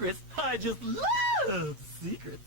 secrets. I just love secrets.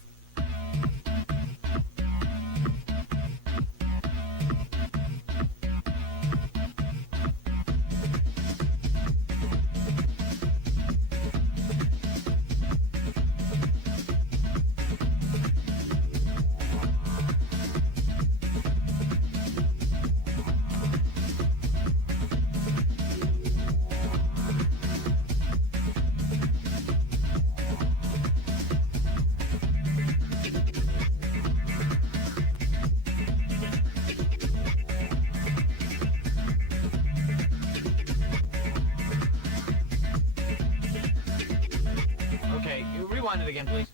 Okay, rewind it again, please.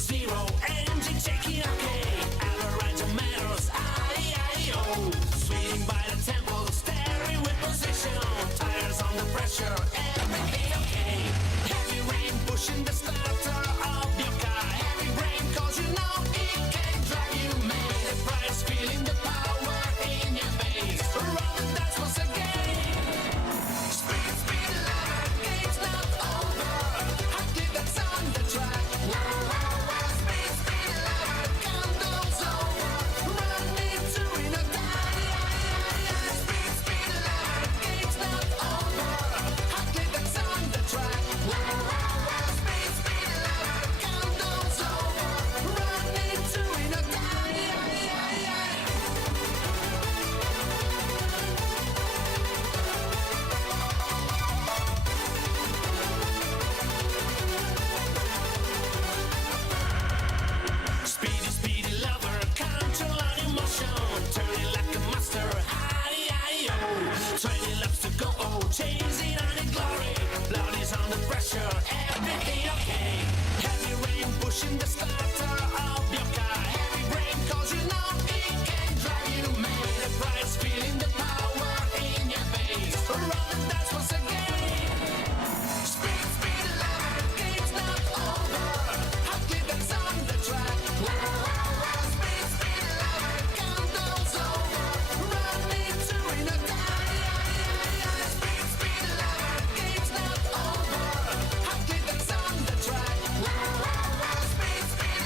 zero, engine shaking, okay. Avalanche of metals, I-E-I-O. Swinging by the temple, steering with position. Tires under pressure, everything okay. Heavy rain pushing the starter of your car. Heavy rain cause you know it can drive you mad. The price feeling the power in your face. Roll the dice once again. Speed, speed, lover, game's not over. I did that's on the track. Whoa, whoa, whoa. Speed, speed, lover, countdown's over. Run into in a die. Speed, speed, lover, game's not over. I did that's on the track. Whoa, whoa, whoa. Speed, speed, lover, countdown's over. Run into in a die. Speedy, speedy lover, control on emotion. Turn it like a master, I-E-I-O. 20 laps to go, oh, chasing on the glory. Blood is under pressure, everything okay. Heavy rain pushing the starter of your car. Heavy rain cause you know it can drive you mad. The price feeling the power in your face. Roll the dice once again. Speed, speed, lover, game's not over. I did that's on the track. Whoa, whoa, whoa. Speed, speed, lover, countdown's over. Run into in a die. Speed, speed, lover, game's not over. I did that's on the track. Whoa, whoa, whoa. Speed, speed,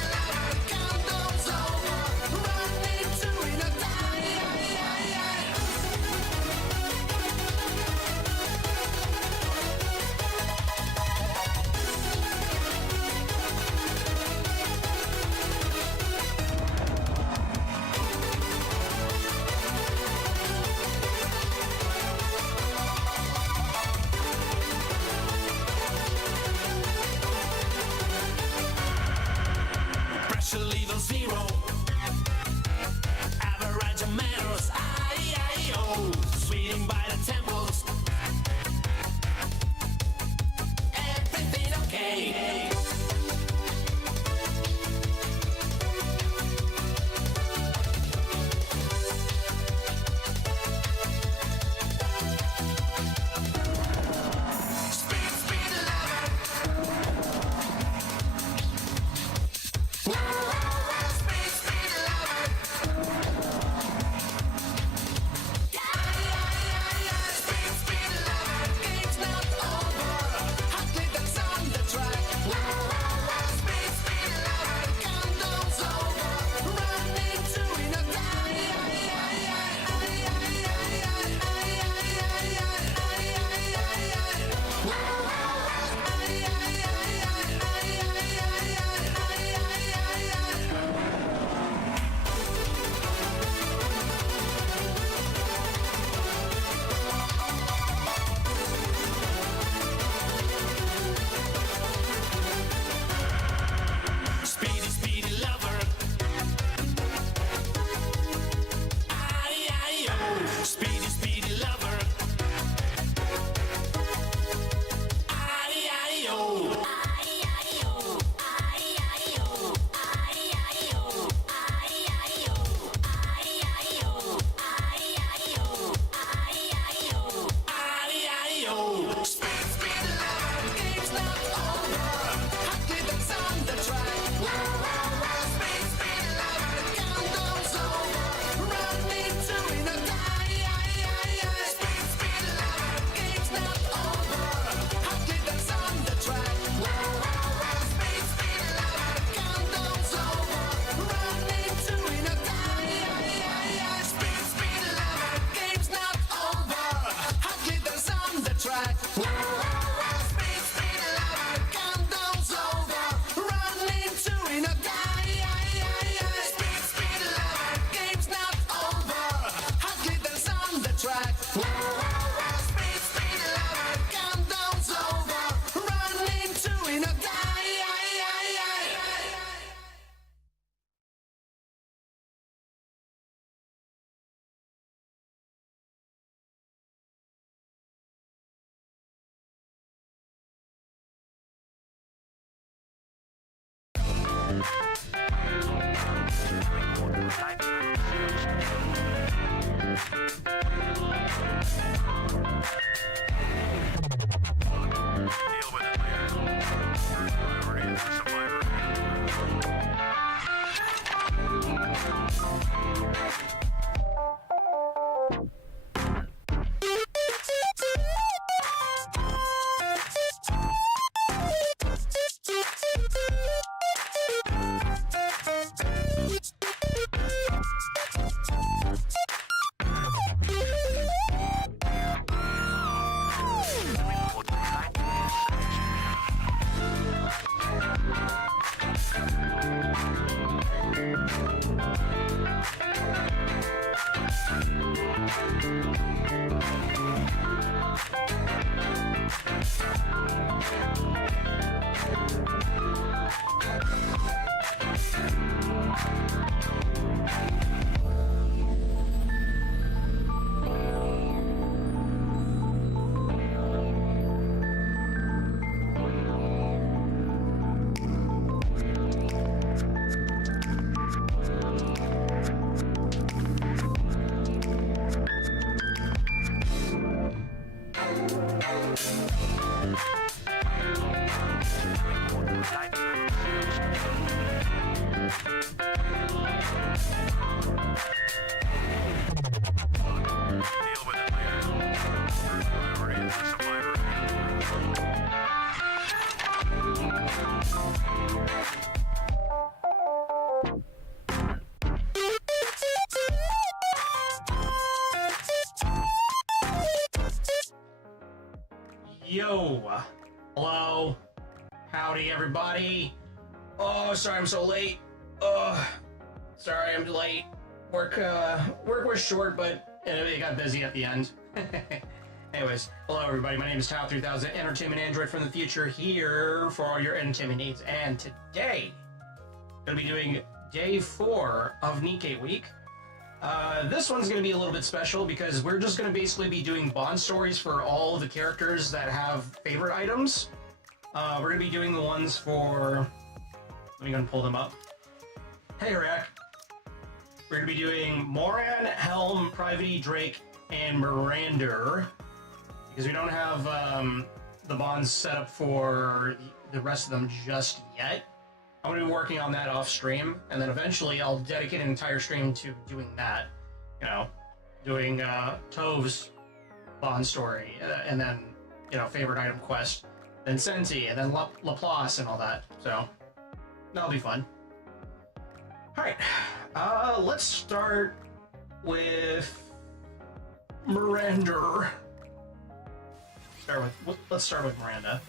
Yo, hello, howdy everybody. Oh, sorry I'm so late. Sorry I'm late. Work was short, but it got busy at the end. Anyways, hello everybody. My name is Tao3000, Entertainment Android from the future, here for all your entertainment needs. And today, I'm gonna be doing day 4 of Nikke week. This one's going to be a little bit special because we're just going to basically be doing bond stories for all the characters that have favorite items. We're going to be doing the ones for... Let me go and pull them up. Hey, Rack. We're going to be doing Moran, Helm, Private E, Drake, and Miranda. Because we don't have the bonds set up for the rest of them just yet. I'm going to be working on that off stream, and then eventually I'll dedicate an entire stream to doing that. You know, doing Tove's bond story, and then, you know, favorite item quest, then Senti, and then Laplace and all that. So, that'll be fun. Alright, let's start with Miranda. Let's start with Miranda.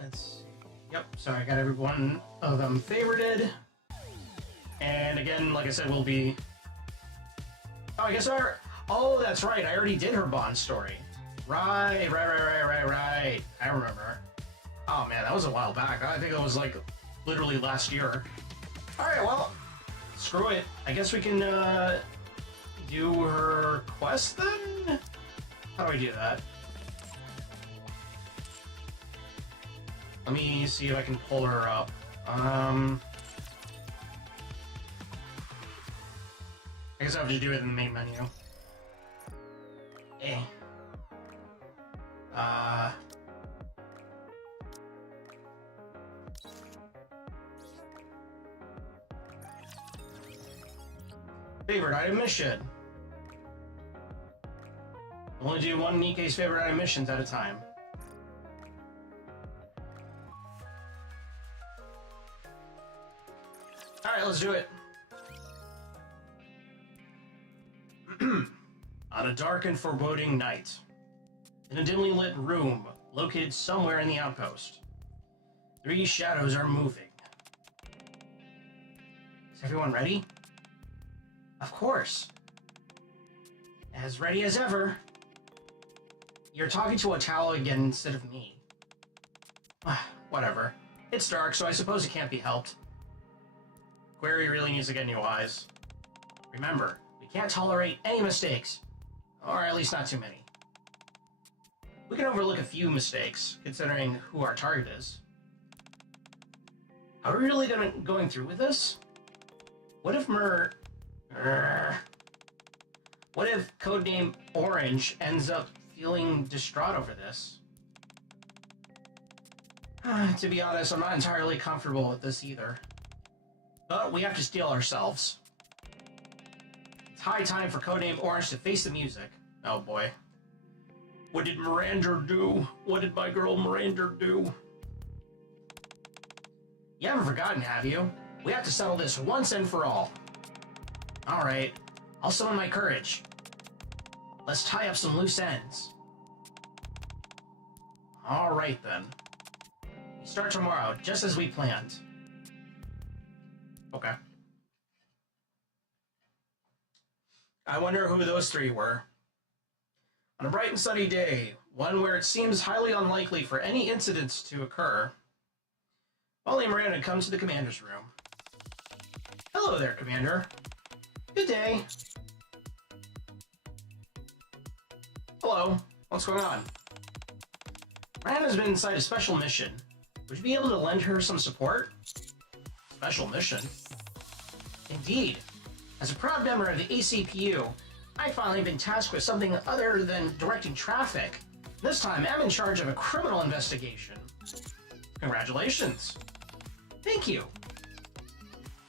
Let's see. Yep, so I got every one of them favorited. And again, like I said, we'll be... Oh, I guess Oh, that's right, I already did her bond story. Right. I remember. Oh man, that was a while back. I think it was like literally last year. Alright, well, screw it. I guess we can do her quest then? How do I do that? Let me see if I can pull her up. I guess I have to do it in the main menu. Eh. Favorite item mission. Only do one Nikke's favorite item missions at a time. Alright, let's do it. On a dark and foreboding night, in a dimly lit room located somewhere in the outpost, 3 shadows are moving. Is everyone ready? Of course. As ready as ever. You're talking to Otala again instead of me. Whatever. It's dark, so I suppose it can't be helped. Query really needs to get new eyes. Remember, we can't tolerate any mistakes. Or at least not too many. We can overlook a few mistakes, considering who our target is. Are we really going through with this? What if what if codename Orange ends up feeling distraught over this? To be honest, I'm not entirely comfortable with this either. But we have to steel ourselves. It's high time for codename Orange to face the music. Oh boy. What did Miranda do? What did my girl Miranda do? You haven't forgotten, have you? We have to settle this once and for all. Alright, I'll summon my courage. Let's tie up some loose ends. Alright then. We start tomorrow, just as we planned. Okay. I wonder who those three were. On a bright and sunny day, one where it seems highly unlikely for any incidents to occur, Molly and Miranda come to the commander's room. Hello there, Commander. Good day. Hello. What's going on? Miranda's been inside a special mission. Would you be able to lend her some support? Special mission? Indeed. As a proud member of the ACPU, I've finally been tasked with something other than directing traffic. This time, I'm in charge of a criminal investigation. Congratulations. Thank you.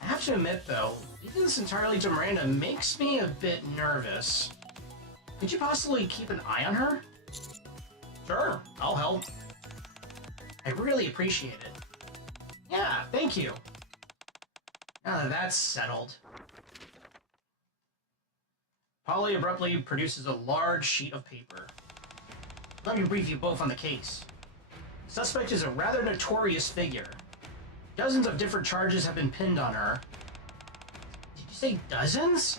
I have to admit, though, leaving this entirely to Miranda makes me a bit nervous. Could you possibly keep an eye on her? Sure, I'll help. I really appreciate it. Yeah, thank you. Now that that's settled. Polly abruptly produces a large sheet of paper. Let me brief you both on the case. The suspect is a rather notorious figure. Dozens of different charges have been pinned on her. Did you say dozens?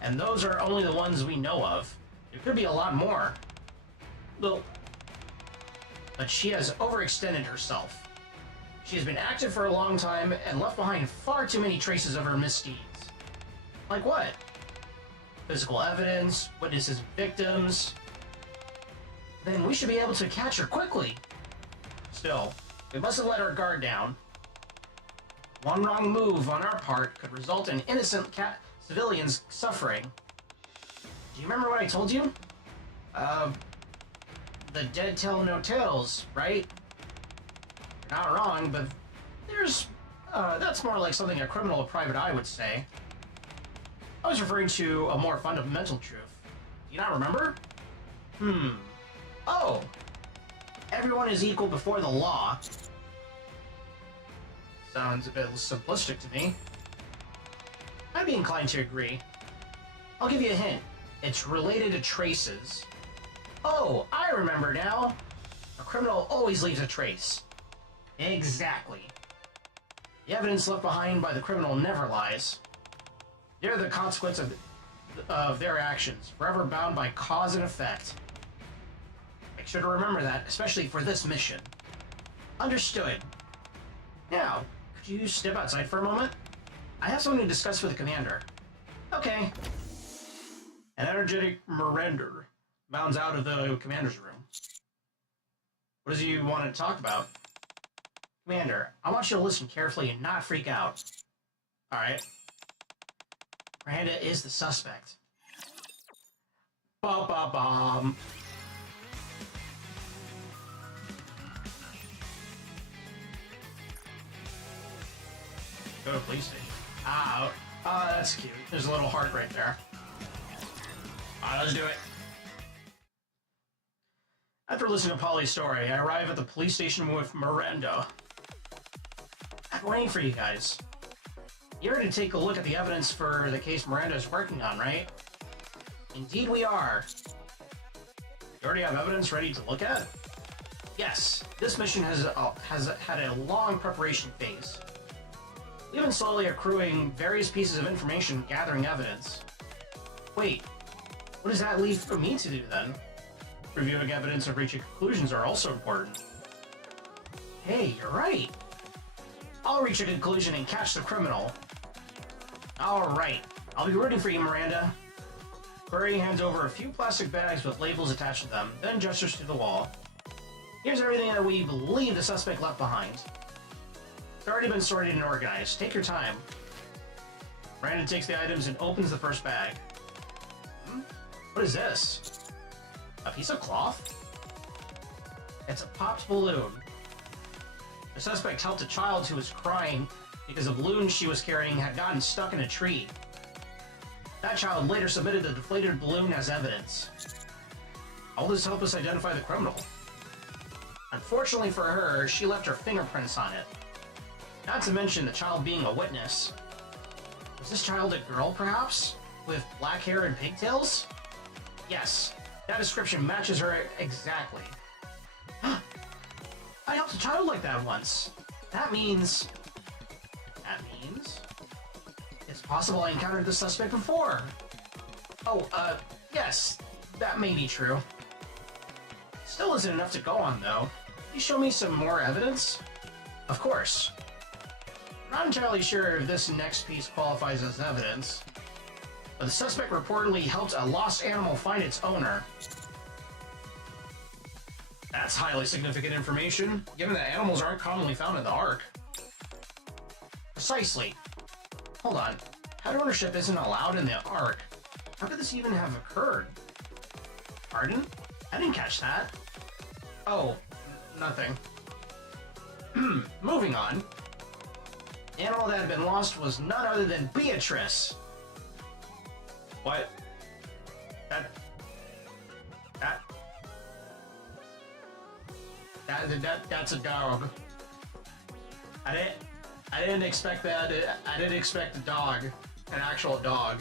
And those are only the ones we know of. There could be a lot more. Well, but she has overextended herself. She has been active for a long time and left behind far too many traces of her misdeeds. Like what? Physical evidence, witnesses, victims. Then we should be able to catch her quickly. Still, we mustn't let our guard down. One wrong move on our part could result in innocent civilians suffering. Do you remember what I told you? The dead tell no tales, right? You're not wrong, but that's more like something a criminal or private eye would say. I was referring to a more fundamental truth. Do you not remember? Oh! Everyone is equal before the law. Sounds a bit simplistic to me. I'd be inclined to agree. I'll give you a hint. It's related to traces. Oh, I remember now. A criminal always leaves a trace. Exactly. The evidence left behind by the criminal never lies. They're the consequence of their actions, forever bound by cause and effect. Make sure to remember that, especially for this mission. Understood. Now, could you step outside for a moment? I have something to discuss with the commander. Okay. An energetic Miranda bounds out of the commander's room. What does he want to talk about? Commander, I want you to listen carefully and not freak out. Alright. Miranda is the suspect. Ba-ba-bum. Go to police station. Oh, that's cute. There's a little heart right there. Alright, let's do it. After listening to Polly's story, I arrive at the police station with Miranda. I'm waiting for you guys. You're ready to take a look at the evidence for the case Miranda is working on, right? Indeed we are. You already have evidence ready to look at? Yes, this mission has had a long preparation phase. We've been slowly accruing various pieces of information, gathering evidence. Wait, what does that leave for me to do then? Reviewing evidence and reaching conclusions are also important. Hey, you're right. I'll reach a conclusion and catch the criminal. Alright, I'll be rooting for you, Miranda. Furry hands over a few plastic bags with labels attached to them, then gestures to the wall. Here's everything that we believe the suspect left behind. It's already been sorted and organized. Take your time. Brandon takes the items and opens the first bag. What is this? A piece of cloth? It's a popped balloon. The suspect helped a child who was crying because a balloon she was carrying had gotten stuck in a tree. That child later submitted the deflated balloon as evidence. All this helped us identify the criminal. Unfortunately for her, she left her fingerprints on it. Not to mention the child being a witness. Was this child a girl, perhaps? With black hair and pigtails? Yes, that description matches her exactly. I helped a child like that once. That means... It's possible I encountered the suspect before. Oh, yes, that may be true. Still isn't enough to go on, though. Can you show me some more evidence? Of course. I'm not entirely sure if this next piece qualifies as evidence, but the suspect reportedly helped a lost animal find its owner. That's highly significant information, given that animals aren't commonly found in the Ark. Precisely. Hold on. Pet ownership isn't allowed in the Ark. How could this even have occurred? Pardon? I didn't catch that. Oh, nothing. Moving on. The animal that had been lost was none other than Beatrice. What? That's a dog. I didn't expect that. I didn't expect a dog. An actual dog.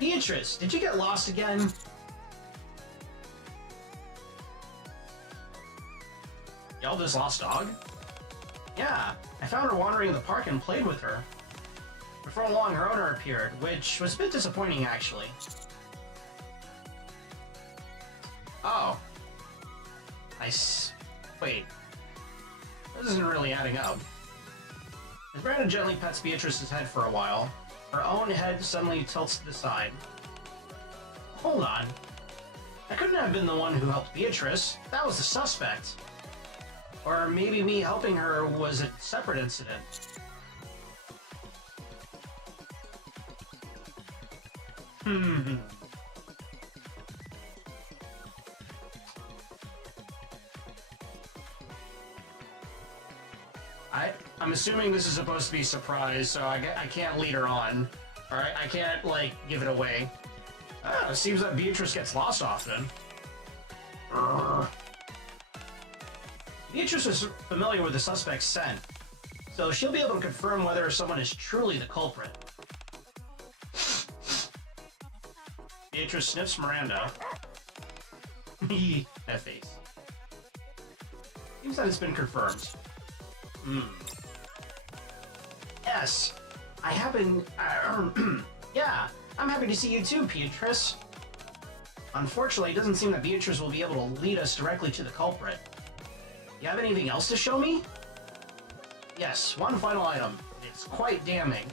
Beatrice, did you get lost again? Y'all this lost dog? Yeah, I found her wandering in the park and played with her. Before long, her owner appeared, which was a bit disappointing, actually. Oh. Wait. This isn't really adding up. As Brandon gently pets Beatrice's head for a while, her own head suddenly tilts to the side. Hold on. I couldn't have been the one who helped Beatrice. That was the suspect. Or maybe me helping her was a separate incident. I'm assuming this is supposed to be a surprise, so I can't lead her on. Alright, I can't, like, give it away. It seems that Beatrice gets lost often. Beatrice was familiar with the suspect's scent, so she'll be able to confirm whether someone is truly the culprit. Beatrice sniffs Miranda. That face. Seems that it's been confirmed. Yes, I happen... yeah, I'm happy to see you too, Beatrice. Unfortunately, it doesn't seem that Beatrice will be able to lead us directly to the culprit. You have anything else to show me? Yes, one final item. It's quite damning.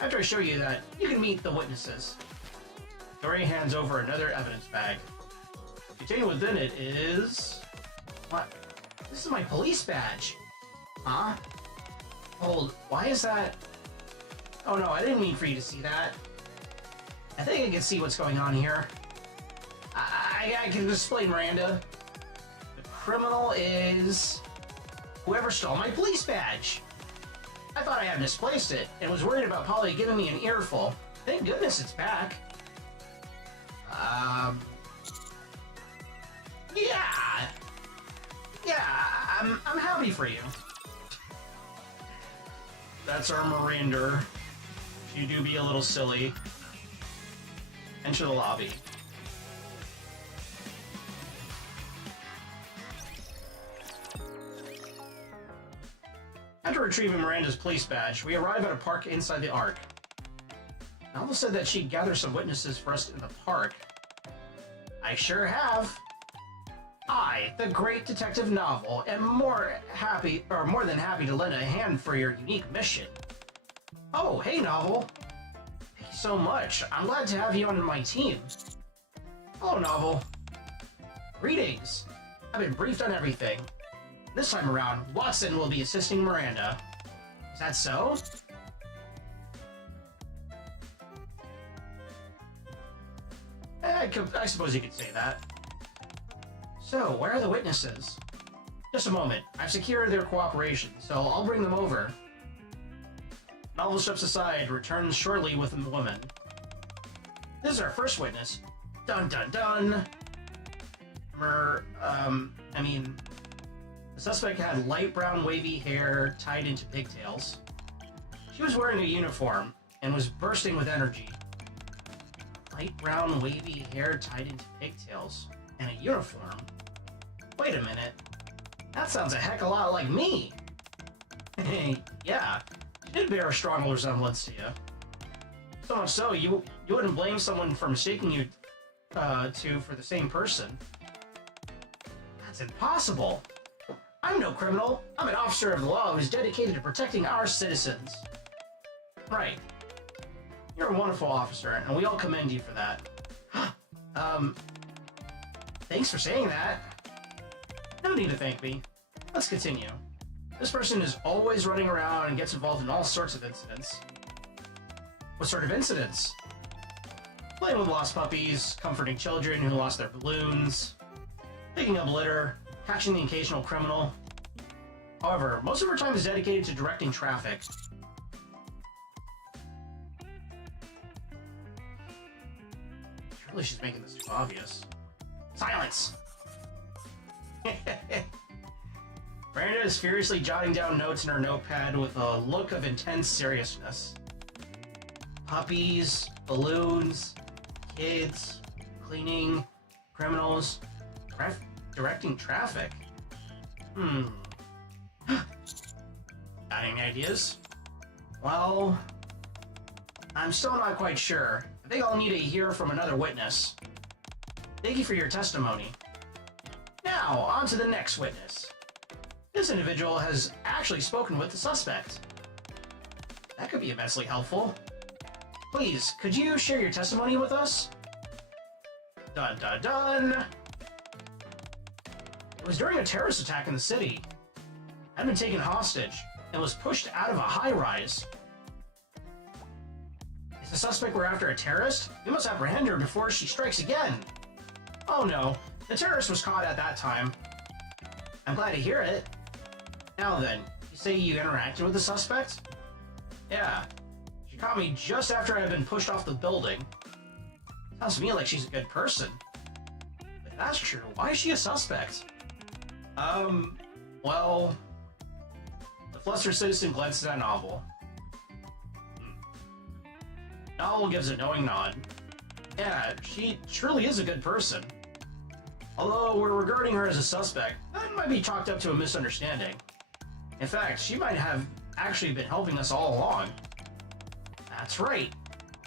After I show you that, you can meet the witnesses. Dory hands over another evidence bag. Contained within it is... What? This is my police badge. Huh? Hold, why is that... Oh no, I didn't mean for you to see that. I think I can see what's going on here. I can explain, Miranda. The criminal is... whoever stole my police badge. I thought I had misplaced it, and was worried about Polly giving me an earful. Thank goodness it's back. Yeah, I'm happy for you. That's our Miranda. You do be a little silly. Enter the lobby. After retrieving Miranda's police badge, we arrive at a park inside the Ark. Alva said that she'd gather some witnesses for us in the park. I sure have. I, the great detective Novel, am more than happy to lend a hand for your unique mission. Oh, hey Novel. Thank you so much. I'm glad to have you on my team. Hello, Novel. Greetings. I've been briefed on everything. This time around, Watson will be assisting Miranda. Is that so? I suppose you could say that. So, where are the witnesses? Just a moment. I've secured their cooperation, so I'll bring them over. Novel steps aside, returns shortly with the woman. This is our first witness. Dun dun dun! The suspect had light brown wavy hair tied into pigtails. She was wearing a uniform and was bursting with energy. Light brown wavy hair tied into pigtails and a uniform? Wait a minute. That sounds a heck of a lot like me! Yeah, she did bear a strong resemblance to you. So much so, you wouldn't blame someone for mistaking you for the same person. That's impossible! I'm no criminal. I'm an officer of the law who's dedicated to protecting our citizens. Right. You're a wonderful officer, and we all commend you for that. Thanks for saying that. No need to thank me. Let's continue. This person is always running around and gets involved in all sorts of incidents. What sort of incidents? Playing with lost puppies, comforting children who lost their balloons, picking up litter, catching the occasional criminal. However, most of her time is dedicated to directing traffic. Surely she's making this too obvious. Silence! Miranda is furiously jotting down notes in her notepad with a look of intense seriousness. Puppies, balloons, kids, cleaning, criminals, directing traffic. Got any ideas? Well, I'm still not quite sure. I think I'll need to hear from another witness. Thank you for your testimony. Now, on to the next witness. This individual has actually spoken with the suspect. That could be immensely helpful. Please, could you share your testimony with us? Dun dun dun! It was during a terrorist attack in the city. I'd been taken hostage and was pushed out of a high-rise. Is the suspect we're after a terrorist? We must apprehend her before she strikes again. Oh no, the terrorist was caught at that time. I'm glad to hear it. Now then, you say you interacted with the suspect? Yeah. She caught me just after I had been pushed off the building. Sounds to me like she's a good person. If that's true, why is she a suspect? Well... The flustered citizen glances at Novel. Novel gives a knowing nod. Yeah, she truly is a good person. Although we're regarding her as a suspect, that might be chalked up to a misunderstanding. In fact, she might have actually been helping us all along. That's right.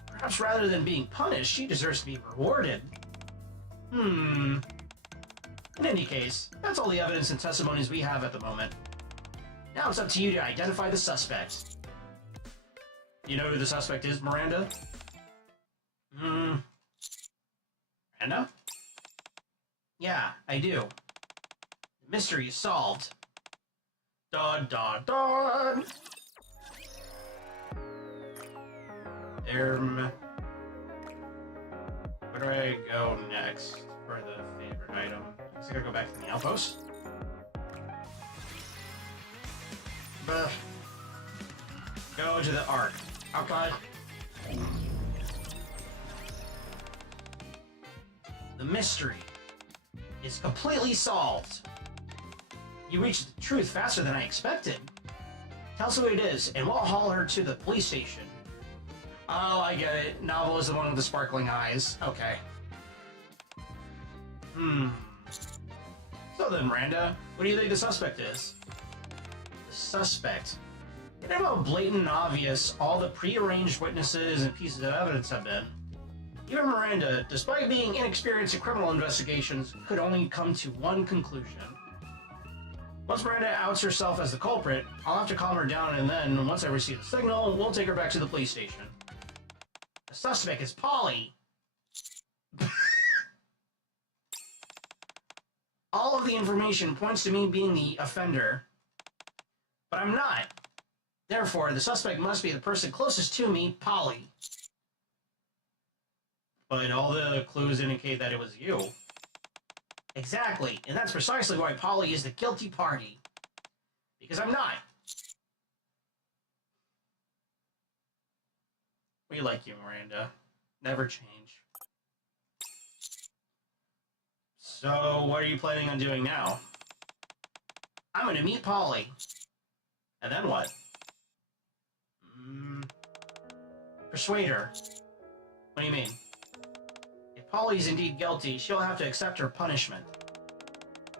Perhaps rather than being punished, she deserves to be rewarded. In any case, that's all the evidence and testimonies we have at the moment. Now it's up to you to identify the suspect. You know who the suspect is, Miranda? Miranda? Yeah, I do. The mystery is solved. Dun dun dun! Where do I go next for the favorite item? I gotta go back to the outpost. Go to the Ark. Okay. The mystery is completely solved. You reached the truth faster than I expected. Tell us who it is, and we'll haul her to the police station. Oh, I get it. Novel is the one with the sparkling eyes. Okay. So then, Miranda, what do you think the suspect is? The suspect? You know how blatant and obvious all the prearranged witnesses and pieces of evidence have been. Even Miranda, despite being inexperienced in criminal investigations, could only come to one conclusion. Once Miranda outs herself as the culprit, I'll have to calm her down, and then, once I receive the signal, we'll take her back to the police station. The suspect is Polly! All of the information points to me being the offender. But I'm not. Therefore, the suspect must be the person closest to me, Polly. But all the clues indicate that it was you. Exactly, and that's precisely why Polly is the guilty party. Because I'm not. We like you, Miranda. Never change. So, what are you planning on doing now? I'm gonna meet Polly. And then what? Persuade her. What do you mean? If Polly's indeed guilty, she'll have to accept her punishment.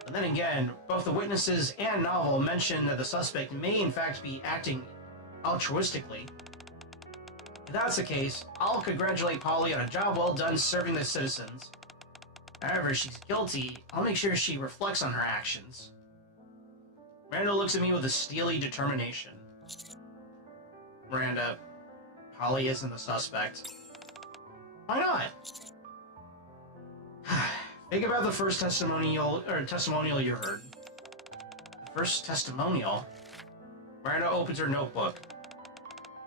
But then again, both the witnesses and novel mention that the suspect may in fact be acting altruistically. If that's the case, I'll congratulate Polly on a job well done serving the citizens. However, if she's guilty, I'll make sure she reflects on her actions. Miranda looks at me with a steely determination. Miranda, Polly isn't the suspect. Why not? Think about the first testimonial you heard. The first testimonial? Miranda opens her notebook.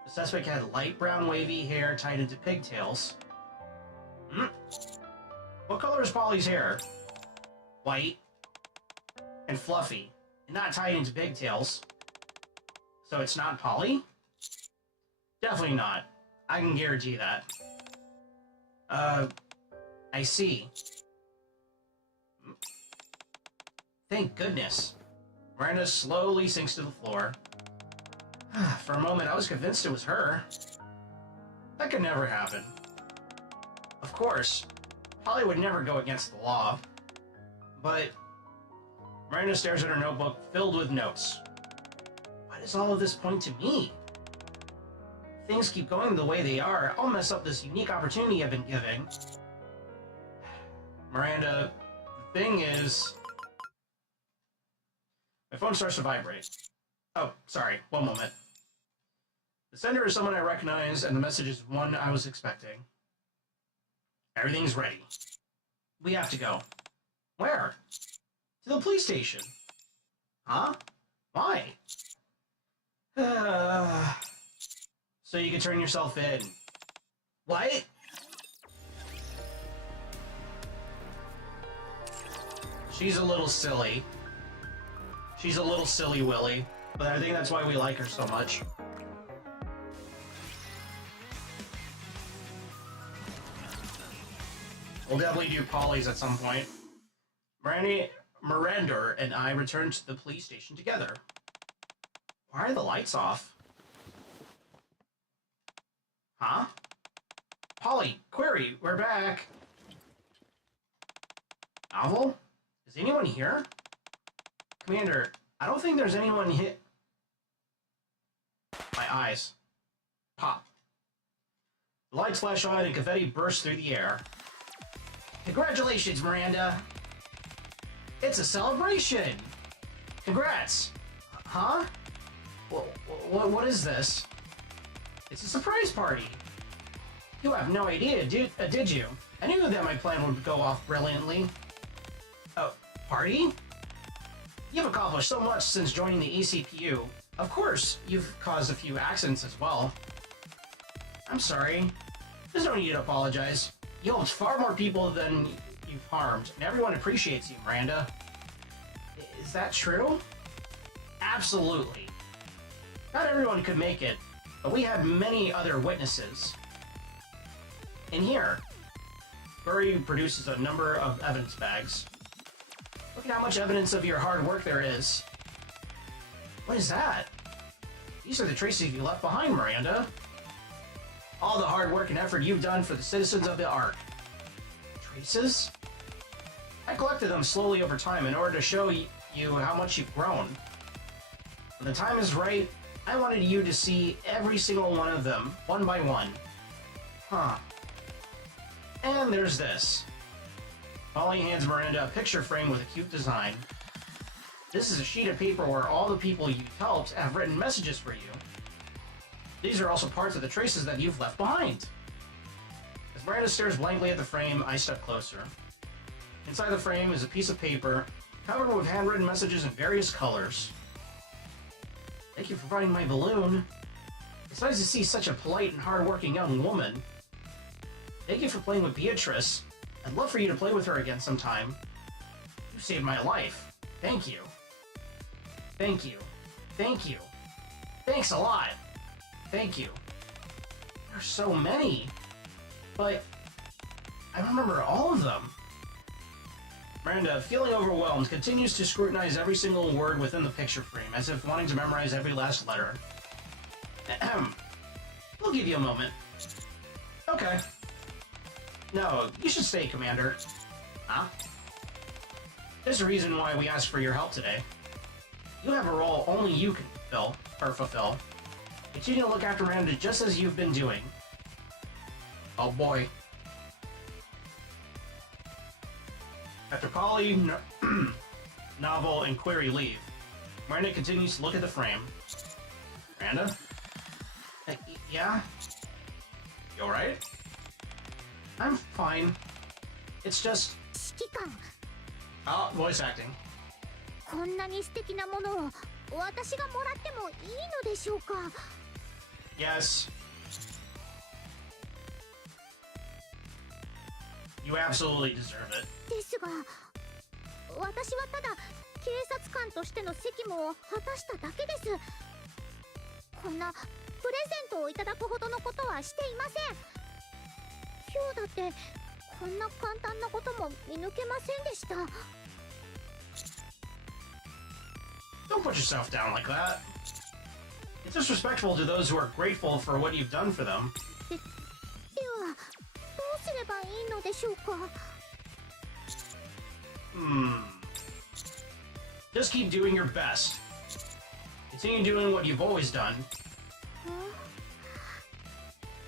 The suspect had light brown wavy hair tied into pigtails. What color is Polly's hair? White. And fluffy. And not tied into pigtails. So it's not Polly? Definitely not. I can guarantee that. I see. Thank goodness. Miranda slowly sinks to the floor. For a moment, I was convinced it was her. That could never happen. Of course, Polly would never go against the law. But Miranda stares at her notebook filled with notes. Why does all of this point to me? If things keep going the way they are, I'll mess up this unique opportunity I've been given. Miranda, the thing is... My phone starts to vibrate. Oh, sorry, one moment. The sender is someone I recognize, and the message is one I was expecting. Everything's ready. We have to go. Where? To the police station. Huh? Why? So you can turn yourself in. What? She's a little silly. She's a little silly Willy, but I think that's why we like her so much. We'll definitely do Polly's at some point. Miranda and I returned to the police station together. Why are the lights off? Huh? Polly, query, we're back. Novel? Is anyone here? Commander, I don't think there's anyone hit. My eyes. Pop. The lights flash on and confetti bursts through the air. Congratulations, Miranda! It's a celebration! Congrats! Huh? What is this? It's a surprise party! You have no idea, did you? I knew that my plan would go off brilliantly. Oh, party? You've accomplished so much since joining the ECPU. Of course, you've caused a few accidents as well. I'm sorry. There's no need to apologize. You helped far more people than you've harmed, and everyone appreciates you, Miranda. Is that true? Absolutely. Not everyone could make it, but we had many other witnesses. In here, Burry produces a number of evidence bags. Look at how much evidence of your hard work there is. What is that? These are the traces you left behind, Miranda. All the hard work and effort you've done for the citizens of the Ark. Traces? I collected them slowly over time in order to show you how much you've grown. When the time is right, I wanted you to see every single one of them, one by one. Huh. And there's this. Molly hands Miranda a picture frame with a cute design. This is a sheet of paper where all the people you've helped have written messages for you. These are also parts of the traces that you've left behind. As Miranda stares blankly at the frame, I step closer. Inside the frame is a piece of paper covered with handwritten messages in various colors. Thank you for finding my balloon. It's nice to see such a polite and hard-working young woman. Thank you for playing with Beatrice. I'd love for you to play with her again sometime. You saved my life. Thank you. Thank you. Thank you. Thanks a lot. Thank you. There's so many. But I remember all of them. Miranda, feeling overwhelmed, continues to scrutinize every single word within the picture frame, as if wanting to memorize every last letter. Ahem. We'll give you a moment. Okay. No, you should stay, Commander. Huh? There's a reason why we asked for your help today. You have a role only you can fulfill. Continue to look after Miranda just as you've been doing. Oh boy. After Polly, Novel, and Query leave, Miranda continues to look at the frame. Miranda? Yeah? You alright? I'm fine. It's just... 指揮官、 Oh, voice acting. こんなに素敵なものを私がもらってもいいのでしょうか。 Yes. You absolutely deserve it. ですが、私はただ警察官としての責務を果たしただけです。こんなプレゼントをいただくほどのことはしていません。今日だってこんな簡単なことも見抜けませんでした。 Don't put yourself down like that. It's disrespectful to those who are grateful for what you've done for them. ではどうすればいいのでしょうか。 Just keep doing your best. Continue doing what you've always done.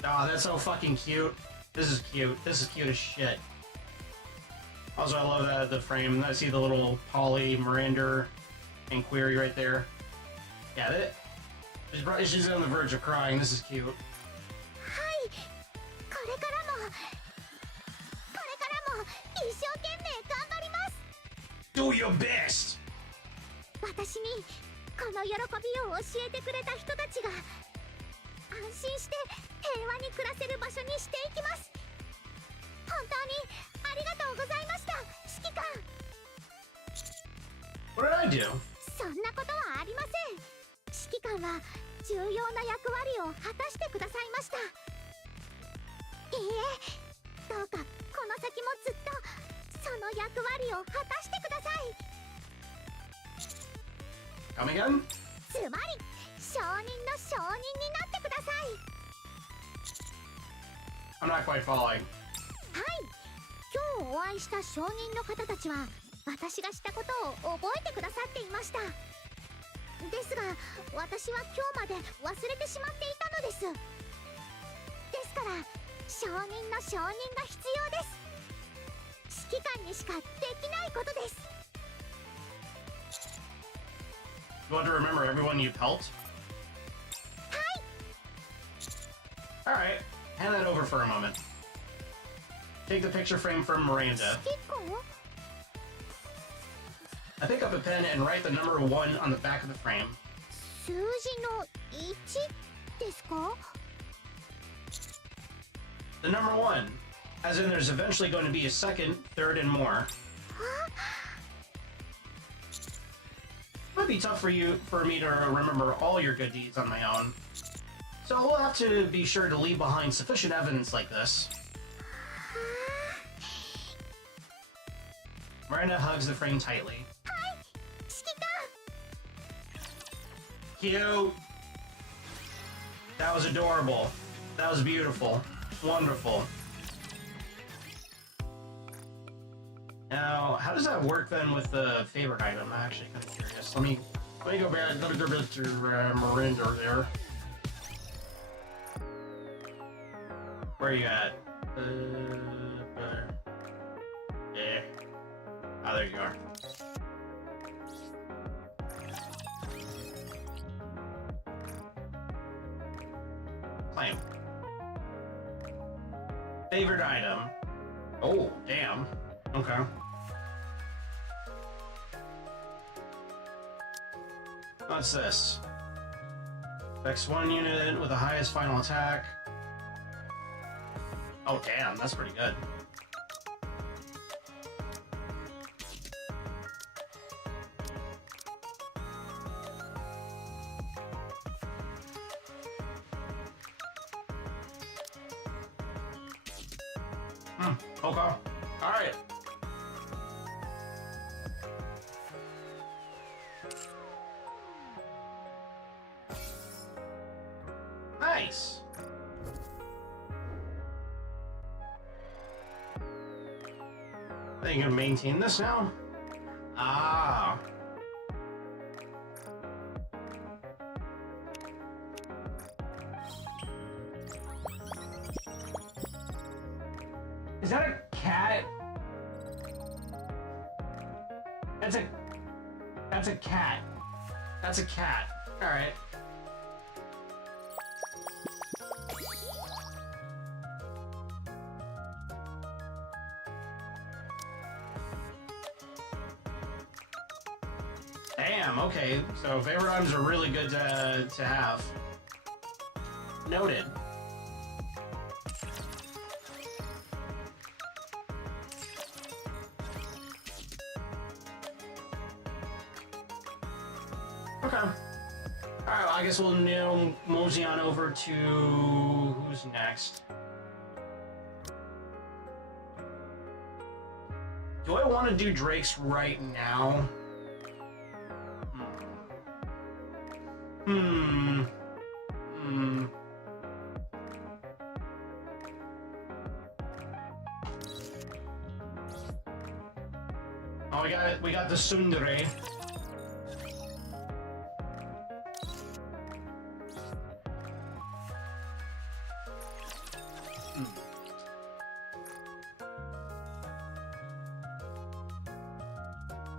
Oh, that's so fucking cute. This is cute. This is cute as shit. Also, I love that the frame. I see the little Polly, Miranda, and Query right there. Yeah, she's on the verge of crying. This is cute. はい、これからも一生懸命頑張ります。 Do your best! 私にこの喜びを教えてくれた人たちが安心して平和に暮らせる場所にしていきます。本当にありがとうございました、指揮官。 What did I do? そんなことはありません。指揮官は重要な役割を果たしてくださいました。いいえ、どうかこの先もずっとその役割を果たしてください。 Come again? つまり証人の証人になってください。 I'm not quite following. はい、今日お会いした証人の方たちは私がしたことを覚えてくださっていました。ですが私は今日まで忘れてしまっていたのです。ですから証人の証人が必要です。指揮官にしかできないことです。 You want to remember everyone you've helped? はい。 Alright, hand that over for a moment. Take the picture frame from Miranda. 指揮官？ I pick up a pen and write the number 1 on the back of the frame. 数字の1ですか？ The number 1. As in there's eventually going to be a second, third, and more. Might be tough for me to remember all your good deeds on my own. So we'll have to be sure to leave behind sufficient evidence like this. Miranda hugs the frame tightly. 指揮官！ Cute! That was adorable. That was beautiful. Wonderful. Now, how does that work then with the favorite item? I'm actually kind of curious. Let me go back. Let me go back to Miranda there. Where are you at? there you are. Claim. Favorite item. Oh, damn. Okay. What's this? Affects one unit with the highest final attack. Oh, damn, that's pretty good. Okay. Alright. Nice. I think you can maintain this now? Ah. Is that a cat? That's a cat. That's a cat. Alright. Damn, okay. So favorite items are really good to have. Noted. Okay. Alright, well, I guess we'll now mosey on over to... who's next? Do I want to do Drake's right now? Oh, we got the Tsundere.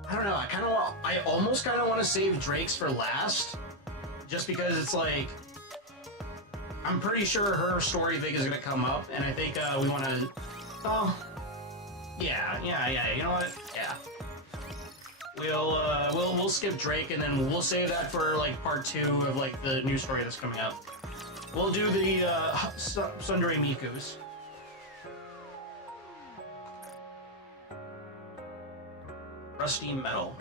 I don't know, I almost kind of want to save Drake's for last, just because it's like, I'm pretty sure her story thing is going to come up, and I think we want to, oh, yeah, you know what, yeah. We'll skip Drake, and then we'll save that for, like, part 2 of, like, the new story that's coming up. We'll do the, Tsundere Miku's. Rusty metal.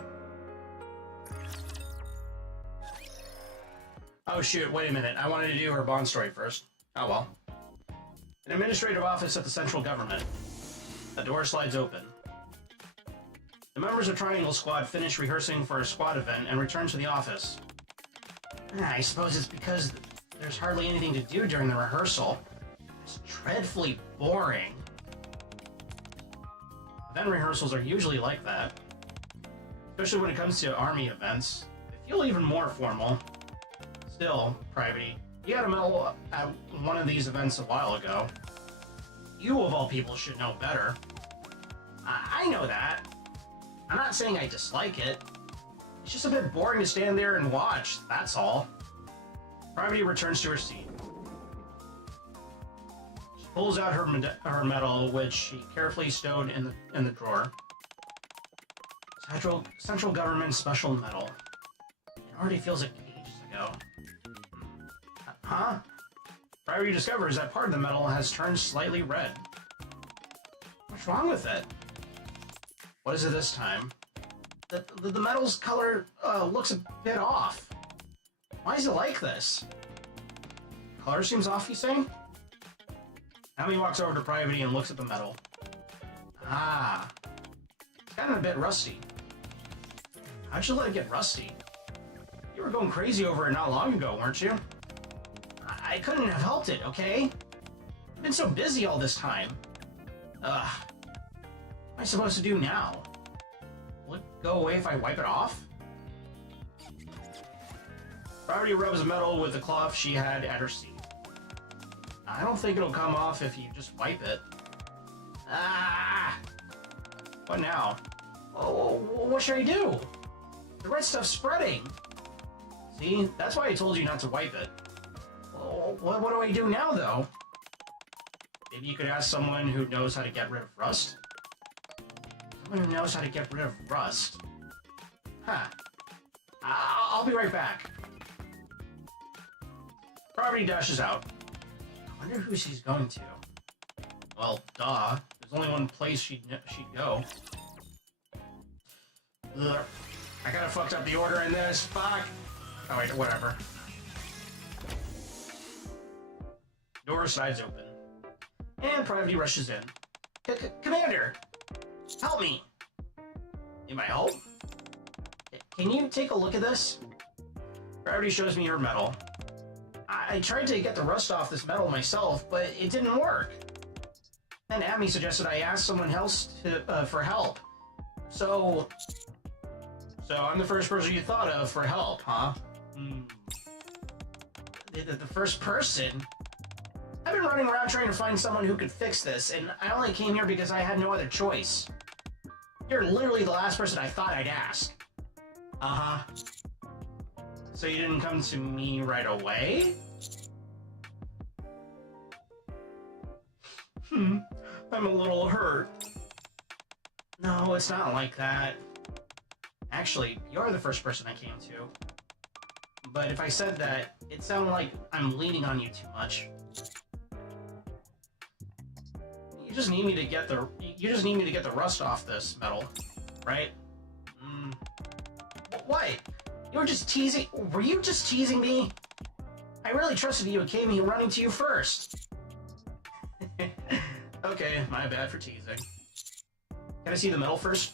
Oh shoot, wait a minute. I wanted to do her Bond story first. Oh well. An administrative office at the central government. A door slides open. The members of Triangle Squad finish rehearsing for a squad event and return to the office. I suppose it's because there's hardly anything to do during the rehearsal. It's dreadfully boring. Event rehearsals are usually like that. Especially when it comes to army events. They feel even more formal. Still, Private, you got a medal at one of these events a while ago. You, of all people, should know better. I know that. I'm not saying I dislike it. It's just a bit boring to stand there and watch, that's all. Private returns to her seat. She pulls out her medal, which she carefully stowed in the drawer. Central Government Special Medal. It already feels like ages ago. Huh? Private discovers that part of the medal has turned slightly red. What's wrong with it? What is it this time? The medal's color looks a bit off. Why is it like this? Color seems off, you say? Nami walks over to Private and looks at the medal. Ah. It's gotten a bit rusty. How'd you let it get rusty? You were going crazy over it not long ago, weren't you? I couldn't have helped it, okay? I've been so busy all this time. Ugh. What am I supposed to do now? Will it go away if I wipe it off? Priority rubs metal with the cloth she had at her seat. I don't think it'll come off if you just wipe it. Ah! What now? Oh, what should I do? The red stuff's spreading. See, that's why I told you not to wipe it. Oh, what do I do now, though? Maybe you could ask someone who knows how to get rid of rust? Someone who knows how to get rid of rust. Huh. I'll be right back. Property dashes out. I wonder who she's going to. Well, duh. There's only one place she'd go. Ugh. I kinda fucked up the order in this. Fuck. Oh wait, whatever. Door slides open. And Privacy rushes in. Commander! Help me! Need my help? Can you take a look at this? Gravity shows me her medal. I tried to get the rust off this metal myself, but it didn't work. Then Amy suggested I ask someone else for help. So I'm the first person you thought of for help, huh? The first person? I've been running around trying to find someone who could fix this, and I only came here because I had no other choice. You're literally the last person I thought I'd ask. Uh-huh. So you didn't come to me right away? I'm a little hurt. No, it's not like that. Actually, you're the first person I came to. But if I said that, it sounded like I'm leaning on you too much. You just need me to get the rust off this metal, right? What? You were just teasing? Were you just teasing me? I really trusted you and came here running to you first. Okay, my bad for teasing. Can I see the metal first?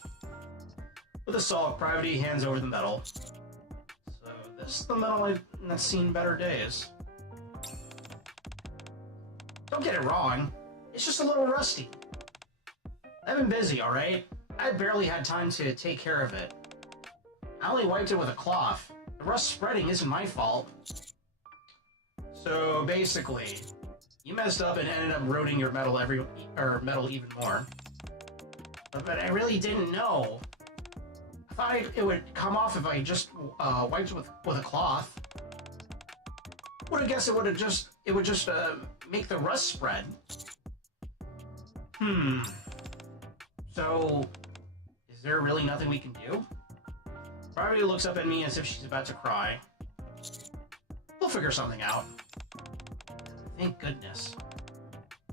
With a solid, Privacy hands over the metal. So this is the metal that's seen better days. Don't get it wrong. It's just a little rusty. I've been busy, alright? I barely had time to take care of it. I only wiped it with a cloth. The rust spreading isn't my fault. So basically, you messed up and ended up ruining your metal even more. But I really didn't know. I thought it would come off if I just wiped it with a cloth. Would have guessed it would just make the rust spread. So, is there really nothing we can do? Privacy looks up at me as if she's about to cry. We'll figure something out. Thank goodness.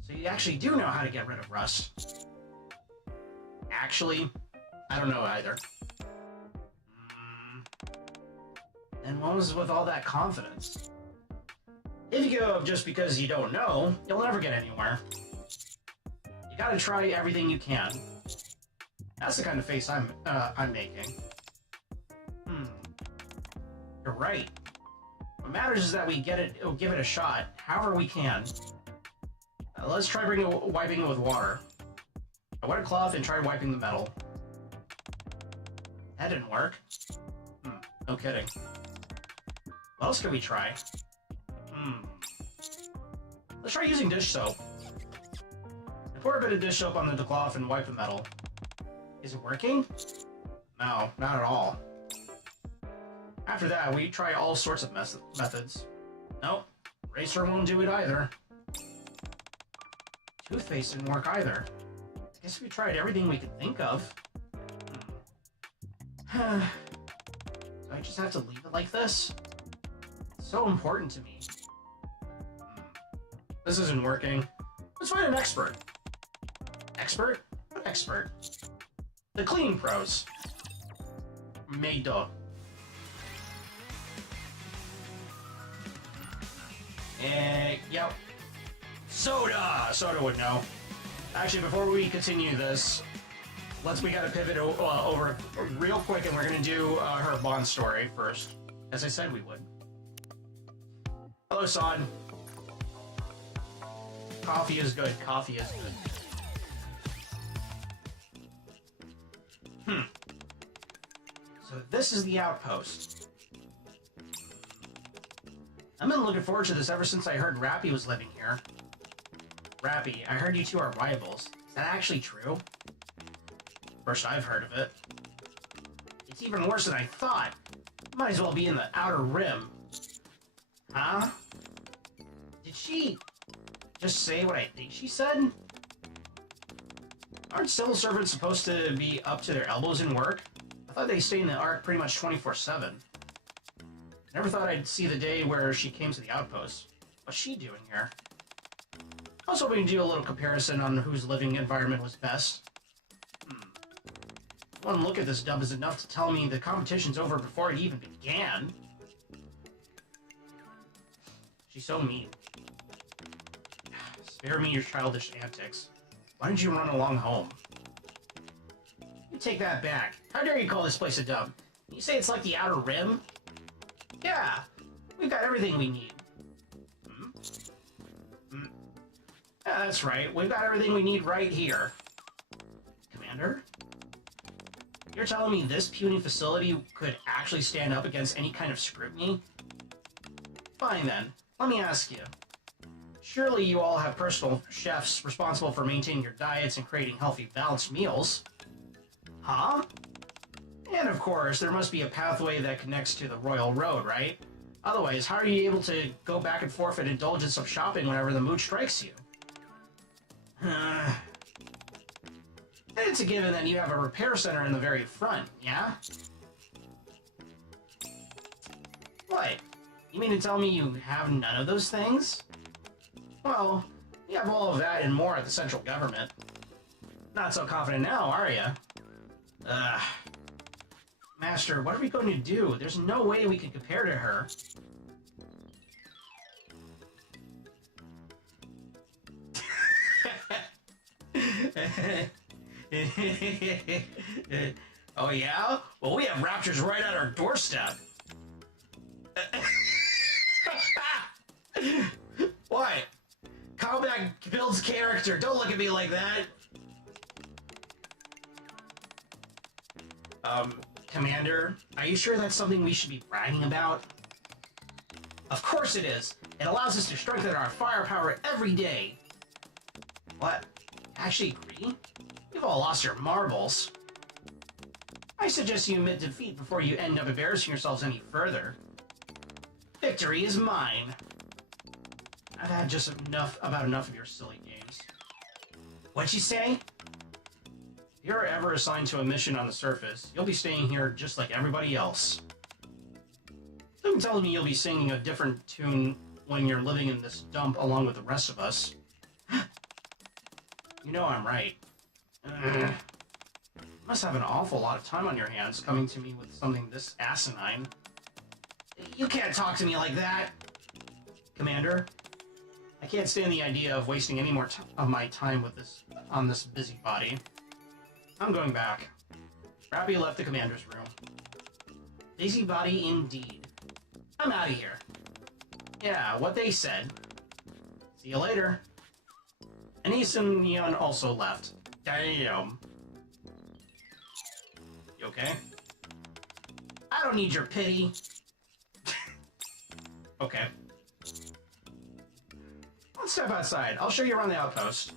So you actually do know how to get rid of rust. Actually, I don't know either. And what was with all that confidence? If you give up just because you don't know, you'll never get anywhere. You gotta try everything you can. That's the kind of face I'm making. You're right. What matters is that we give it a shot, however we can. Let's try wiping it with water. I wet a cloth and tried wiping the metal. That didn't work. No kidding. What else can we try? Let's try using dish soap. I pour a bit of dish soap on the cloth and wipe the metal. Is it working? No, not at all. After that, we try all sorts of methods. Nope, eraser won't do it either. Toothpaste didn't work either. I guess we tried everything we could think of. Do I just have to leave it like this? It's so important to me. This isn't working. Let's find an expert. Expert? What expert? The cleaning pros. Meido. Yep. Soda! Soda would know. Actually, before we continue this, we gotta pivot over real quick, and we're gonna do her Bond story first. As I said we would. Hello, Son. Coffee is good. Coffee is good. So this is the outpost. I've been looking forward to this ever since I heard Rappy was living here. Rappy, I heard you two are rivals. Is that actually true? First I've heard of it. It's even worse than I thought. Might as well be in the Outer Rim. Huh? Did she just say what I think she said? Aren't civil servants supposed to be up to their elbows in work? I thought they stayed in the Ark pretty much 24/7. Never thought I'd see the day where she came to the outpost. What's she doing here? I was hoping to do a little comparison on whose living environment was best. One look at this dub is enough to tell me the competition's over before it even began. She's so mean. Spare me your childish antics. Why don't you run along home? You take that back. How dare you call this place a dub? You say it's like the Outer Rim? Yeah, we've got everything we need. Yeah, that's right. We've got everything we need right here. Commander? You're telling me this puny facility could actually stand up against any kind of scrutiny? Fine then. Let me ask you. Surely you all have personal chefs responsible for maintaining your diets and creating healthy, balanced meals. Huh? And of course, there must be a pathway that connects to the Royal Road, right? Otherwise, how are you able to go back and forth and indulge in some shopping whenever the mood strikes you? It's a given that you have a repair center in the very front, yeah? What? You mean to tell me you have none of those things? Well, you have all of that and more at the central government. Not so confident now, are you? Master, what are we going to do? There's no way we can compare to her. Oh yeah? Well, we have raptors right at our doorstep. What? Combat builds character. Don't look at me like that. Commander, are you sure that's something we should be bragging about? Of course it is. It allows us to strengthen our firepower every day. What? Actually agree? You've all lost your marbles. I suggest you admit defeat before you end up embarrassing yourselves any further. Victory is mine. I've had just enough of your silly games. What'd you say? If you're ever assigned to a mission on the surface, you'll be staying here just like everybody else. Something tells me you'll be singing a different tune when you're living in this dump along with the rest of us. You know I'm right. You must have an awful lot of time on your hands coming to me with something this asinine. You can't talk to me like that! Commander, I can't stand the idea of wasting any more of my time with on this busybody. I'm going back. Rappy left the commander's room. Busybody indeed. I'm out of here. Yeah, what they said. See you later. Anise and Neon also left. Damn. You okay? I don't need your pity. Okay. Let's step outside. I'll show you around the outpost.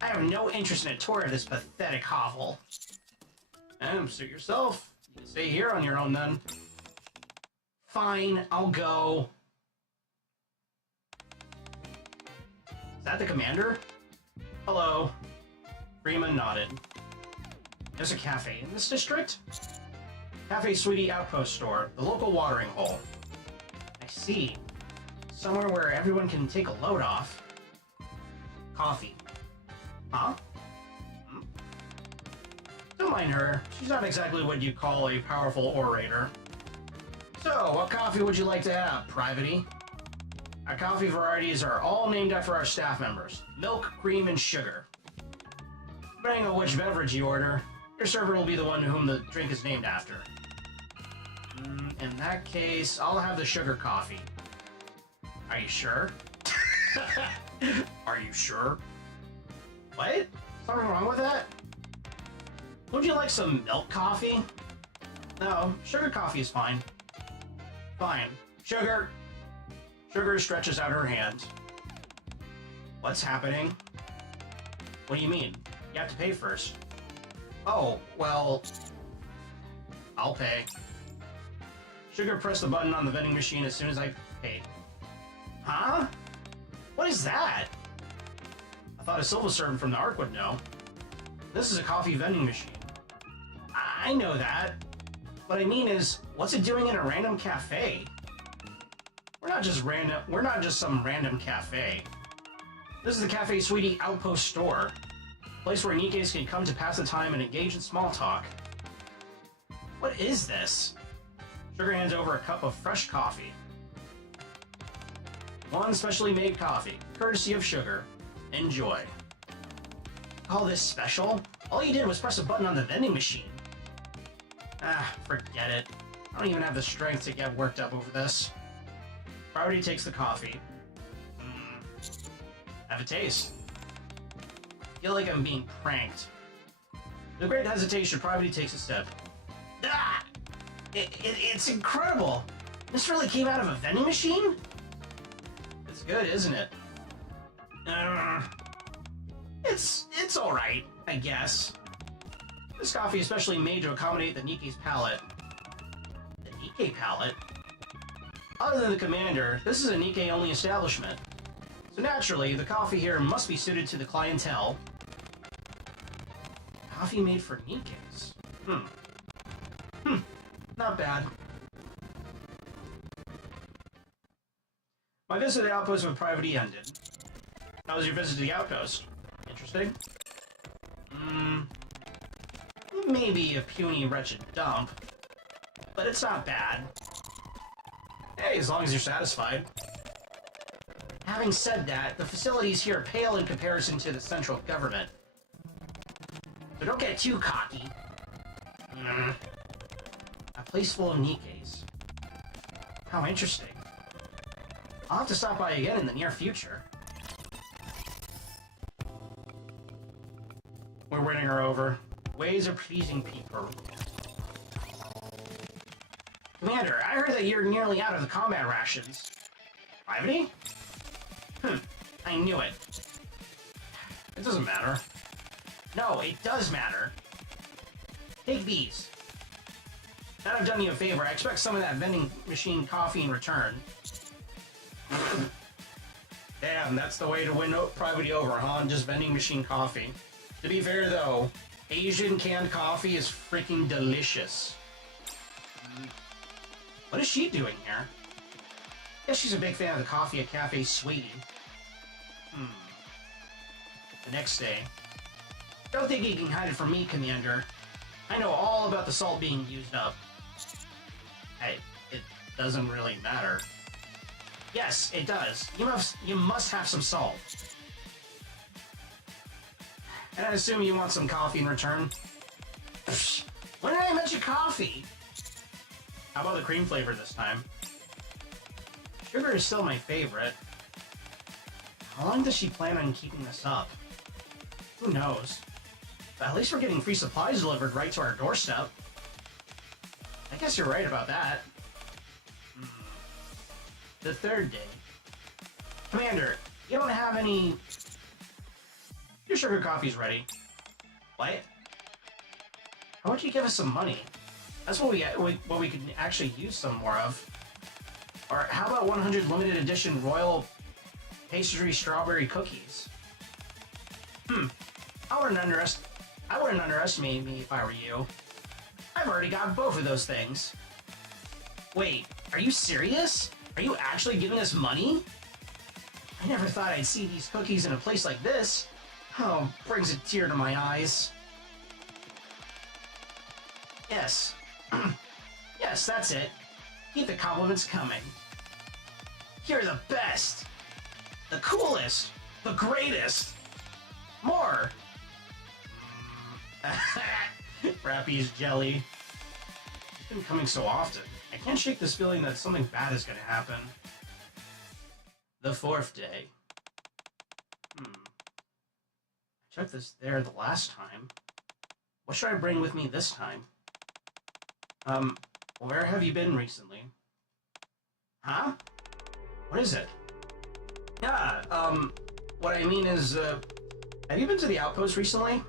I have no interest in a tour of this pathetic hovel. Suit yourself. You can stay here on your own then. Fine, I'll go. Is that the commander? Hello. Freeman nodded. There's a cafe in this district? Cafe Sweetie Outpost Store, the local watering hole. I see. Somewhere where everyone can take a load off. Coffee. Huh? Don't mind her. She's not exactly what you call a powerful orator. So, what coffee would you like to have, Private? Our coffee varieties are all named after our staff members. Milk, cream, and sugar. Depending on which beverage you order, your server will be the one whom the drink is named after. In that case, I'll have the sugar coffee. Are you sure? Are you sure? What? Something wrong with that? Would you like some milk coffee? No, sugar coffee is fine. Fine. Sugar. Sugar stretches out her hand. What's happening? What do you mean? You have to pay first. Oh, well... I'll pay. Sugar pressed the button on the vending machine as soon as I paid. Huh? What is that? I thought a civil servant from the Ark would know. This is a coffee vending machine. I know that. What I mean is, what's it doing in a random cafe? We're not just some random cafe. This is the Cafe Sweetie Outpost store. A place where Nikkes can come to pass the time and engage in small talk. What is this? Sugar hands over a cup of fresh coffee. One specially made coffee, courtesy of Sugar. Enjoy. Call this special? All you did was press a button on the vending machine. Ah, forget it. I don't even have the strength to get worked up over this. Priority takes the coffee. Have a taste. I feel like I'm being pranked. With great hesitation, Priority takes a sip. Ah! It's incredible! This really came out of a vending machine? It's good, isn't it? It's alright, I guess. This coffee is specially made to accommodate the Nikke's palate. The Nikke palate? Other than the commander, this is a Nikke-only establishment. So naturally, the coffee here must be suited to the clientele. Coffee made for Nikkes. Not bad. My visit to the outpost with Private E ended. How was your visit to the outpost? Interesting? Maybe a puny, wretched dump. But it's not bad. Hey, as long as you're satisfied. Having said that, the facilities here pale in comparison to the central government. So don't get too cocky. A place full of Nikkes. How interesting. I'll have to stop by again in the near future. We're winning her over. Ways of pleasing people. Commander, I heard that you're nearly out of the combat rations. Private? I knew it. It doesn't matter. No, it does matter. Take these. Now that I've done you a favor, I expect some of that vending machine coffee in return. Damn, that's the way to win Private over, huh? Just vending machine coffee. To be fair, though, Asian canned coffee is freaking delicious. What is she doing here? Guess she's a big fan of the coffee at Cafe Sweetie. The next day. Don't think you can hide it from me, Commander. I know all about the salt being used up. Hey, it doesn't really matter. Yes, it does. You must have some salt. And I assume you want some coffee in return? When did I mention coffee? How about the cream flavor this time? Sugar is still my favorite. How long does she plan on keeping this up? Who knows? But at least we're getting free supplies delivered right to our doorstep. I guess you're right about that. The third day. Commander, you don't have any... Your sugar coffee's ready. What? How about you give us some money? That's what we could actually use some more of. Or how about 100 limited edition royal pastry strawberry cookies? I wouldn't underestimate me if I were you. I've already got both of those things. Wait, are you serious? Are you actually giving us money? I never thought I'd see these cookies in a place like this. Oh, brings a tear to my eyes. Yes. Yes, that's it. Keep the compliments coming. You're the best. The coolest. The greatest. More. Rappy's jelly. It's been coming so often. I can't shake this feeling that something bad is going to happen. The fourth day. I checked this there the last time. What should I bring with me this time? Where have you been recently? Huh? What is it? Yeah, what I mean is, have you been to the outpost recently?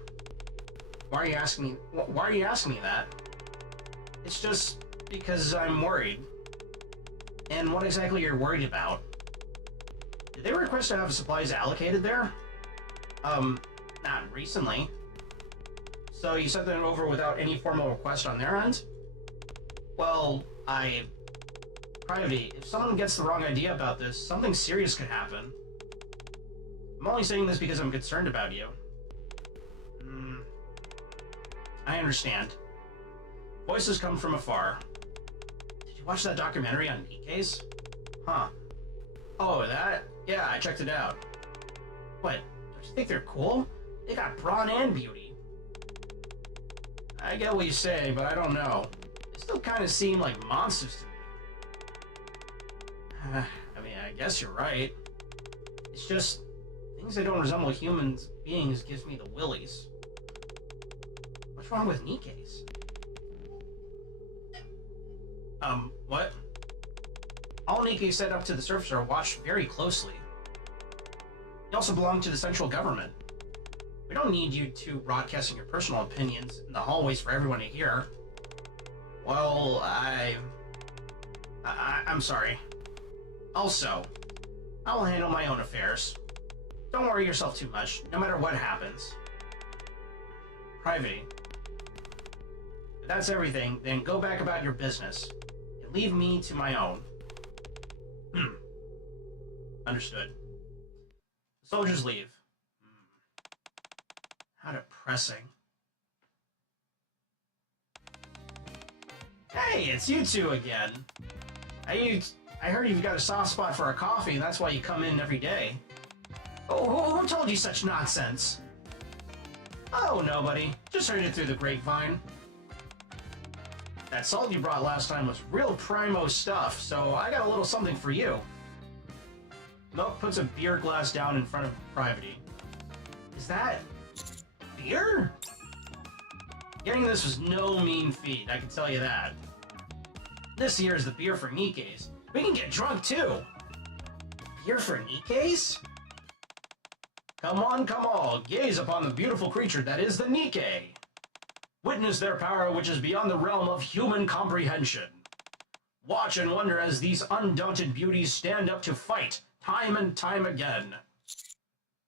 Why are you asking me that? It's just because I'm worried. And what exactly you're worried about? Did they request to have supplies allocated there? Not recently. So you sent them over without any formal request on their end? Well, Private, if someone gets the wrong idea about this, something serious could happen. I'm only saying this because I'm concerned about you. I understand. Voices come from afar. Did you watch that documentary on Nikke's? Huh. Oh, that? Yeah, I checked it out. What? Don't you think they're cool? They got brawn and beauty. I get what you say, but I don't know. They still kind of seem like monsters to me. I mean, I guess you're right. It's just, things that don't resemble human beings gives me the willies. What's wrong with Nikke's? What? All Nikke set up to the surface are watched very closely. You also belong to the central government. We don't need you two broadcasting your personal opinions in the hallways for everyone to hear. Well, I'm sorry. Also, I will handle my own affairs. Don't worry yourself too much, no matter what happens. Private. If that's everything, then go back about your business. And leave me to my own. Understood. The soldiers leave. How depressing. Hey, it's you two again. I heard you've got a soft spot for a coffee, and that's why you come in every day. Oh, who told you such nonsense? Oh, nobody. Just heard it through the grapevine. That salt you brought last time was real primo stuff, so I got a little something for you. Milk puts a beer glass down in front of Private. Is that beer? Getting this was no mean feat, I can tell you that. This here is the beer for Nikke's. We can get drunk too. Beer for Nikke's? Come on, come all, gaze upon the beautiful creature that is the Nikke. Witness their power which is beyond the realm of human comprehension. Watch and wonder as these undaunted beauties stand up to fight, time and time again.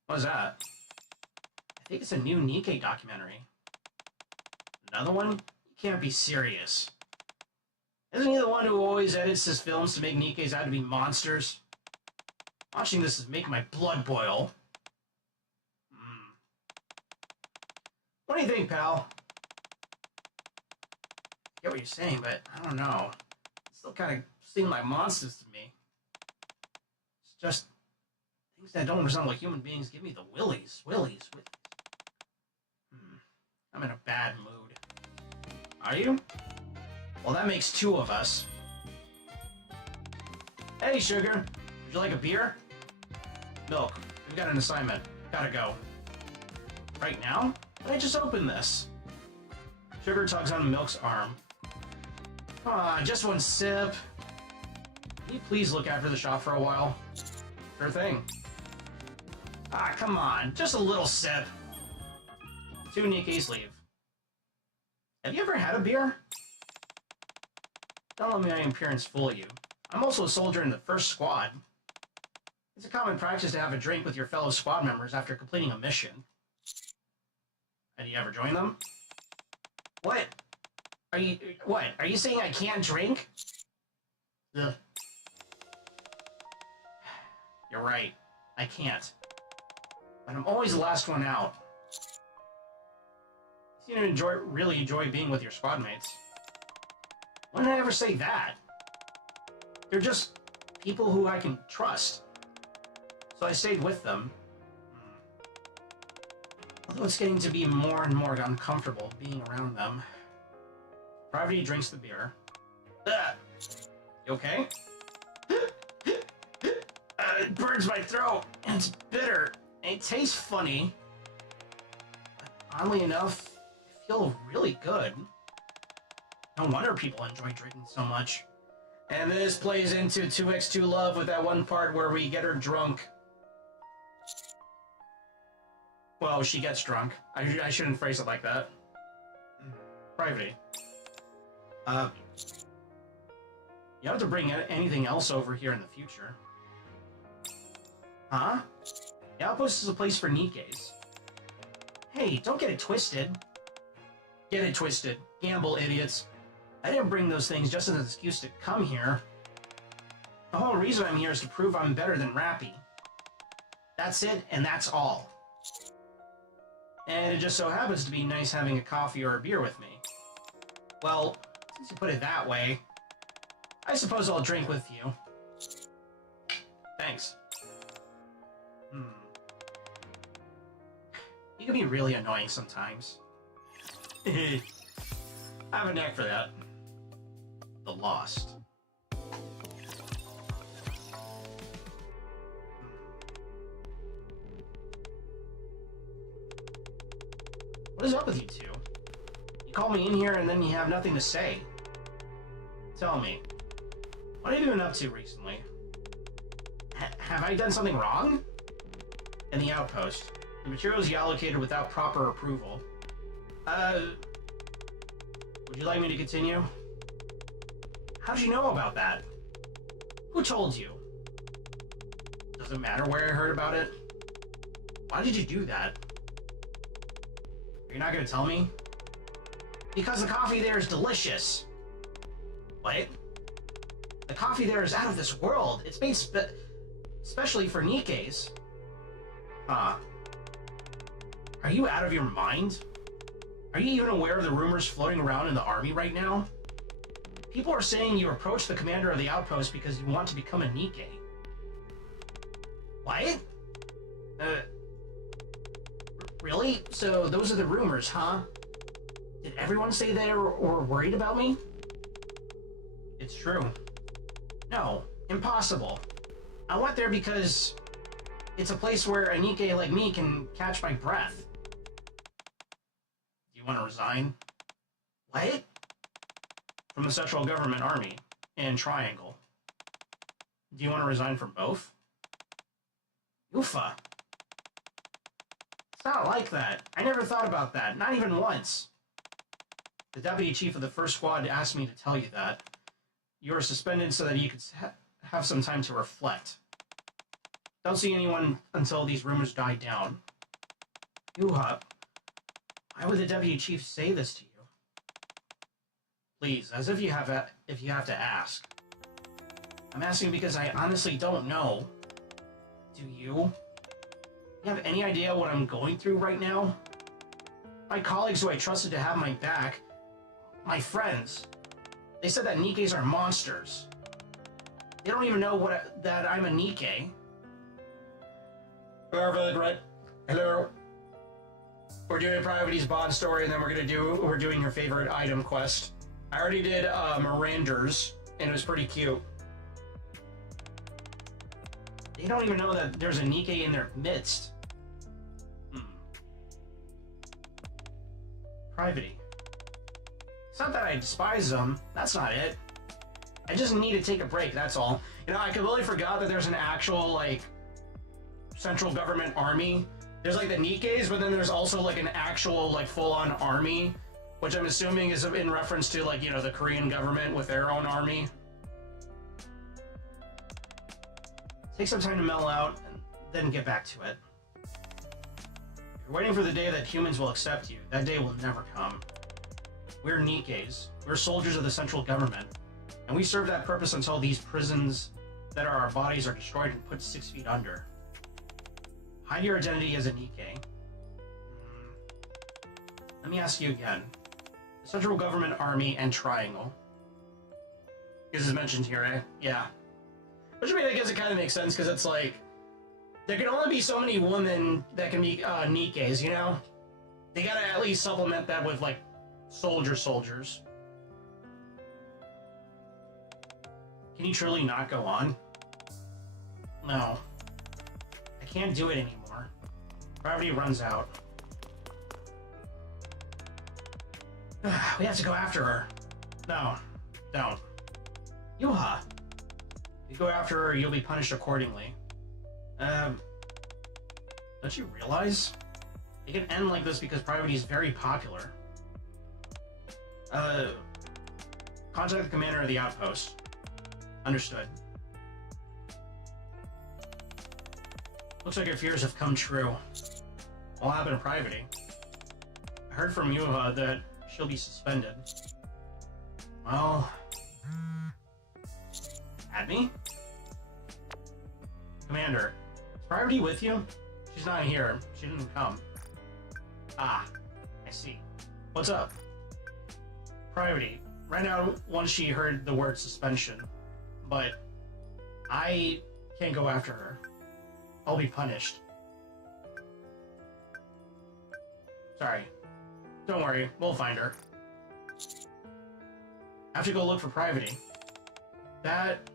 What's that? I think it's a new Nikke documentary. Another one? You can't be serious. Isn't he the one who always edits his films to make Nikke's out to be monsters? Watching this is making my blood boil. What do you think, pal? I get what you're saying, but I don't know. It still kind of seem like monsters to me. It's just things that don't resemble human beings give me the willies. I'm in a bad mood. Are you? Well, that makes two of us. Hey, Sugar. Would you like a beer? Milk. We've got an assignment. Gotta go. Right now? But I just opened this. Sugar tugs on Milk's arm. Ah, just one sip. Can you please look after the shop for a while? Sure thing. Ah, come on. Just a little sip. Two Nikke's leave. Have you ever had a beer? Don't let my appearance fool you. I'm also a soldier in the first squad. It's a common practice to have a drink with your fellow squad members after completing a mission. Have you ever joined them? What? Are you saying I can't drink? Ugh. You're right. I can't. But I'm always the last one out. You seem to really enjoy being with your squad mates. When did I ever say that? They're just people who I can trust. So I stayed with them. Although it's getting to be more and more uncomfortable being around them. Private drinks the beer. Ugh. You okay? It burns my throat, and it's bitter, and it tastes funny. But oddly enough, I feel really good. No wonder people enjoy drinking so much. And this plays into 2x2 Love with that one part where we get her drunk. Well, she gets drunk. I shouldn't phrase it like that. Private. You don't have to bring anything else over here in the future. Huh? The outpost is a place for Nikkes. Hey, don't get it twisted. Get it twisted. Gamble, idiots. I didn't bring those things just as an excuse to come here. The whole reason I'm here is to prove I'm better than Rappy. That's it, and that's all. And it just so happens to be nice having a coffee or a beer with me. Well, since you put it that way, I suppose I'll drink with you. Thanks. You can be really annoying sometimes. I have a knack for that. The Lost. What is up with you two? You call me in here and then you have nothing to say. Tell me, what have you been up to recently? Have I done something wrong? In the outpost, the materials you allocated without proper approval. Would you like me to continue? How did you know about that? Who told you? Does it matter where I heard about it? Why did you do that? You're not gonna tell me? Because the coffee there is delicious. What? The coffee there is out of this world. It's made especially for Nikkes. Huh. Are you out of your mind? Are you even aware of the rumors floating around in the army right now? People are saying you approached the commander of the outpost because you want to become a Nikke. What? Really? So those are the rumors, huh? Did everyone say they were worried about me? It's true. No, impossible. I went there because it's a place where a Nikke like me can catch my breath. Do you want to resign? What? From the Central Government Army and Triangle. Do you want to resign from both? Oofa. It's not like that. I never thought about that, not even once. The Deputy Chief of the First Squad asked me to tell you that. You were suspended so that you could have some time to reflect. Don't see anyone until these rumors die down. Yuha, why would the Deputy Chief say this to you? Please, as if you have to ask. I'm asking because I honestly don't know. Do you? You have any idea what I'm going through right now? My colleagues who I trusted to have my back, my friends, they said that Nikkes are monsters. They don't even know that I'm a Nikke. Perfect, right? Hello. We're doing Priority's Bond story, and then we're doing your favorite item quest. I already did Miranda's, and it was pretty cute. They don't even know that there's a Nikke in their midst. Privity. It's not that I despise them. That's not it. I just need to take a break, that's all. You know, I completely forgot that there's an actual, like, central government army. There's, like, the Nikkes, but then there's also, like, an actual, like, full-on army, which I'm assuming is in reference to, like, you know, the Korean government with their own army. Take some time to mellow out, and then get back to it. If you're waiting for the day that humans will accept you, that day will never come. We're Nikkes. We're soldiers of the central government. And we serve that purpose until these prisons that are our bodies are destroyed and put 6 feet under. Hide your identity as a Nikke. Let me ask you again. The central government army and Triangle. This is mentioned here, eh? Yeah. Which, I mean, I guess it kind of makes sense, because it's like, there can only be so many women that can be Nikkes, you know? They gotta at least supplement that with, like, soldiers. Can you truly not go on? No. I can't do it anymore. Gravity runs out. We have to go after her. No, don't. Yuha! If you go after her, you'll be punished accordingly. Don't you realize? It can end like this because Priority is very popular. Contact the commander of the outpost. Understood. Looks like your fears have come true. What happened to Privity? I heard from Yuha that she'll be suspended. Well... At me? Commander, is Privity with you? She's not here. She didn't come. Ah, I see. What's up? Privity ran out once she heard the word suspension, but I can't go after her. I'll be punished. Sorry. Don't worry, we'll find her. I have to go look for Privity. That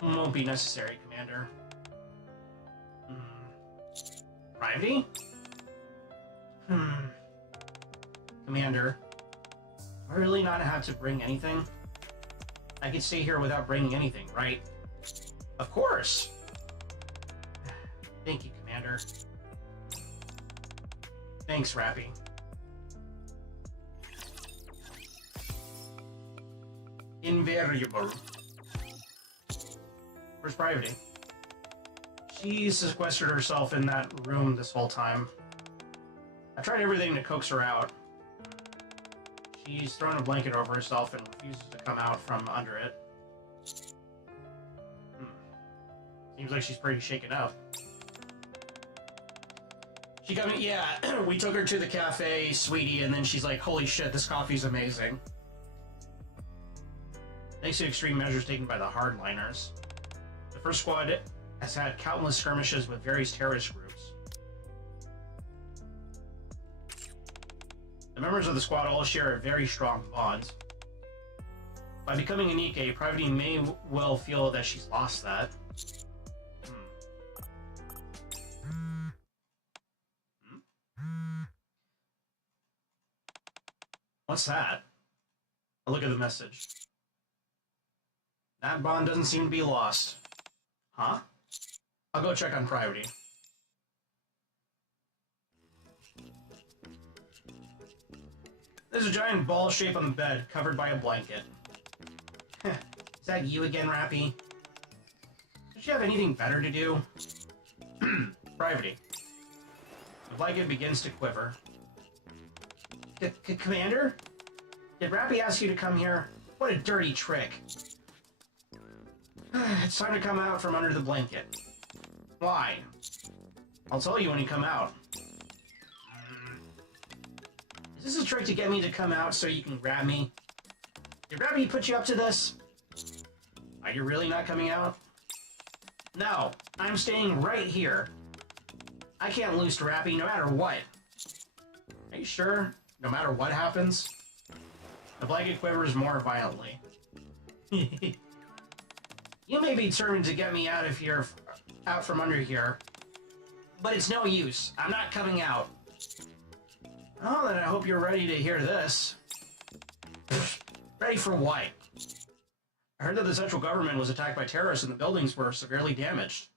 won't be necessary, Commander. Privity? Commander, do I really not have to bring anything? I could stay here without bringing anything, right? Of course! Thank you, Commander. Thanks, Rappy. Invariable. Where's Privity? She sequestered herself in that room this whole time. I tried everything to coax her out. She's thrown a blanket over herself and refuses to come out from under it. Seems like she's pretty shaken up. She got me, yeah, we took her to the cafe, sweetie, and then she's like, holy shit, this coffee's amazing. Thanks to extreme measures taken by the hardliners. The first squad has had countless skirmishes with various terrorist groups. The members of the squad all share a very strong bond. By becoming a Nikke, Privity may well feel that she's lost that. What's that? A look at the message. That bond doesn't seem to be lost. Huh? I'll go check on Privity. There's a giant ball shape on the bed, covered by a blanket. Is that you again, Rappy? Does she have anything better to do? Privity. The blanket begins to quiver. Commander? Did Rappy ask you to come here? What a dirty trick. It's time to come out from under the blanket. Why? I'll tell you when you come out. Is this a trick to get me to come out so you can grab me? Did Rappy put you up to this? Are you really not coming out? No, I'm staying right here. I can't lose to Rappy no matter what. Are you sure? No matter what happens? The blanket quivers more violently. You may be determined to get me out of here, out from under here, but it's no use. I'm not coming out. Oh, then I hope you're ready to hear this. Ready for what? I heard that the central government was attacked by terrorists and the buildings were severely damaged.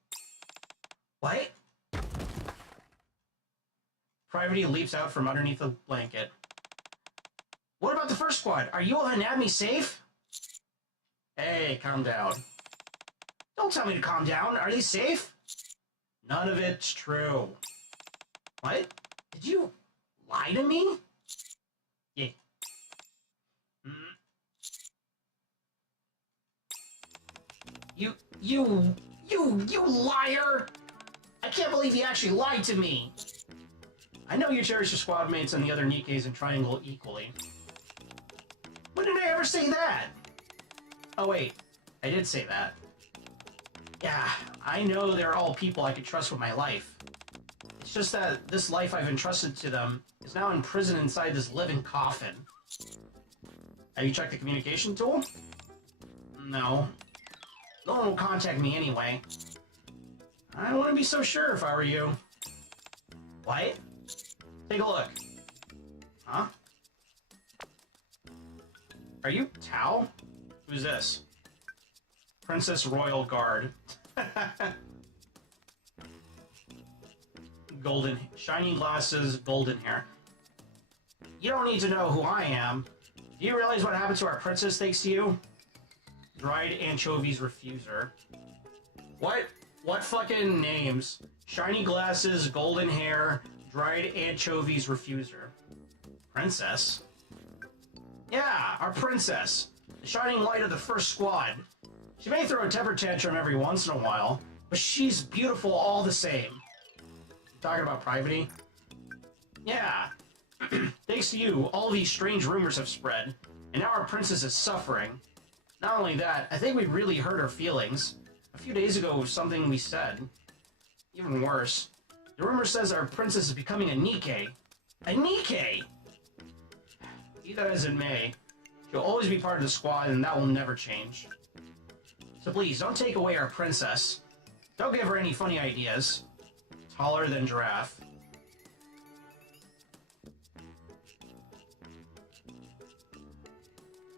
What? Privity leaps out from underneath the blanket. What about the first squad? Are you and Abney safe? Hey, calm down. Don't tell me to calm down. Are they safe? None of it's true. What? Did you lie to me? Yeah. You liar! I can't believe you actually lied to me! I know you cherish your squad mates and the other Nikkes in Triangle equally. When did I ever say that? Oh wait, I did say that. Yeah, I know they're all people I could trust with my life. It's just that this life I've entrusted to them is now imprisoned inside this living coffin. Have you checked the communication tool? No. No one will contact me anyway. I wouldn't be so sure if I were you. What? Take a look. Huh? Are you Tao? Who's this? Princess Royal Guard. Golden, shiny glasses, golden hair. You don't need to know who I am. Do you realize what happened to our princess thanks to you? Dried anchovies refuser. What? What fucking names? Shiny glasses, golden hair, dried anchovies refuser. Princess? Yeah, our princess. The shining light of the first squad. She may throw a temper tantrum every once in a while, but she's beautiful all the same. Talking about Privity? Yeah. Thanks to you, all these strange rumors have spread, and now our princess is suffering. Not only that, I think we really hurt her feelings. A few days ago was something we said. Even worse. The rumor says our princess is becoming a Nikke. A Nikke! Be that as it may, she'll always be part of the squad, and that will never change. So please, don't take away our princess. Don't give her any funny ideas. Taller than giraffe.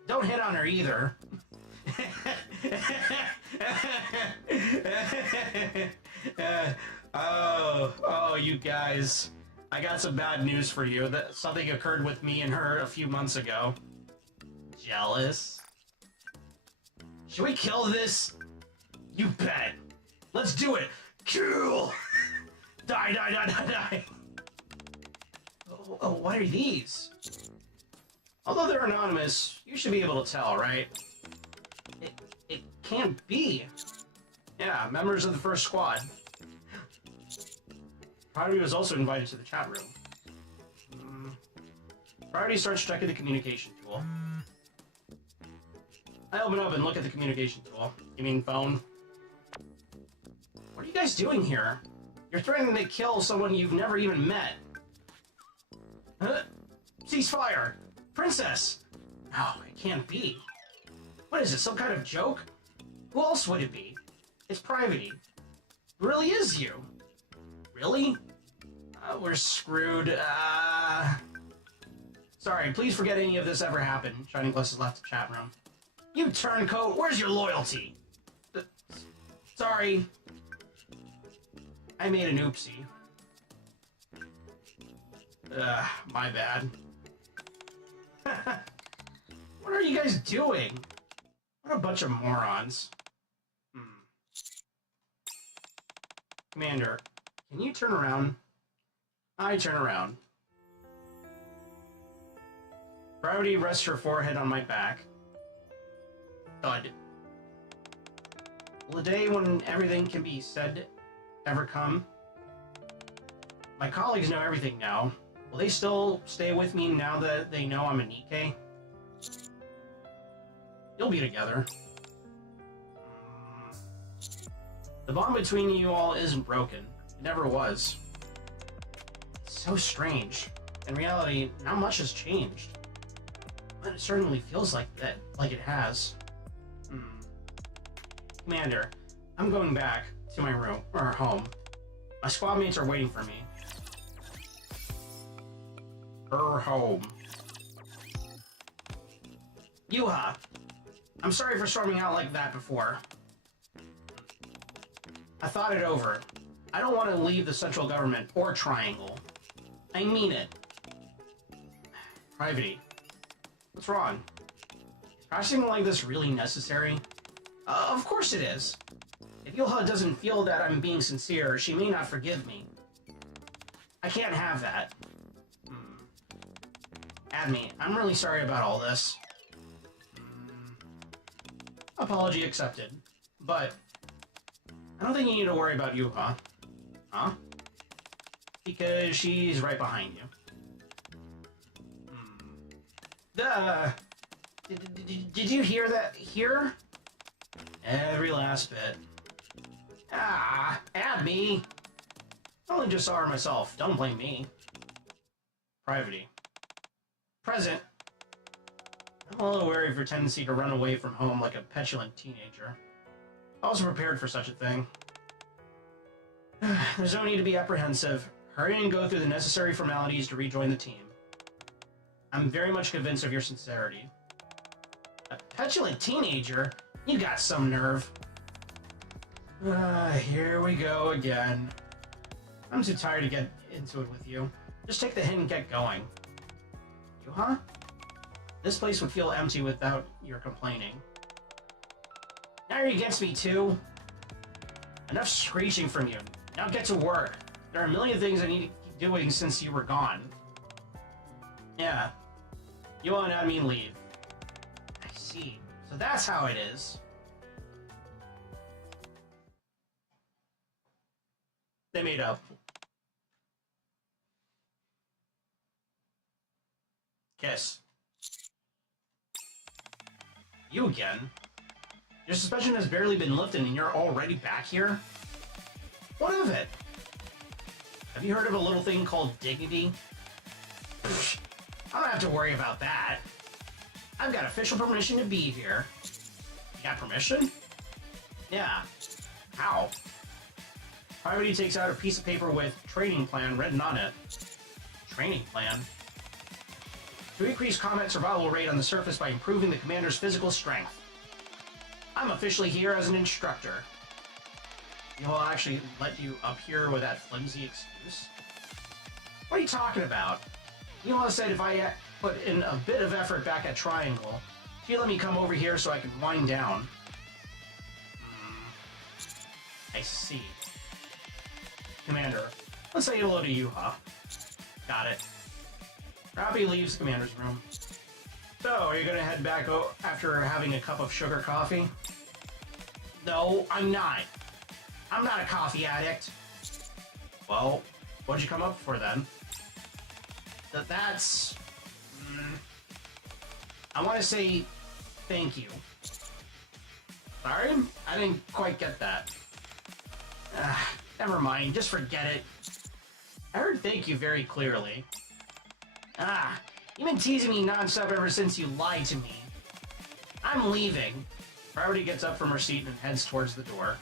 Don't hit on her either. Oh, you guys. I got some bad news for you. That something occurred with me and her a few months ago. Jealous? Should we kill this? You bet. Let's do it. Kill. Die, die, die, die, die. Oh, what are these? Although they're anonymous, you should be able to tell, right? It can't be. Yeah, members of the first squad. Priority was also invited to the chat room. Priority starts checking the communication tool. I open up and look at the communication tool. You mean phone? What are you guys doing here? You're threatening to kill someone you've never even met. Ceasefire! Princess! No, it can't be. What is it, some kind of joke? Who else would it be? It's Privity. It really is you. Really? We're screwed. Sorry, please forget any of this ever happened. Shining Glasses left the chat room. You turncoat, where's your loyalty? Sorry. I made an oopsie. My bad. What are you guys doing? What a bunch of morons. Commander, can you turn around? I turn around. Priority rests her forehead on my back. Thud. Will the day when everything can be said ever come? My colleagues know everything now. Will they still stay with me now that they know I'm a Nikke? You'll be together. The bond between you all isn't broken. It never was. It's so strange. In reality, not much has changed. But it certainly feels like that, like it has. Commander, I'm going back to my room, or home. My squad mates are waiting for me. Her home. Yuha! I'm sorry for storming out like that before. I thought it over. I don't want to leave the central government or Triangle. I mean it. Privity. What's wrong? Is practicing like this really necessary? Of course it is. If Yuha doesn't feel that I'm being sincere, she may not forgive me. I can't have that. Admi, I'm really sorry about all this. Apology accepted. But I don't think you need to worry about Yuha. Huh? Because she's right behind you. Did you hear that? Hear? Every last bit. Admi! I only just saw her myself. Don't blame me. Privity. Present. I'm a little wary of your tendency to run away from home like a petulant teenager. I wasn't prepared for such a thing. There's no need to be apprehensive. Hurry and go through the necessary formalities to rejoin the team. I'm very much convinced of your sincerity. A petulant teenager? You got some nerve. Here we go again. I'm too tired to get into it with you. Just take the hint and get going. Yuha? This place would feel empty without your complaining. Now you're against me too? Enough screeching from you. Now get to work. There are a million things I need to keep doing since you were gone. Yeah. You won't have me leave. I see. So that's how it is. They made up. Kiss. You again? Your suspension has barely been lifted and you're already back here? What of it? Have you heard of a little thing called dignity? Pfft, I don't have to worry about that. I've got official permission to be here. You got permission? Yeah. How? Priority takes out a piece of paper with training plan written on it. Training plan? To increase combat survival rate on the surface by improving the commander's physical strength. I'm officially here as an instructor. You will actually let you up here with that flimsy excuse? What are you talking about? You all said if I put in a bit of effort back at Triangle, she let me come over here so I could wind down. I see. Commander, let's say hello to you, huh? Got it. Robbie leaves the commander's room. So, are you gonna head back after having a cup of sugar coffee? No, I'm not. I'm not a coffee addict. Well, what'd you come up for then? That's... I want to say thank you. Sorry? I didn't quite get that. Never mind, just forget it. I heard thank you very clearly. You've been teasing me non-stop ever since you lied to me. I'm leaving. Priority gets up from her seat and heads towards the door.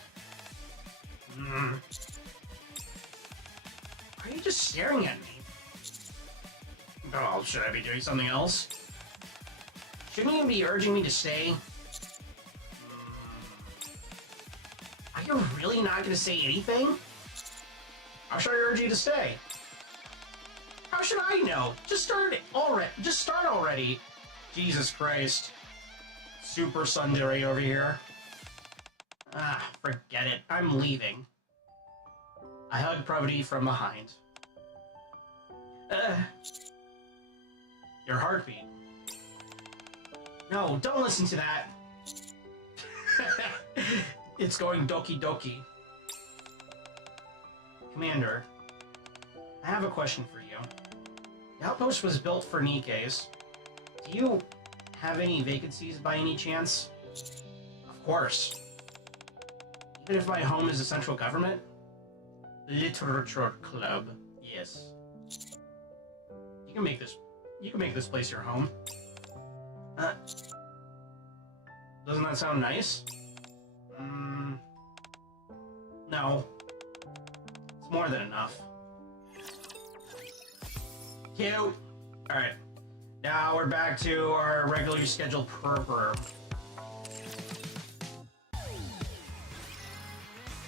Are you just staring at me? Oh, should I be doing something else? Shouldn't you be urging me to stay? Are you really not going to say anything? How should I urge you to stay? How should I know? Just start already. Just start already. Jesus Christ. Super tsundere over here. Forget it. I'm leaving. I hug Pravati from behind. Your heartbeat. No, don't listen to that. It's going doki doki. Commander, I have a question for you. The outpost was built for Nikke's. Do you have any vacancies by any chance? Of course. Even if my home is the central government? Literature club. Yes. You can make this place your home. Doesn't that sound nice? No. It's more than enough. Cute. Alright. Now we're back to our regularly scheduled program.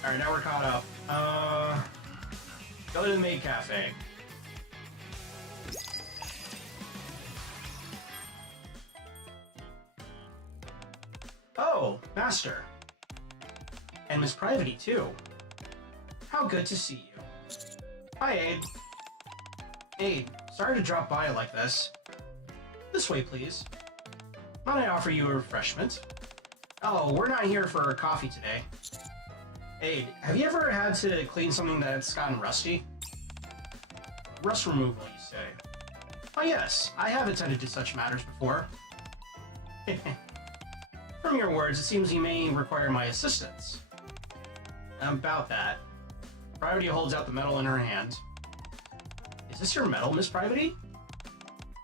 Alright, now we're caught up. Go to the maid cafe. Oh, Master. And Miss Privity, too. How good to see you. Hi, Aid. Aid, sorry to drop by like this. This way, please. Might I offer you a refreshment? Oh, we're not here for coffee today. Aid, have you ever had to clean something that's gotten rusty? Rust removal, you say? Oh yes, I have attended to such matters before. From your words, it seems you may require my assistance. About that, Privity holds out the medal in her hand. Is this your medal, Miss Privity?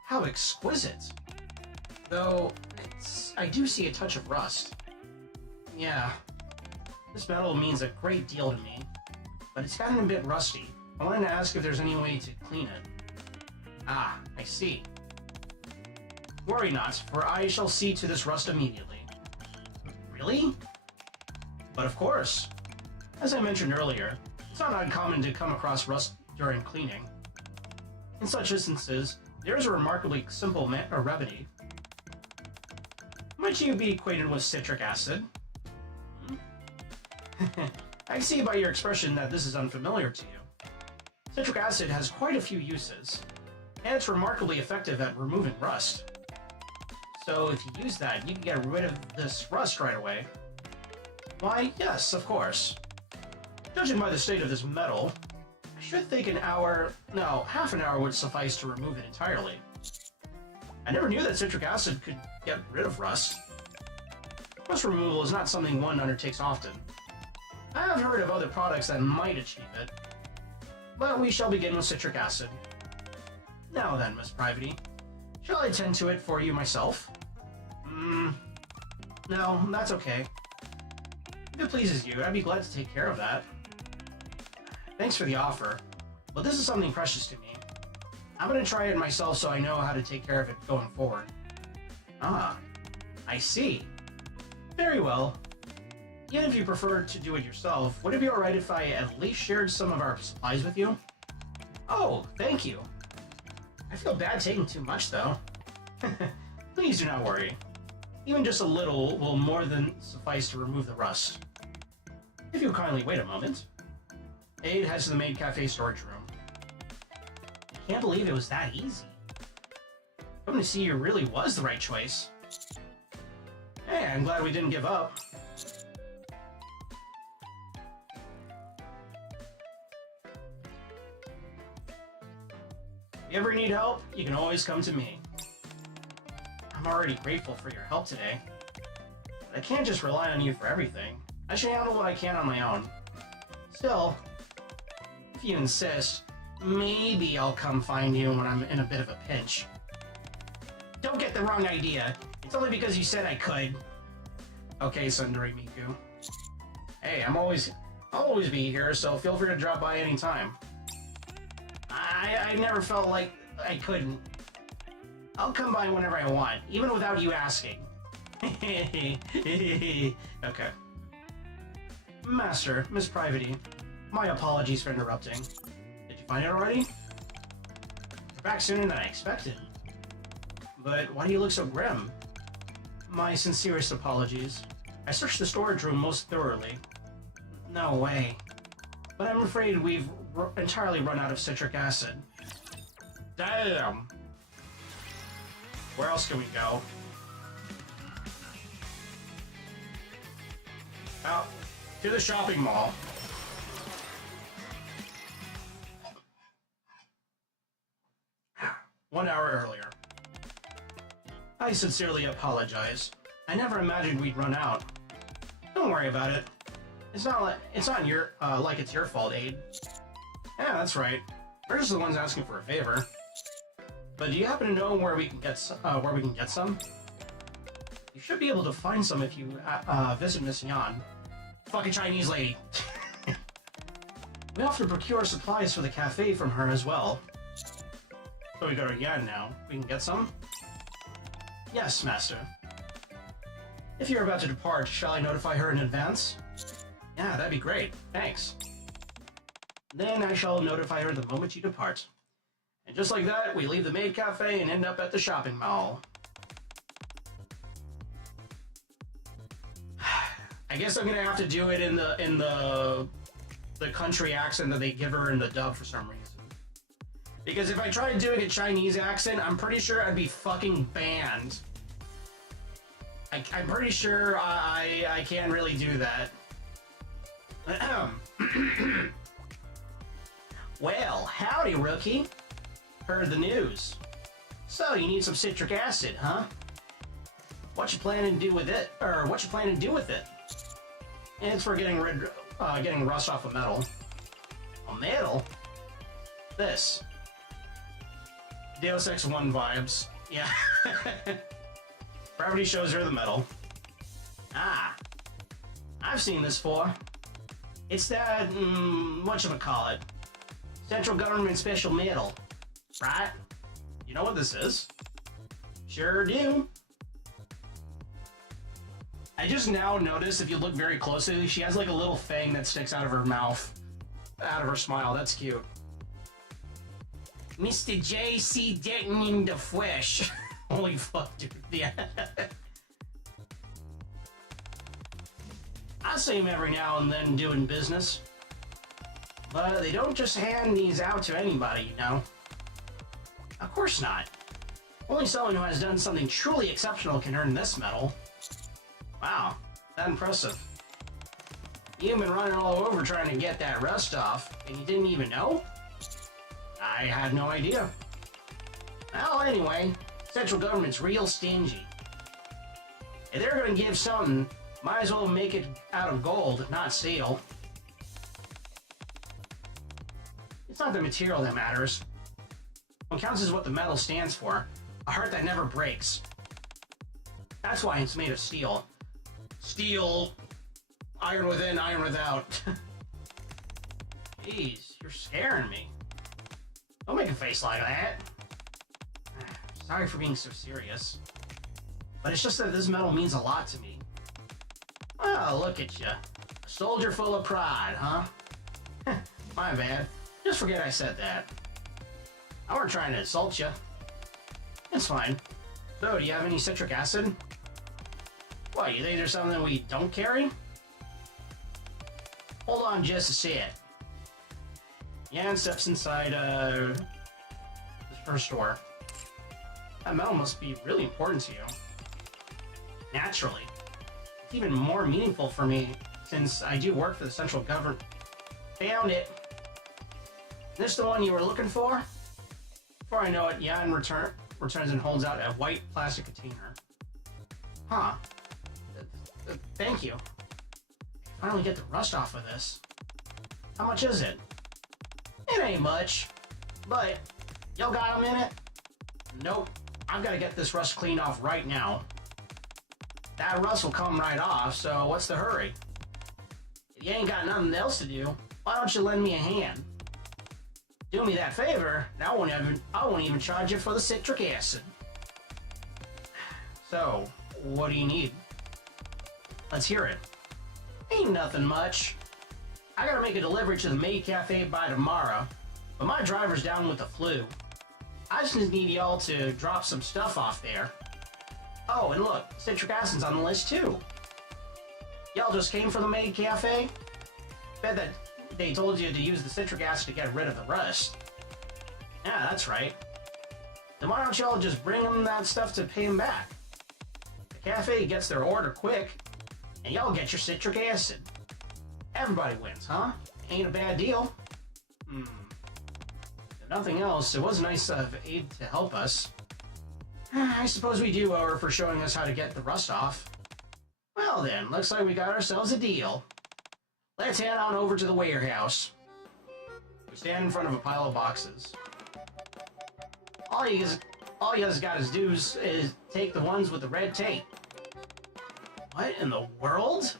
How exquisite! Though, I do see a touch of rust. Yeah, this medal means a great deal to me, but it's gotten a bit rusty. I wanted to ask if there's any way to clean it. Ah, I see. Worry not, for I shall see to this rust immediately. Really? But of course. As I mentioned earlier, it's not uncommon to come across rust during cleaning. In such instances, there is a remarkably simple remedy. might you be acquainted with citric acid? I see by your expression that this is unfamiliar to you. Citric acid has quite a few uses, and it's remarkably effective at removing rust. So if you use that, you can get rid of this rust right away. Why, yes, of course. Judging by the state of this metal, I should think half an hour would suffice to remove it entirely. I never knew that citric acid could get rid of rust. Rust removal is not something one undertakes often. I have heard of other products that might achieve it, but we shall begin with citric acid. Now then, Miss Privity, shall I tend to it for you myself? No, that's okay. If it pleases you, I'd be glad to take care of that. Thanks for the offer, but this is something precious to me. I'm gonna try it myself so I know how to take care of it going forward. Ah, I see. Very well. Even if you prefer to do it yourself, would it be alright if I at least shared some of our supplies with you? Oh, thank you. I feel bad taking too much, though. Please do not worry. Even just a little will more than suffice to remove the rust. If you'll kindly wait a moment. Aid heads to the maid cafe storage room. I can't believe it was that easy. Coming to see you really was the right choice. Hey, I'm glad we didn't give up. If you ever need help, you can always come to me. I'm already grateful for your help today. But I can't just rely on you for everything. I should handle what I can on my own. Still, if you insist, maybe I'll come find you when I'm in a bit of a pinch. Don't get the wrong idea. It's only because you said I could. Okay, Sundari Miku. Hey, I'll always be here, so feel free to drop by anytime. I never felt like I couldn't. I'll come by whenever I want, even without you asking. Okay. Master, Miss Privity, my apologies for interrupting. Did you find it already? You're back sooner than I expected. But why do you look so grim? My sincerest apologies. I searched the storage room most thoroughly. No way. But I'm afraid we've entirely run out of citric acid. Damn! Where else can we go? Out to the shopping mall. One hour earlier. I sincerely apologize. I never imagined we'd run out. Don't worry about it. It's not your like it's your fault, Aid. Yeah, that's right. We're just the ones asking for a favor. But do you happen to know where we can get some? You should be able to find some if you visit Miss Yan. Fucking Chinese lady. We often procure supplies for the cafe from her as well. So we go to Yan now. We can get some? Yes, Master. If you're about to depart, shall I notify her in advance? Yeah, that'd be great. Thanks. Then I shall notify her the moment you depart. And just like that, we leave the maid cafe and end up at the shopping mall. I guess I'm gonna have to do it in the country accent that they give her in the dub for some reason. Because if I tried doing a Chinese accent, I'm pretty sure I'd be fucking banned. I'm pretty sure I can't really do that. Well, howdy, rookie. Heard the news. So, you need some citric acid, huh? What you planning to do with it? Or what you planning to do with it? And it's for getting rust off of metal. A metal? This. Deus Ex 1 vibes. Yeah. Gravity shows her the metal. Ah. I've seen this before. It's that, whatchamacallit. Central Government Special Metal. Right? You know what this is? Sure do. I just now noticed, if you look very closely, she has like a little fang that sticks out of her mouth. Out of her smile. That's cute. Mr. J.C. Denton in the flesh. Holy fuck, dude. Yeah. I see them every now and then doing business. But they don't just hand these out to anybody, you know. Of course not. Only someone who has done something truly exceptional can earn this medal. Wow, that impressive. You've been running all over trying to get that rust off, and you didn't even know? I had no idea. Well, anyway, central government's real stingy. If they're gonna give something, might as well make it out of gold, not steel. It's not the material that matters. What counts is what the metal stands for. A heart that never breaks. That's why it's made of steel. Steel, iron within, iron without. Jeez, you're scaring me. Don't make a face like that. Sorry for being so serious. But it's just that this medal means a lot to me. Well, look at you. A soldier full of pride, huh? My bad. Just forget I said that. I weren't trying to insult you. It's fine. So, do you have any citric acid? What, you think there's something we don't carry? Hold on just a sec. Yan steps inside, the first door. That metal must be really important to you. Naturally. It's even more meaningful for me, since I do work for the central government. Found it. This the one you were looking for? Before I know it, Yan returns and holds out a white plastic container. Huh. Thank you. Finally get the rust off of this. How much is it? It ain't much. But, y'all got a minute? Nope. I've got to get this rust cleaned off right now. That rust will come right off, so what's the hurry? If you ain't got nothing else to do, why don't you lend me a hand? Do me that favor, and I won't even charge you for the citric acid. So, what do you need? Let's hear it. Ain't nothing much. I gotta make a delivery to the Maid Cafe by tomorrow, but my driver's down with the flu. I just need y'all to drop some stuff off there. Oh, and look, citric acid's on the list too. Y'all just came from the Maid Cafe? Bet that they told you to use the citric acid to get rid of the rust. Yeah, that's right. Then why don't y'all just bring them that stuff to pay them back? The cafe gets their order quick, and y'all get your citric acid. Everybody wins, huh? Ain't a bad deal. If nothing else, it was nice of Abe to help us. I suppose we do owe her for showing us how to get the rust off. Well then, looks like we got ourselves a deal. Let's head on over to the warehouse. We stand in front of a pile of boxes. All you guys got to do is take the ones with the red tape. What in the world?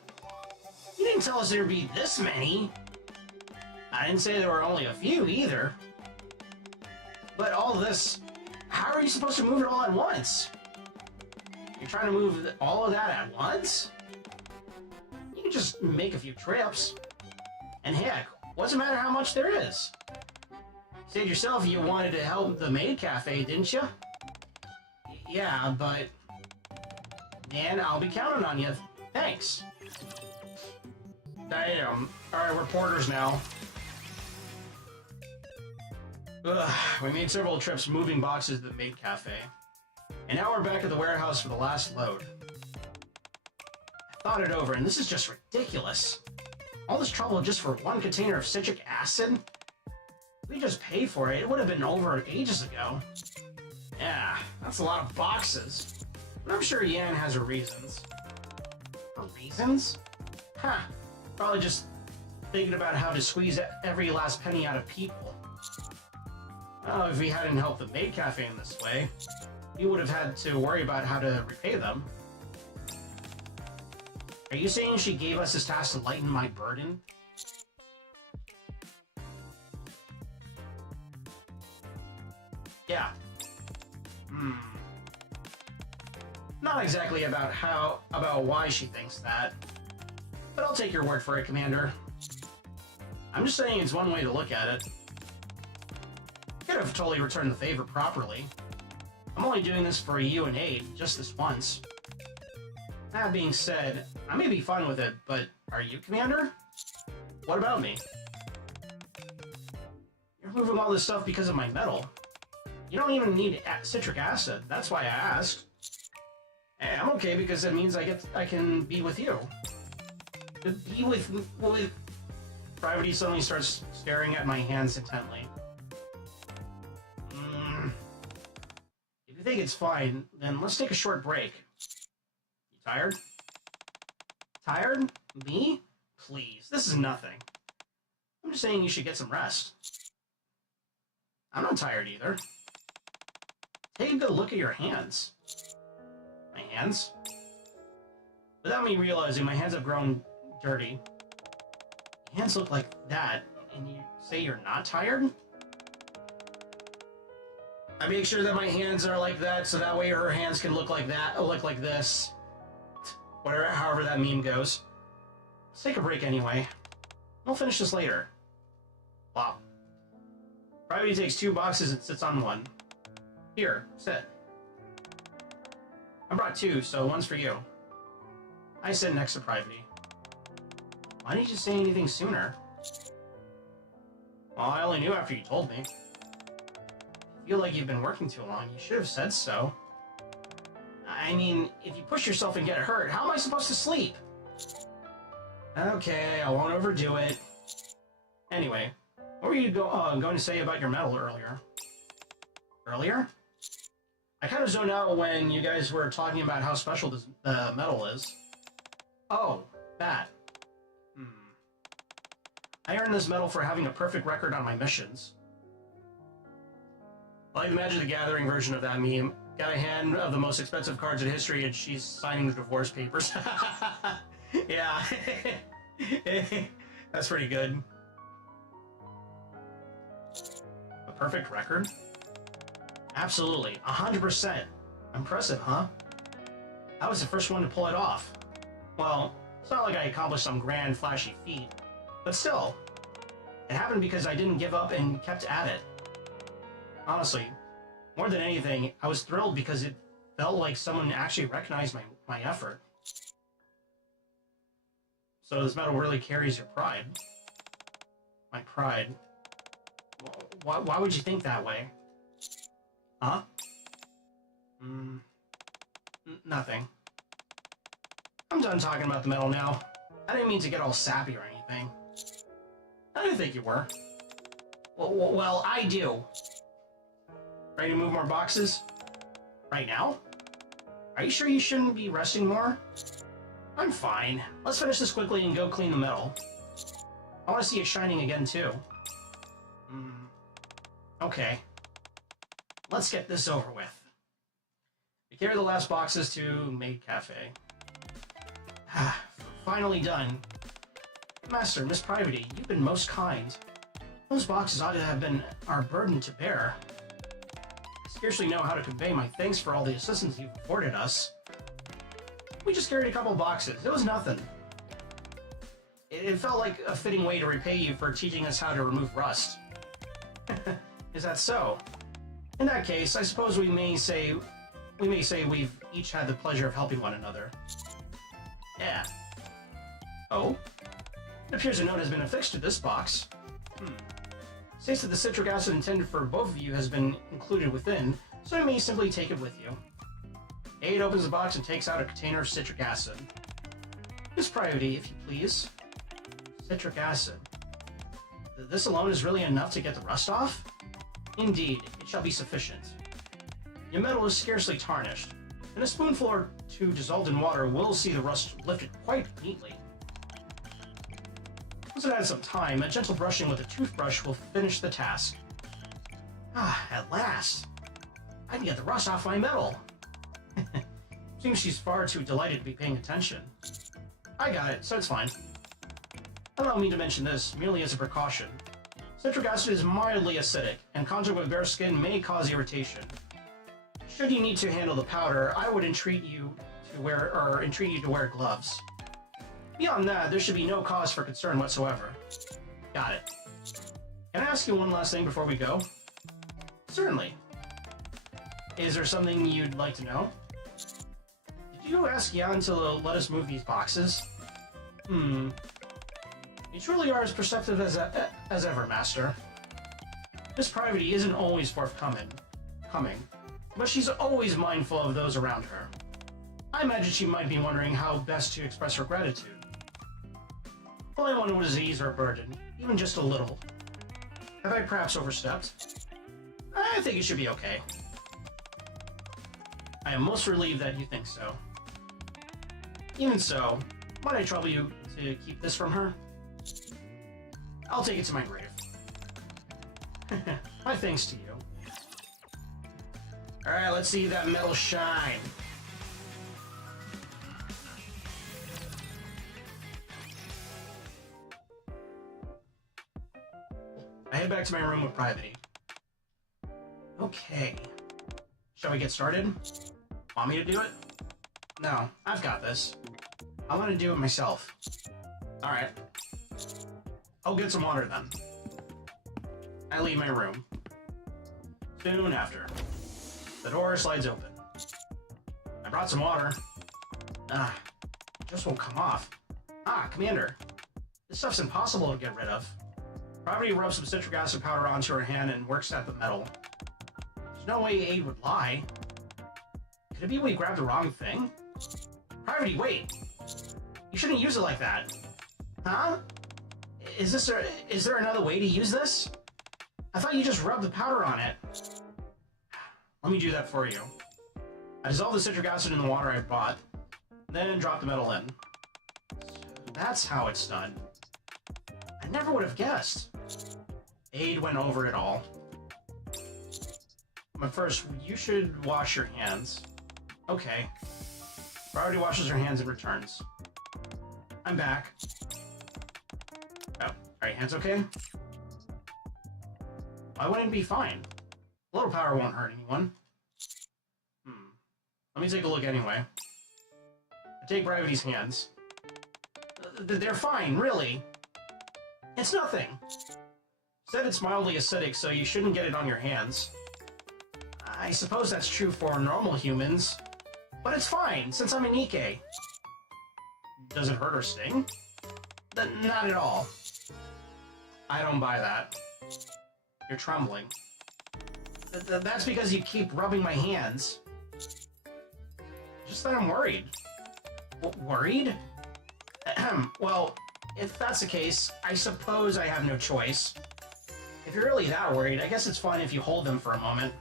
You didn't tell us there'd be this many. I didn't say there were only a few either. But all this, how are you supposed to move it all at once? You're trying to move all of that at once? You can just make a few trips. And heck, what's the matter how much there is? You said yourself you wanted to help the Maid Cafe, didn't you? Yeah, but... Man, I'll be counting on you. Thanks. Damn. Alright, we're porters now. Ugh, we made several trips moving boxes to the Maid Cafe. And now we're back at the warehouse for the last load. I thought it over, and this is just ridiculous. All this trouble just for one container of citric acid? If we just paid for it, it would have been over ages ago. Yeah, that's a lot of boxes. But I'm sure Yan has her reasons. Her reasons? Huh. Probably just thinking about how to squeeze every last penny out of people. Oh, if we hadn't helped the Maid Cafe in this way, we would have had to worry about how to repay them. Are you saying she gave us this task to lighten my burden? Yeah. Not exactly about why she thinks that. But I'll take your word for it, Commander. I'm just saying it's one way to look at it. Could have totally returned the favor properly. I'm only doing this for you and Abe, just this once. That being said, I may be fine with it, but Are you, Commander? What about me? You're moving all this stuff because of my metal. You don't even need citric acid. That's why I asked. Hey, I'm okay because it means I can be with you. To be with... Gravity suddenly starts staring at my hands intently. If you think it's fine, then let's take a short break. You tired? Tired? Me? Please, this is nothing. I'm just saying you should get some rest. I'm not tired either. Take a good look at your hands. My hands? Without me realizing, my hands have grown dirty. Your hands look like that, and you say you're not tired? I make sure that my hands are like that, so that way her hands can look like that, or look like this. Whatever, however that meme goes. Let's take a break anyway. We'll finish this later. Wow. Private takes 2 boxes and sits on one. Here, sit. I brought 2, so one's for you. I sit next to Private. Why didn't you say anything sooner? Well, I only knew after you told me. If you feel like you've been working too long, you should have said so. I mean, if you push yourself and get hurt, how am I supposed to sleep? Okay, I won't overdo it. Anyway, what were you going to say about your medal earlier? Earlier? I kind of zoned out when you guys were talking about how special this medal is. Oh, that. I earned this medal for having a perfect record on my missions. I like the Magic the Gathering version of that meme. Got a hand of the most expensive cards in history and she's signing the divorce papers. Yeah. That's pretty good. A perfect record? Absolutely. 100%. Impressive, huh? I was the first one to pull it off. Well, it's not like I accomplished some grand, flashy feat. But still, it happened because I didn't give up and kept at it. Honestly, more than anything, I was thrilled because it felt like someone actually recognized my effort. So this medal really carries your pride. My pride. Why would you think that way? Huh? Nothing. I'm done talking about the medal now. I didn't mean to get all sappy or anything. I didn't think you were. Well, I do. Ready to move more boxes? Right now? Are you sure you shouldn't be resting more? I'm fine. Let's finish this quickly and go clean the metal. I want to see it shining again, too. Okay. Let's get this over with. We carry the last boxes to Maid Cafe. Finally done. Master, Miss Privity, you've been most kind. Those boxes ought to have been our burden to bear. I scarcely know how to convey my thanks for all the assistance you've afforded us. We just carried a couple boxes. It was nothing. It felt like a fitting way to repay you for teaching us how to remove rust. Is that so? In that case, I suppose we may say we've each had the pleasure of helping one another. Yeah. Oh? It appears a note has been affixed to this box. States that the citric acid intended for both of you has been included within, so you may simply take it with you. Aid opens the box and takes out a container of citric acid. Miss Privity, if you please. Citric acid. This alone is really enough to get the rust off? Indeed, it shall be sufficient. Your metal is scarcely tarnished, and a spoonful or 2 dissolved in water will see the rust lifted quite neatly. Once it has some time, a gentle brushing with a toothbrush will finish the task. At last! I can get the rust off my metal! Seems she's far too delighted to be paying attention. I got it, so it's fine. Allow me to mention this, merely as a precaution. Citric acid is mildly acidic, and contact with bare skin may cause irritation. Should you need to handle the powder, I would entreat you to wear gloves. Beyond that, there should be no cause for concern whatsoever. Got it. Can I ask you one last thing before we go? Certainly. Is there something you'd like to know? Did you ask Jan to let us move these boxes? You truly are as perceptive as ever, Master. Miss Privity isn't always forthcoming, but she's always mindful of those around her. I imagine she might be wondering how best to express her gratitude. All I wanted was to ease her burden, even just a little. Have I perhaps overstepped? I think it should be okay. I am most relieved that you think so. Even so, might I trouble you to keep this from her? I'll take it to my grave. My thanks to you. Alright, let's see that metal shine. I head back to my room with Privity. Okay. Shall we get started? Want me to do it? No, I've got this. I want to do it myself. Alright. I'll get some water then. I leave my room. Soon after, the door slides open. I brought some water. It just won't come off. Commander. This stuff's impossible to get rid of. Privity rubs some citric acid powder onto her hand and works at the metal. There's no way Aid would lie. Could it be we grabbed the wrong thing? Privity, wait! You shouldn't use it like that. Huh? Is there another way to use this? I thought you just rubbed the powder on it. Let me do that for you. I dissolve the citric acid in the water I bought, then drop the metal in. So that's how it's done. I never would have guessed. Aid went over it all. But first, you should wash your hands. Okay. Priority washes her hands and returns. I'm back. Oh, are your hands okay? Why wouldn't it be fine? A little power won't hurt anyone. Let me take a look anyway. I take Priority's hands. They're fine, really. It's nothing. Said it's mildly acidic, so you shouldn't get it on your hands. I suppose that's true for normal humans. But it's fine, since I'm a Nikke. Does it hurt or sting? Not at all. I don't buy that. You're trembling. That's because you keep rubbing my hands. Just that I'm worried. Worried? Well, if that's the case, I suppose I have no choice. If you're really that worried, I guess it's fine if you hold them for a moment.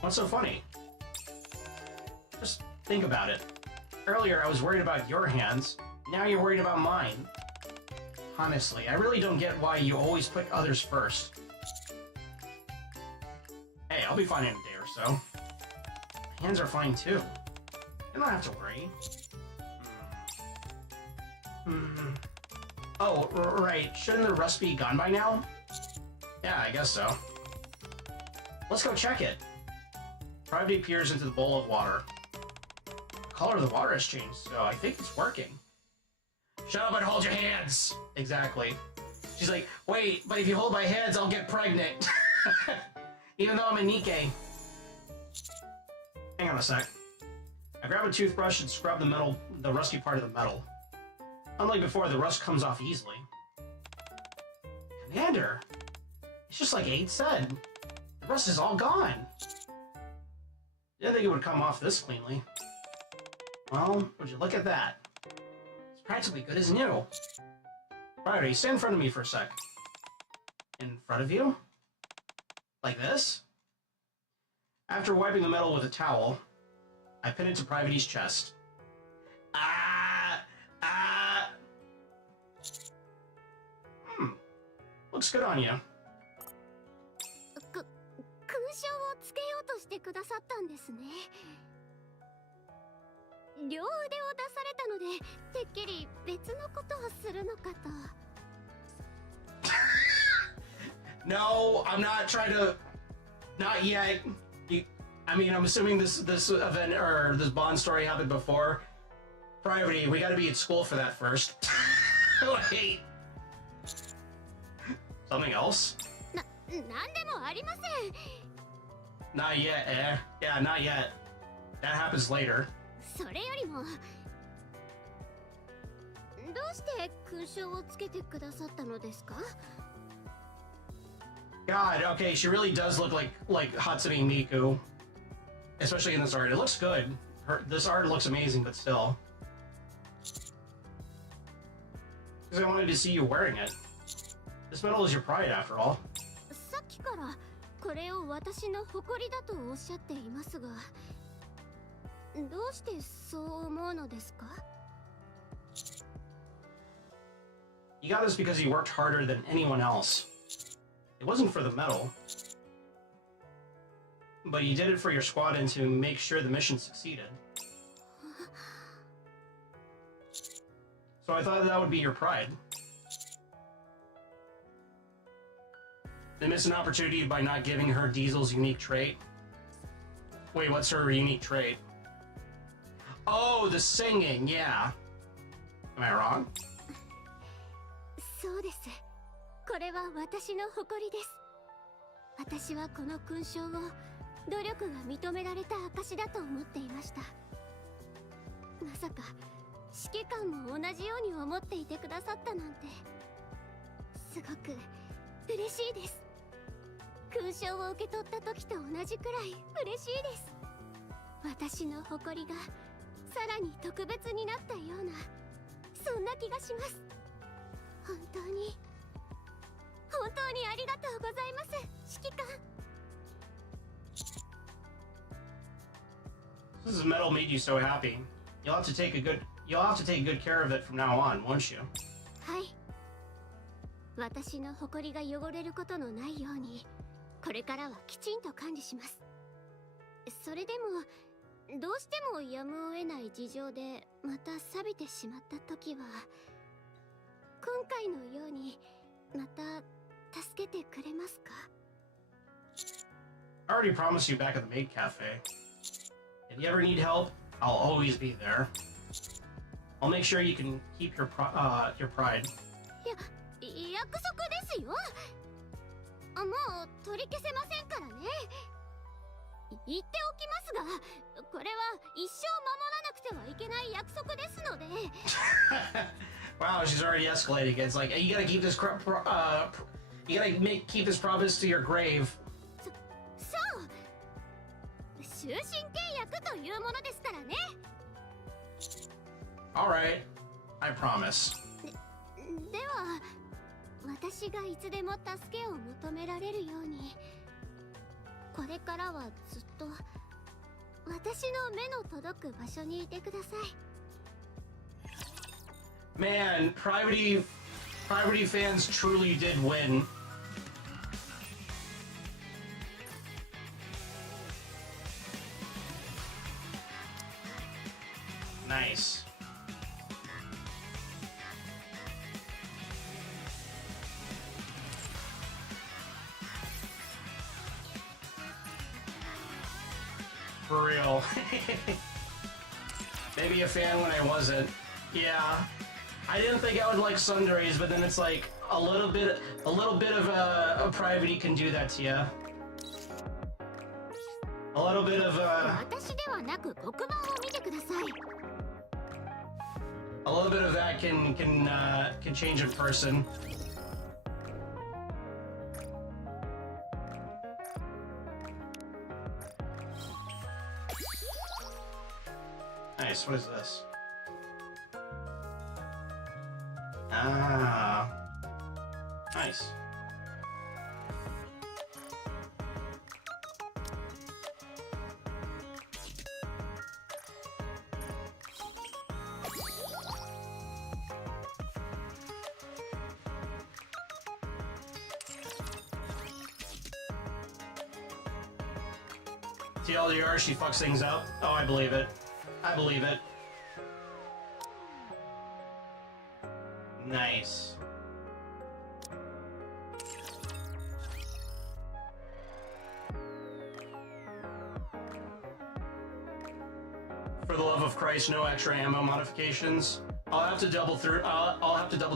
What's so funny? Just think about it. Earlier I was worried about your hands, now you're worried about mine. Honestly, I really don't get why you always put others first. Hey, I'll be fine in a day or so. My hands are fine too. You don't have to worry. Oh, right. Shouldn't the rust be gone by now? Yeah, I guess so. Let's go check it. Privity peers into the bowl of water. The color of the water has changed, so I think it's working. Shut up and hold your hands! Exactly. She's like, wait, but if you hold my hands, I'll get pregnant. Even though I'm a Nikke. Hang on a sec. I grab a toothbrush and scrub the rusty part of the metal. Unlike before, the rust comes off easily. Commander! It's just like Aid said. The rust is all gone. Didn't think it would come off this cleanly. Well, would you look at that? It's practically good as new. Priority, stand in front of me for a sec. In front of you? Like this? After wiping the metal with a towel, I pin it to Priority's chest. Looks good on you. 勲章をつけようとしてくださったんですね。両腕を出されたので、てっきり別のことをするのかと。No, I'm not trying to. Not yet. I mean, I'm assuming this event or this Bond story happened before. Priority, we gotta be at school for that first. Wait. Something else? なんでもありません。 Not yet, eh? Yeah, not yet. That happens later. それよりもどうして勲章をつけてくださったのですか？ God, okay, she really does look like Hatsune Miku, especially in this art. It looks good. This art looks amazing, but still. Because I wanted to see you wearing it. This medal is your pride, after all. さっきからこれを私の誇りだとおっしゃっていますが、どうしてそう思うのですか？ You got this because you worked harder than anyone else. It wasn't for the medal. But you did it for your squad and to make sure the mission succeeded. So I thought that would be your pride. They missed an opportunity by not giving her Diesel's unique trait. Wait, what's her unique trait? Oh, the singing, yeah. Am I wrong? そうです。これは私の誇りです。私はこの勲章を努力が認められた証だと思っていました。まさか指揮官も同じように思っていてくださったなんて、すごく嬉しいです。勲章を受け取った時と同じくらい嬉しいです。私の誇りがさらに特別になったような、そんな気がします。本当にありがとうございます、指揮官。This medal made you so happy. You'll have to take good care of it from now on, won't you? はい。私の誇りが汚れることのないように、これからはきちんと管理します。それでもどうしてもやむを得ない事情でまた錆びてしまった時は、今回のようにまた助けてくれますか？ I already promised you back at the maid cafe. If you ever need help, I'll always be there. I'll make sure you can keep your pride. 約束ですよ。もう取り消せませんからね。言っておきますが、これは一生守らなくてはいけない約束ですので。Wow, she's already escalating. It's like you gotta keep this keep this promise to your grave. そう。終身契約というものですからね。All right, I promise. では、私がいつでも助けを求められるように、これからはずっと私の目の届く場所にいてください。Man, Privity fans truly did win. Nice. For real. Maybe a fan when I wasn't. Yeah. I didn't think I would like sundays, but then it's like a little bit of a Privity can do that to you. A little bit of a little bit of that can change a person. Nice. What is this? Ah, nice. TLDR, she fucks things up. Oh, I believe it. I believe it. Nice. For the love of Christ, no extra ammo modifications. I'll have to double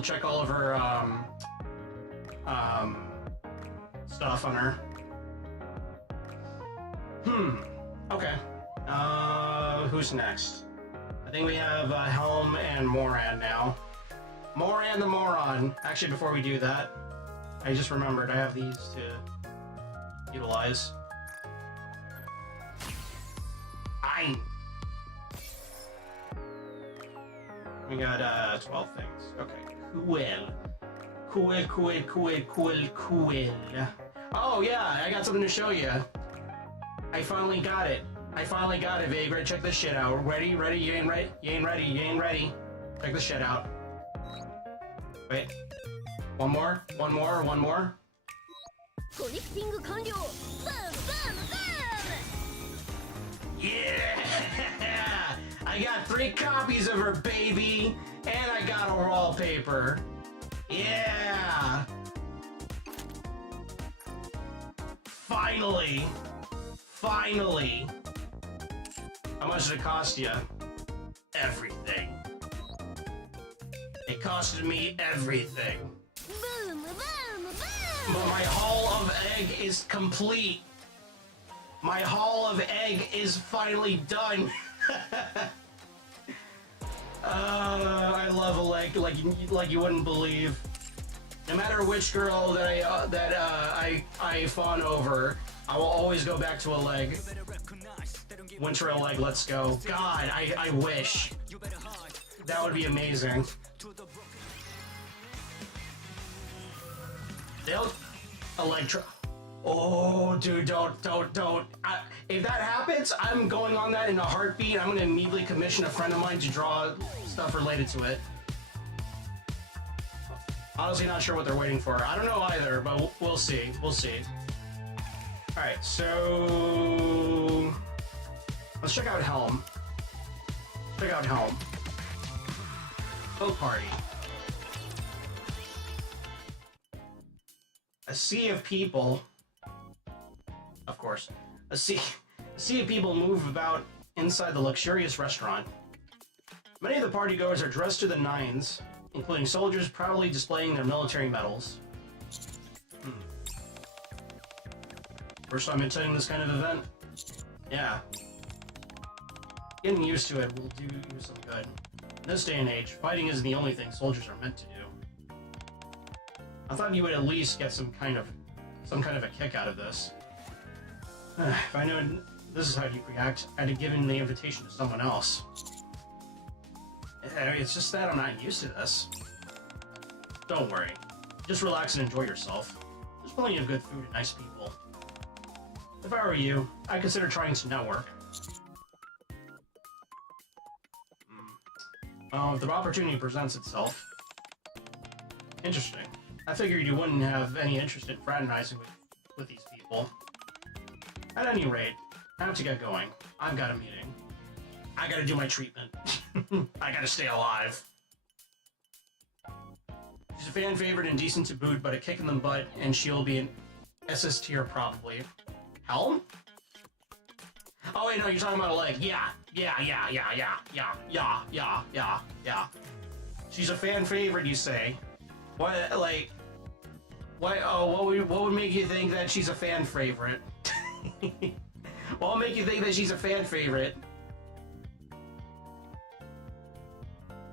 check all of her stuff on her. Okay. Who's next? I think we have Helm and Moran now. Moran the Moron. Actually, before we do that, I just remembered I have these to utilize. We got 12 things. Okay, cool. Oh yeah, I got something to show you. I finally got it. Vagrant. Check this shit out. Ready? You ain't ready. You ain't ready. Check this shit out. Wait. One more. Yeah! I got 3 copies of her, baby! And I got a wallpaper. Yeah! Finally! How much did it cost you? Everything. It costed me everything. But my haul of egg is complete. My haul of egg is finally done. I love a leg like you wouldn't believe. No matter which girl that I fawn over, I will always go back to a leg. Winter a leg, let's go. God, I wish. That would be amazing. They'll a leg. Oh, dude, don't. If that happens, I'm going on that in a heartbeat. I'm gonna immediately commission a friend of mine to draw stuff related to it. Honestly, not sure what they're waiting for. I don't know either, but we'll see. Alright, so... let's check out Helm. Boat party. A sea of people... of course. A sea of people move about inside the luxurious restaurant. Many of the partygoers are dressed to the nines, including soldiers proudly displaying their military medals. First time attending this kind of event? Yeah. Getting used to it will do you some good. In this day and age, fighting isn't the only thing soldiers are meant to do. I thought you would at least get some kind of a kick out of this. If I knew this is how you'd react, I'd have given the invitation to someone else. It's just that I'm not used to this. Don't worry. Just relax and enjoy yourself. There's plenty of good food and nice people. If I were you, I'd consider trying some network. Oh, if the opportunity presents itself. Interesting. I figured you wouldn't have any interest in fraternizing with these people. At any rate, I have to get going. I've got a meeting. I gotta do my treatment. I gotta stay alive. She's a fan favorite and decent to boot, but a kick in the butt, and she'll be an SS tier probably. Helm? Oh wait, no, you're talking about a leg. Yeah. She's a fan favorite, you say? What, like... what? Oh, what would make you think that she's a fan favorite? What would make you think that she's a fan favorite?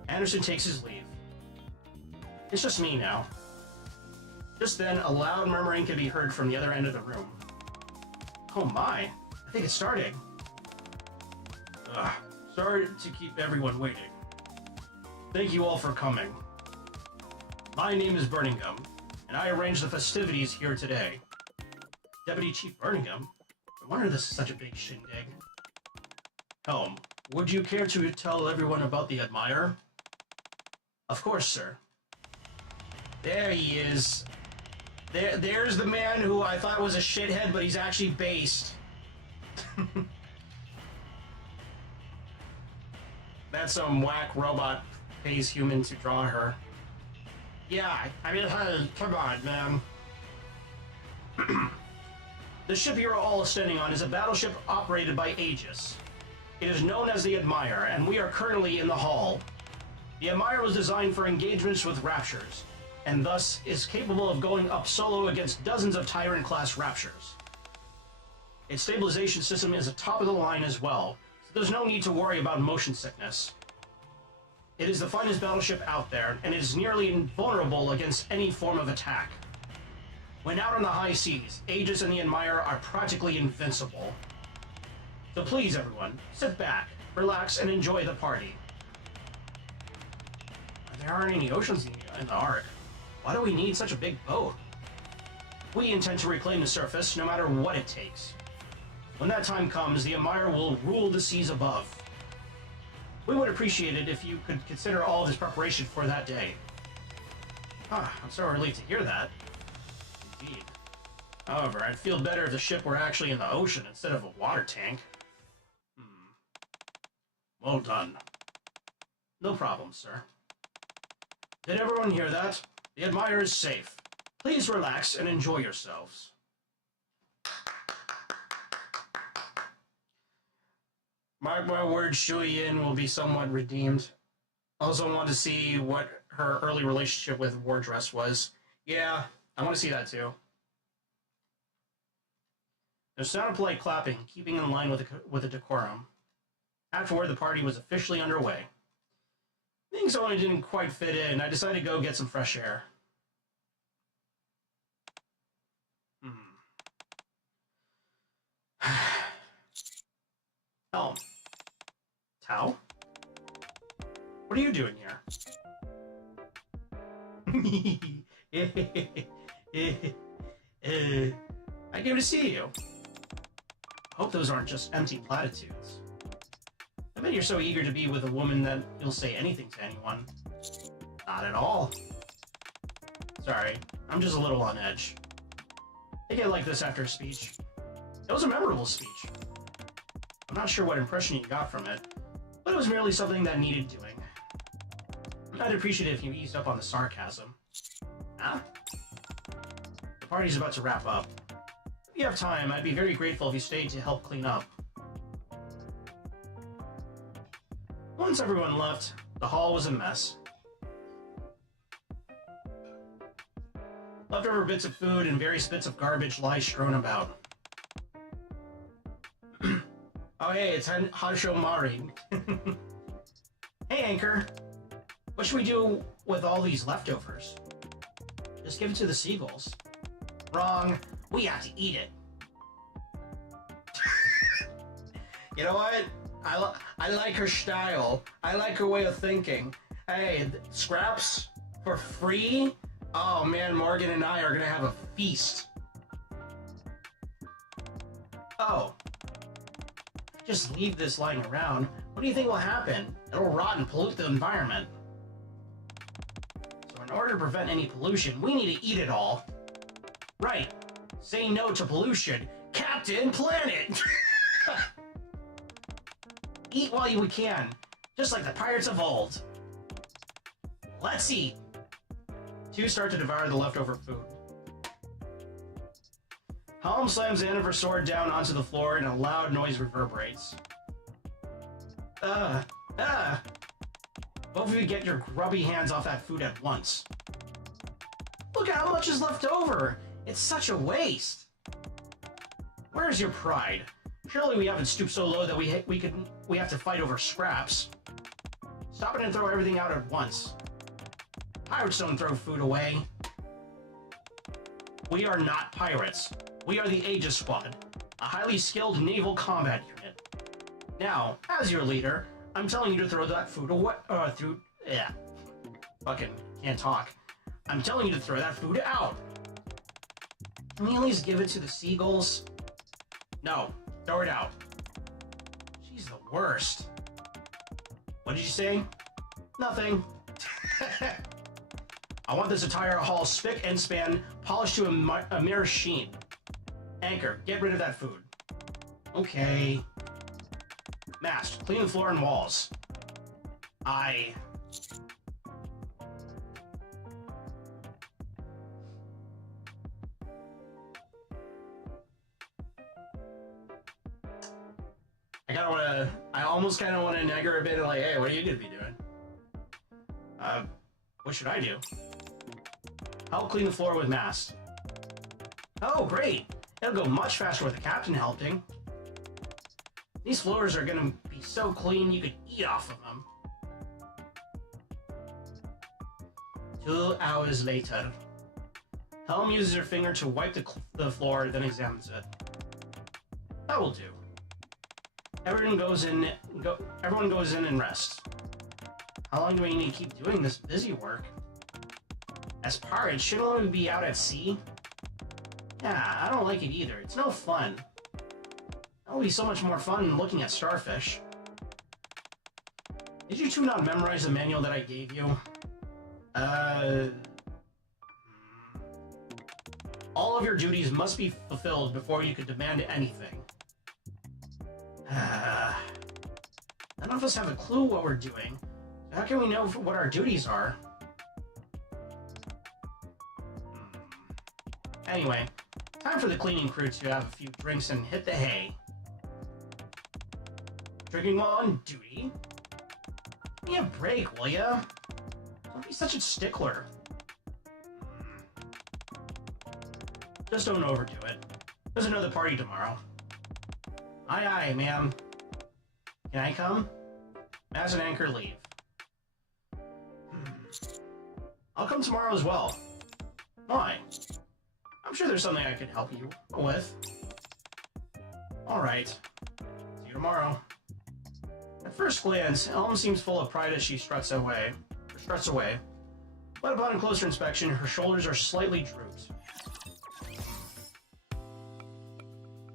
Anderson takes his leave. It's just me now. Just then, a loud murmuring could be heard from the other end of the room. Oh my, I think it's starting. Ugh, sorry to keep everyone waiting. Thank you all for coming. My name is Birmingham, and I arranged the festivities here today. Deputy Chief Birmingham? No wonder this is such a big shindig. Helm, would you care to tell everyone about the Admire? Of course, sir. There he is. There's the man who I thought was a shithead, but he's actually based. That's some whack robot pays human to draw her. Yeah, I mean, hey, come on, man. The ship you're all standing on is a battleship operated by Aegis. It is known as the Admire, and we are currently in the hull. The Admire was designed for engagements with Raptures, and thus is capable of going up solo against dozens of Tyrant-class Raptures. Its stabilization system is a top of the line as well, so there's no need to worry about motion sickness. It is the finest battleship out there, and it is nearly invulnerable against any form of attack. When out on the high seas, Aegis and the Admire are practically invincible. So please, everyone, sit back, relax, and enjoy the party. There aren't any oceans in the Ark. Why do we need such a big boat? We intend to reclaim the surface, no matter what it takes. When that time comes, the Admire will rule the seas above. We would appreciate it if you could consider all this preparation for that day. Ah, I'm so relieved to hear that. Indeed. However, I'd feel better if the ship were actually in the ocean instead of a water tank. Well done. No problem, sir. Did everyone hear that? The Admire is safe. Please relax and enjoy yourselves. Mark my words, Shui Yin will be somewhat redeemed. Also want to see what her early relationship with Wardress was. Yeah, I want to see that too. There's sound of polite clapping, keeping in line with the decorum. Afterward, the party was officially underway. Things only didn't quite fit in. I decided to go get some fresh air. Helm. Tao? What are you doing here? I came to see you. Hope those aren't just empty platitudes. I bet you're so eager to be with a woman that you'll say anything to anyone. Not at all. Sorry, I'm just a little on edge. I get like this after a speech. It was a memorable speech. I'm not sure what impression you got from it, but it was merely something that needed doing. I'd appreciate it if you eased up on the sarcasm. Huh? The party's about to wrap up. If you have time, I'd be very grateful if you stayed to help clean up. Once everyone left, the hall was a mess. Leftover bits of food and various bits of garbage lie strewn about. Oh hey, it's Hasho Mari. Hey Anchor, what should we do with all these leftovers? Just give it to the seagulls. Wrong, we have to eat it. You know what? I like her style. I like her way of thinking. Hey, scraps for free? Oh man, Morgan and I are gonna have a feast. Oh. Just leave this lying around. What do you think will happen? It'll rot and pollute the environment. So in order to prevent any pollution, we need to eat it all. Right. Say no to pollution. Captain Planet! Eat while we can, just like the pirates of old. Let's eat. Two start to devour the leftover food. Helm slams the end of her sword down onto the floor and a loud noise reverberates. Both of you get your grubby hands off that food at once. Look at how much is left over. It's such a waste. Where's your pride? Surely we haven't stooped so low that we have to fight over scraps. Stop it and throw everything out at once. Pirates don't throw food away. We are not pirates. We are the Aegis Squad, a highly skilled naval combat unit. Now, as your leader, I'm telling you to throw that food away. Fucking can't talk. I'm telling you to throw that food out. Can we at least give it to the seagulls? No, throw it out. She's the worst. What did you say? Nothing. I want this entire hall spick and span, polished to a mere sheen. Anchor, get rid of that food. Okay. Mast, clean the floor and walls. I almost kind of want to nag her a bit and like, hey, what are you going to be doing? What should I do? Help clean the floor with Mast. Oh, great. It'll go much faster with the captain helping. These floors are going to be so clean you could eat off of them. 2 hours later. Helm uses her finger to wipe the floor, then examines it. That will do. Everyone goes in and rests. How long do we need to keep doing this busy work? As pirates, shouldn't we be out at sea? Yeah, I don't like it either. It's no fun. That would be so much more fun than looking at starfish. Did you two not memorize the manual that I gave you? All of your duties must be fulfilled before you could demand anything. None of us have a clue what we're doing. How can we know what our duties are? Anyway, time for the cleaning crew to have a few drinks and hit the hay. Drinking while on duty? Give me a break, will ya? Don't be such a stickler. Just don't overdo it. There's another party tomorrow. Aye aye, ma'am. Can I come? Maz and Anchor leave. I'll come tomorrow as well. Why? I'm sure there's something I could help you with. Alright. See you tomorrow. At first glance, Elm seems full of pride as she struts away. But upon closer inspection, her shoulders are slightly drooped.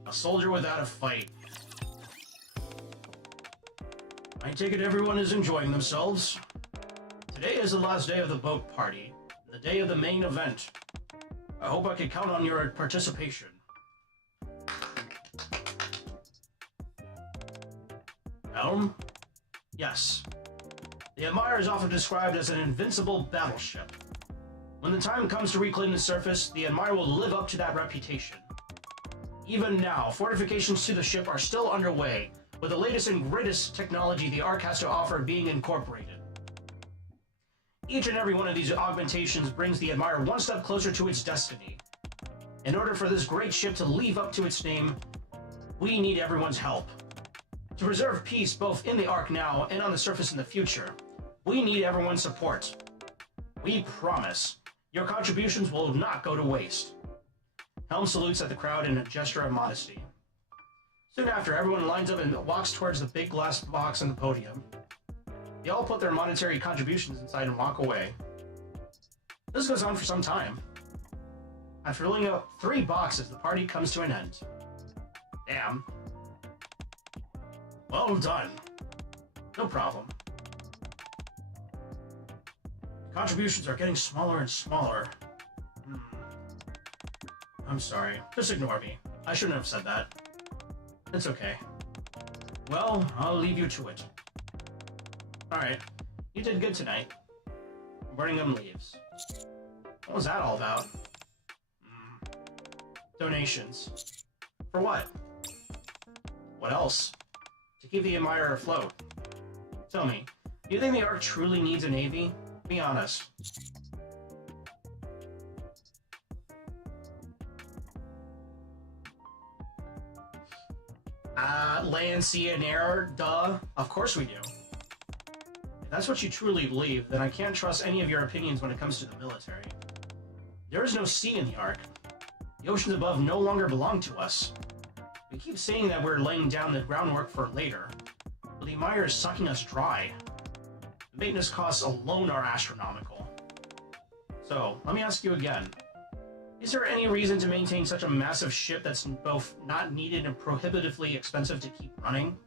A soldier without a fight. I take it everyone is enjoying themselves. Today is the last day of the boat party, the day of the main event. I hope I can count on your participation. Elm? Yes. The Admire is often described as an invincible battleship. When the time comes to reclaim the surface, the Admire will live up to that reputation. Even now, fortifications to the ship are still underway, with the latest and greatest technology the Ark has to offer being incorporated. Each and every one of these augmentations brings the Admire one step closer to its destiny. In order for this great ship to live up to its name, we need everyone's help. To preserve peace both in the Ark now and on the surface in the future, we need everyone's support. We promise your contributions will not go to waste. Helm salutes at the crowd in a gesture of modesty. Soon after, everyone lines up and walks towards the big glass box on the podium. They all put their monetary contributions inside and walk away. This goes on for some time. After filling up 3 boxes, the party comes to an end. Damn. Well done. No problem. Contributions are getting smaller and smaller. I'm sorry. Just ignore me. I shouldn't have said that. It's okay. Well, I'll leave you to it. Alright. You did good tonight. Birmingham leaves. What was that all about? Donations. For what? What else? To keep the Admire afloat. Tell me, do you think the Ark truly needs a navy? Be honest. Land, sea, and air? Duh. Of course we do. If that's what you truly believe, then I can't trust any of your opinions when it comes to the military. There is no sea in the Ark. The oceans above no longer belong to us. We keep saying that we're laying down the groundwork for later, but the Admire is sucking us dry. The maintenance costs alone are astronomical. So, let me ask you again. Is there any reason to maintain such a massive ship that's both not needed and prohibitively expensive to keep running?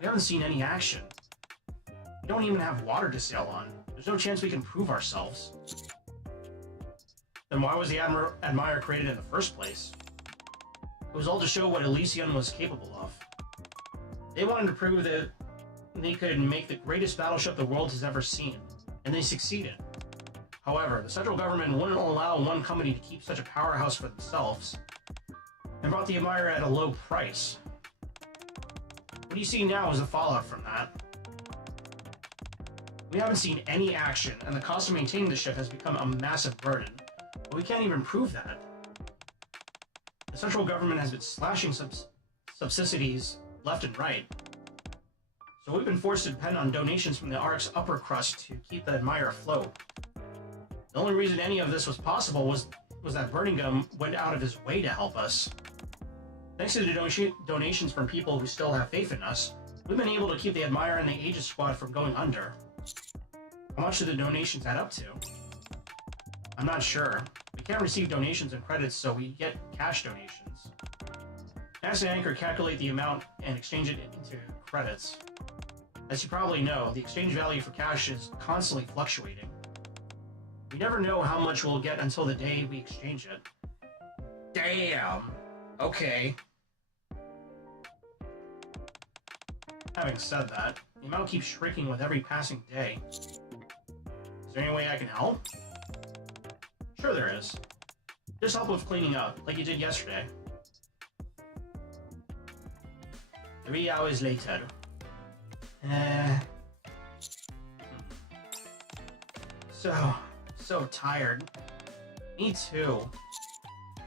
We haven't seen any action. We don't even have water to sail on. There's no chance we can prove ourselves. Then why was the Admire created in the first place? It was all to show what Elysium was capable of. They wanted to prove that they could make the greatest battleship the world has ever seen, and they succeeded. However, the central government wouldn't allow one company to keep such a powerhouse for themselves, and brought the Admire at a low price. What you see now is the fallout from that. We haven't seen any action, and the cost of maintaining the ship has become a massive burden, but we can't even prove that. The central government has been slashing subsidies left and right. So we've been forced to depend on donations from the Ark's upper crust to keep the Admire afloat. The only reason any of this was possible was that Burning Gum went out of his way to help us. Thanks to the donations from people who still have faith in us, we've been able to keep the Admire and the Aegis Squad from going under. How much do the donations add up to? I'm not sure. We can't receive donations and credits, so we get cash donations. Ask Anchor calculate the amount and exchange it into credits. As you probably know, the exchange value for cash is constantly fluctuating. We never know how much we'll get until the day we exchange it. Damn! Okay. Having said that, the amount keeps shrinking with every passing day. Is there any way I can help? Sure there is. Just help with cleaning up, like you did yesterday. 3 hours later. So tired. Me too.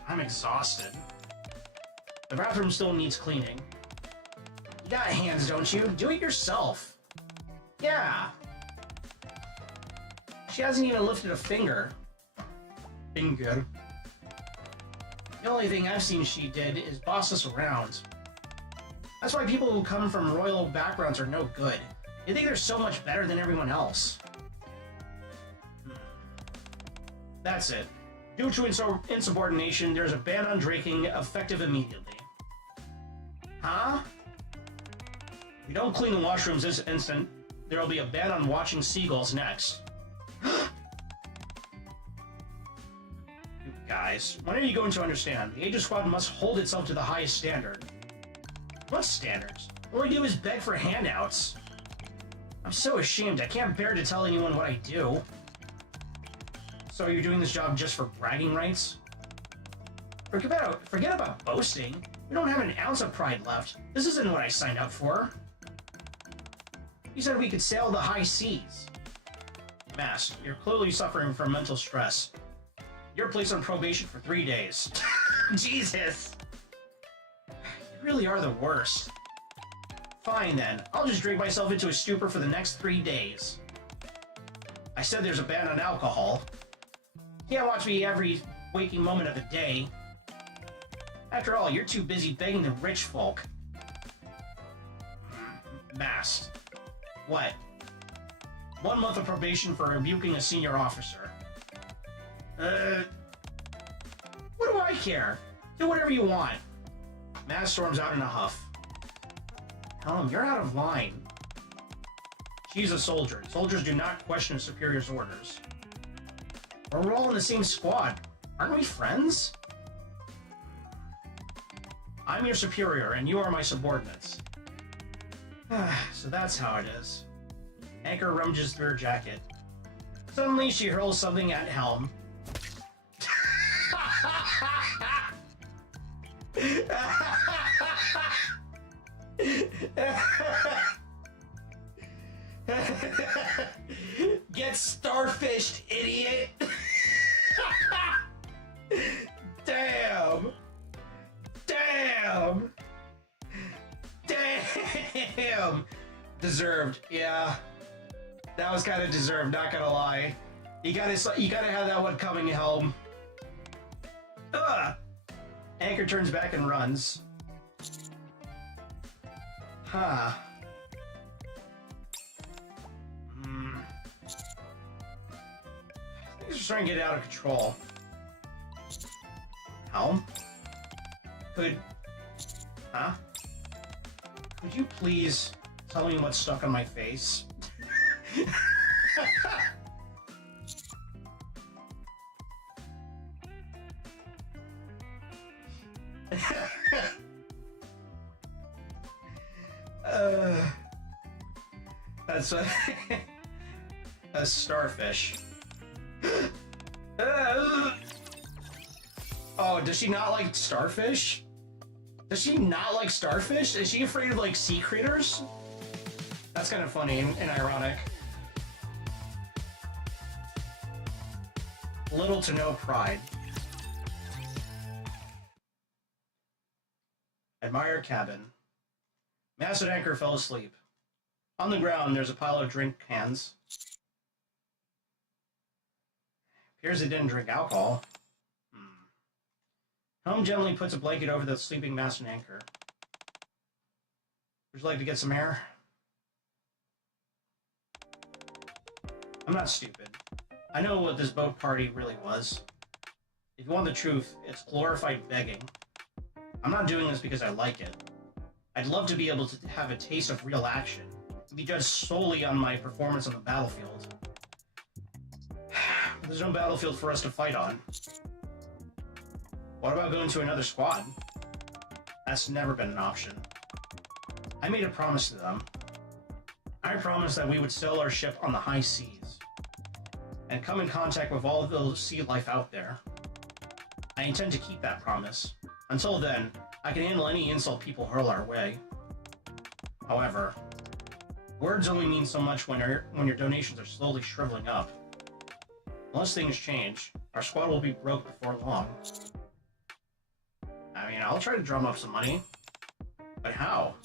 I'm exhausted. The bathroom still needs cleaning. You got hands, don't you? Do it yourself. Yeah. She hasn't even lifted a finger. Finger. The only thing I've seen she did is boss us around. That's why people who come from royal backgrounds are no good. They think they're so much better than everyone else. That's it. Due to insubordination, there's a ban on drinking, effective immediately. Huh? If you don't clean the washrooms this instant, there will be a ban on watching seagulls next. You guys, when are you going to understand? The Aegis Squad must hold itself to the highest standard. What standards? All I do is beg for handouts. I'm so ashamed, I can't bear to tell anyone what I do. So you're doing this job just for bragging rights? Forget about boasting. We don't have an ounce of pride left. This isn't what I signed up for. You said we could sail the high seas. Mask, you're clearly suffering from mental stress. You're placed on probation for 3 days. Jesus! You really are the worst. Fine then, I'll just drink myself into a stupor for the next 3 days. I said there's a ban on alcohol. You can't watch me every waking moment of the day. After all, you're too busy begging the rich folk. Masked. What? 1 month of probation for rebuking a senior officer. What do I care? Do whatever you want. Mask storms out in a huff. Tell him, you're out of line. She's a soldier. Soldiers do not question a superior's orders. We're all in the same squad. Aren't we friends? I'm your superior, and you are my subordinates. So that's how it is. Anchor rummages through her jacket. Suddenly, she hurls something at Helm. Get starfished, idiot! Damn! Damn! Damn! Deserved, yeah. That was kind of deserved, not gonna lie. You gotta have that one coming, Helm. Ugh! Anchor turns back and runs. Huh. Things are starting to get out of control. Helm? Huh? Could you please tell me what's stuck on my face? That's a starfish. Oh, does she not like starfish? Does she not like starfish? Is she afraid of, like, sea critters? That's kind of funny and ironic. Little to no pride. Admire cabin. Mast and Anchor fell asleep. On the ground, there's a pile of drink cans. Appears they didn't drink alcohol. Helm gently puts a blanket over the sleeping mast and anchor. Would you like to get some air? I'm not stupid. I know what this boat party really was. If you want the truth, it's glorified begging. I'm not doing this because I like it. I'd love to be able to have a taste of real action, and be judged solely on my performance on the battlefield. There's no battlefield for us to fight on. What about going to another squad? That's never been an option. I made a promise to them. I promised that we would sail our ship on the high seas and come in contact with all of the sea life out there. I intend to keep that promise. Until then, I can handle any insult people hurl our way. However, words only mean so much when your donations are slowly shriveling up. Unless things change, our squad will be broke before long. I mean, I'll try to drum up some money. But how?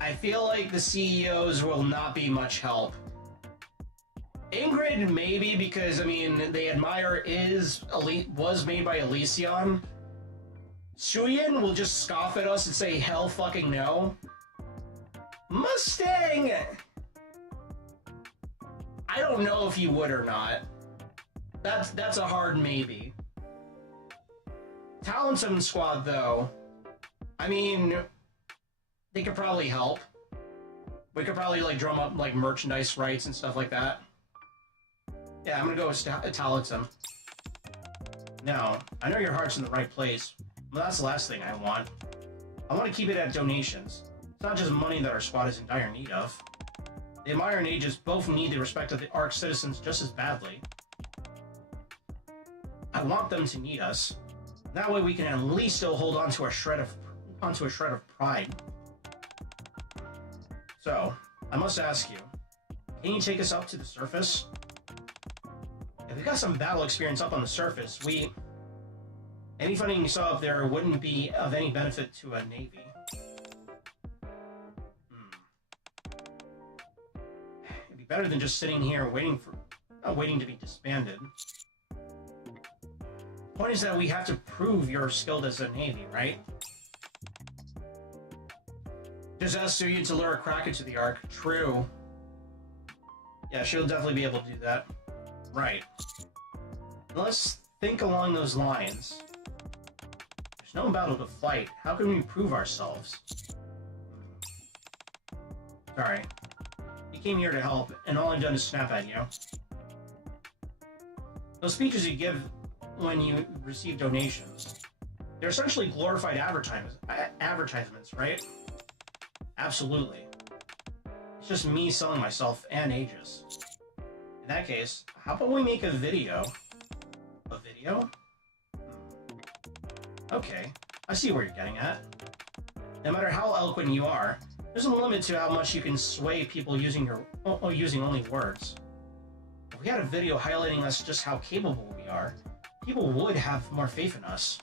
I feel like the CEOs will not be much help. Ingrid, maybe, because, I mean, they admire was made by Elysion. Shuyin will just scoff at us and say, hell fucking no. Mustang! I don't know if you would or not. That's a hard maybe. Talentum Squad, though, I mean, they could probably help. We could probably, like, drum up, like, merchandise rights and stuff like that. Yeah, I'm gonna go with Talentum. No, I know your heart's in the right place, but that's the last thing I want. I want to keep it at donations. It's not just money that our squad is in dire need of. The Admire and Aegis both need the respect of the Ark citizens just as badly. I want them to need us. That way we can at least still hold on to a shred of pride. So, I must ask you, can you take us up to the surface? If we got some battle experience up on the surface, any funding you saw up there wouldn't be of any benefit to a navy. It'd be better than just sitting here waiting to be disbanded. Point is that we have to prove you're skilled as a navy, right? Just ask Suyu to lure a crack into the Ark. True. Yeah, she'll definitely be able to do that. Right. Let's think along those lines. There's no battle to fight. How can we prove ourselves? Sorry. You came here to help, and all I've done is snap at you. Those speeches you give when you receive donations, they're essentially glorified advertisements, right? Absolutely. It's just me selling myself and Aegis. In that case, how about we make a video? A video? Okay, I see where you're getting at. No matter how eloquent you are, there's a limit to how much you can sway people using only words. If we had a video highlighting us just how capable we are, people would have more faith in us.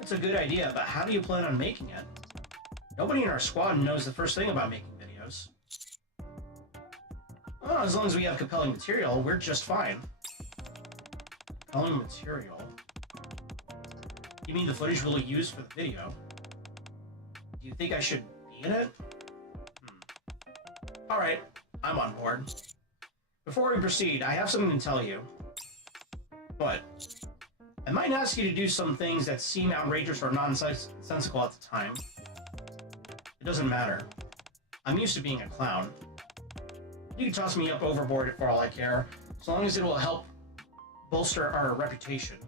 It's a good idea, but how do you plan on making it? Nobody in our squad knows the first thing about making videos. Well, as long as we have compelling material, we're just fine. Compelling material? You mean the footage we'll use for the video? Do you think I should be in it? Alright, I'm on board. Before we proceed, I have something to tell you. What? I might ask you to do some things that seem outrageous or nonsensical at the time. It doesn't matter. I'm used to being a clown. You can toss me up overboard for all I care, as long as it will help bolster our reputation.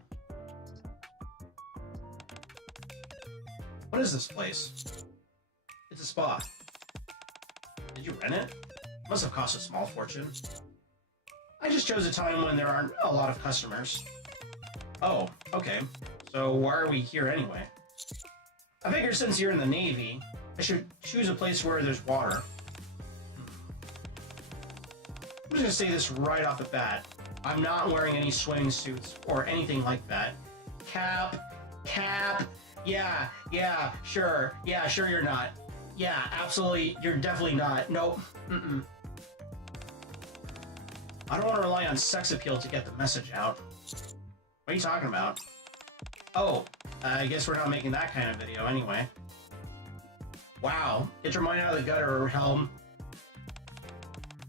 What is this place? It's a spa. Did you rent it? It must have cost a small fortune. I just chose a time when there aren't a lot of customers. Oh, okay. So why are we here anyway? I figure since you're in the Navy, I should choose a place where there's water. just gonna say this right off the bat. I'm not wearing any swimming suits or anything like that. Cap. Yeah, sure you're not. Yeah, absolutely, you're definitely not. Nope. I don't want to rely on sex appeal to get the message out. What are you talking about? Oh, I guess we're not making that kind of video anyway. Wow, get your mind out of the gutter, Helm.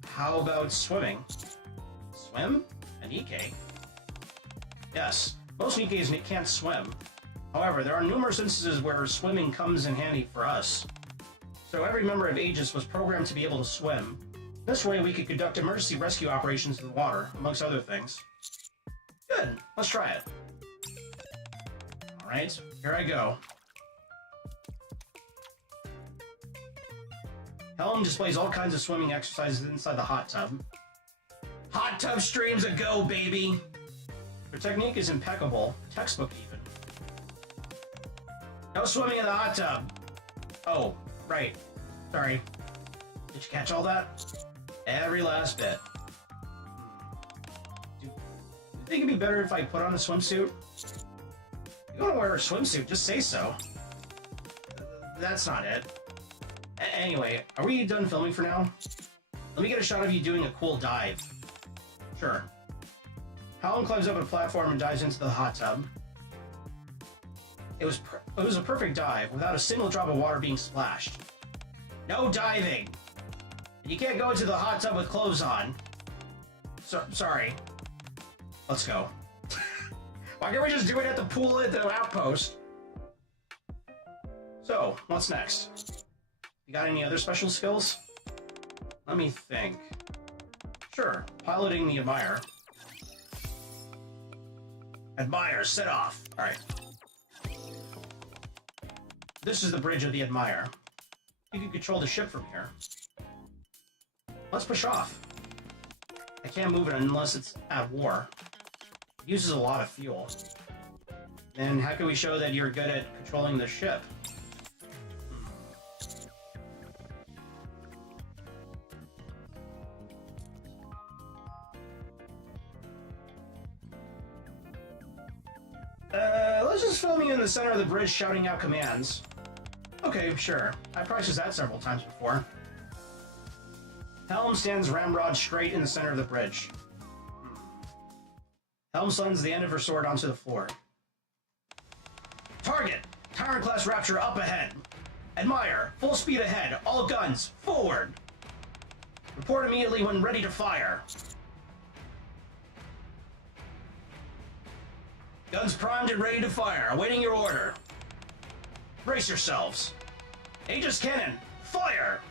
How about swimming? Swim? A Nikke? Yes, most Nikkes can't swim. However, there are numerous instances where swimming comes in handy for us. So every member of Aegis was programmed to be able to swim. This way we could conduct emergency rescue operations in the water, amongst other things. Good, let's try it. Alright, here I go. Helm displays all kinds of swimming exercises inside the hot tub. Hot tub streams a go, baby! Their technique is impeccable, textbook even. No swimming in the hot tub! Oh, right. Sorry. Did you catch all that? Every last bit. Do you think it'd be better if I put on a swimsuit? If you want to wear a swimsuit, just say so. That's not it. Anyway, are we done filming for now? Let me get a shot of you doing a cool dive. Sure. Hallam climbs up a platform and dives into the hot tub. It was a perfect dive, without a single drop of water being splashed. No diving! You can't go into the hot tub with clothes on. Sorry. Let's go. Why can't we just do it at the pool at the outpost? So, what's next? You got any other special skills? Let me think. Sure, piloting the Admire. Admire, set off! Alright. This is the bridge of the Admire. You can control the ship from here. Let's push off. I can't move it unless it's at war. It uses a lot of fuel. Then how can we show that you're good at controlling the ship? Let's just film you in the center of the bridge shouting out commands. Okay, sure. I practiced that several times before. Helm stands ramrod straight in the center of the bridge. Helm slams the end of her sword onto the floor. Target! Tyrant-class Rapture up ahead! Admire! Full speed ahead! All guns, forward! Report immediately when ready to fire! Guns primed and ready to fire, awaiting your order. Brace yourselves. Aegis cannon, fire!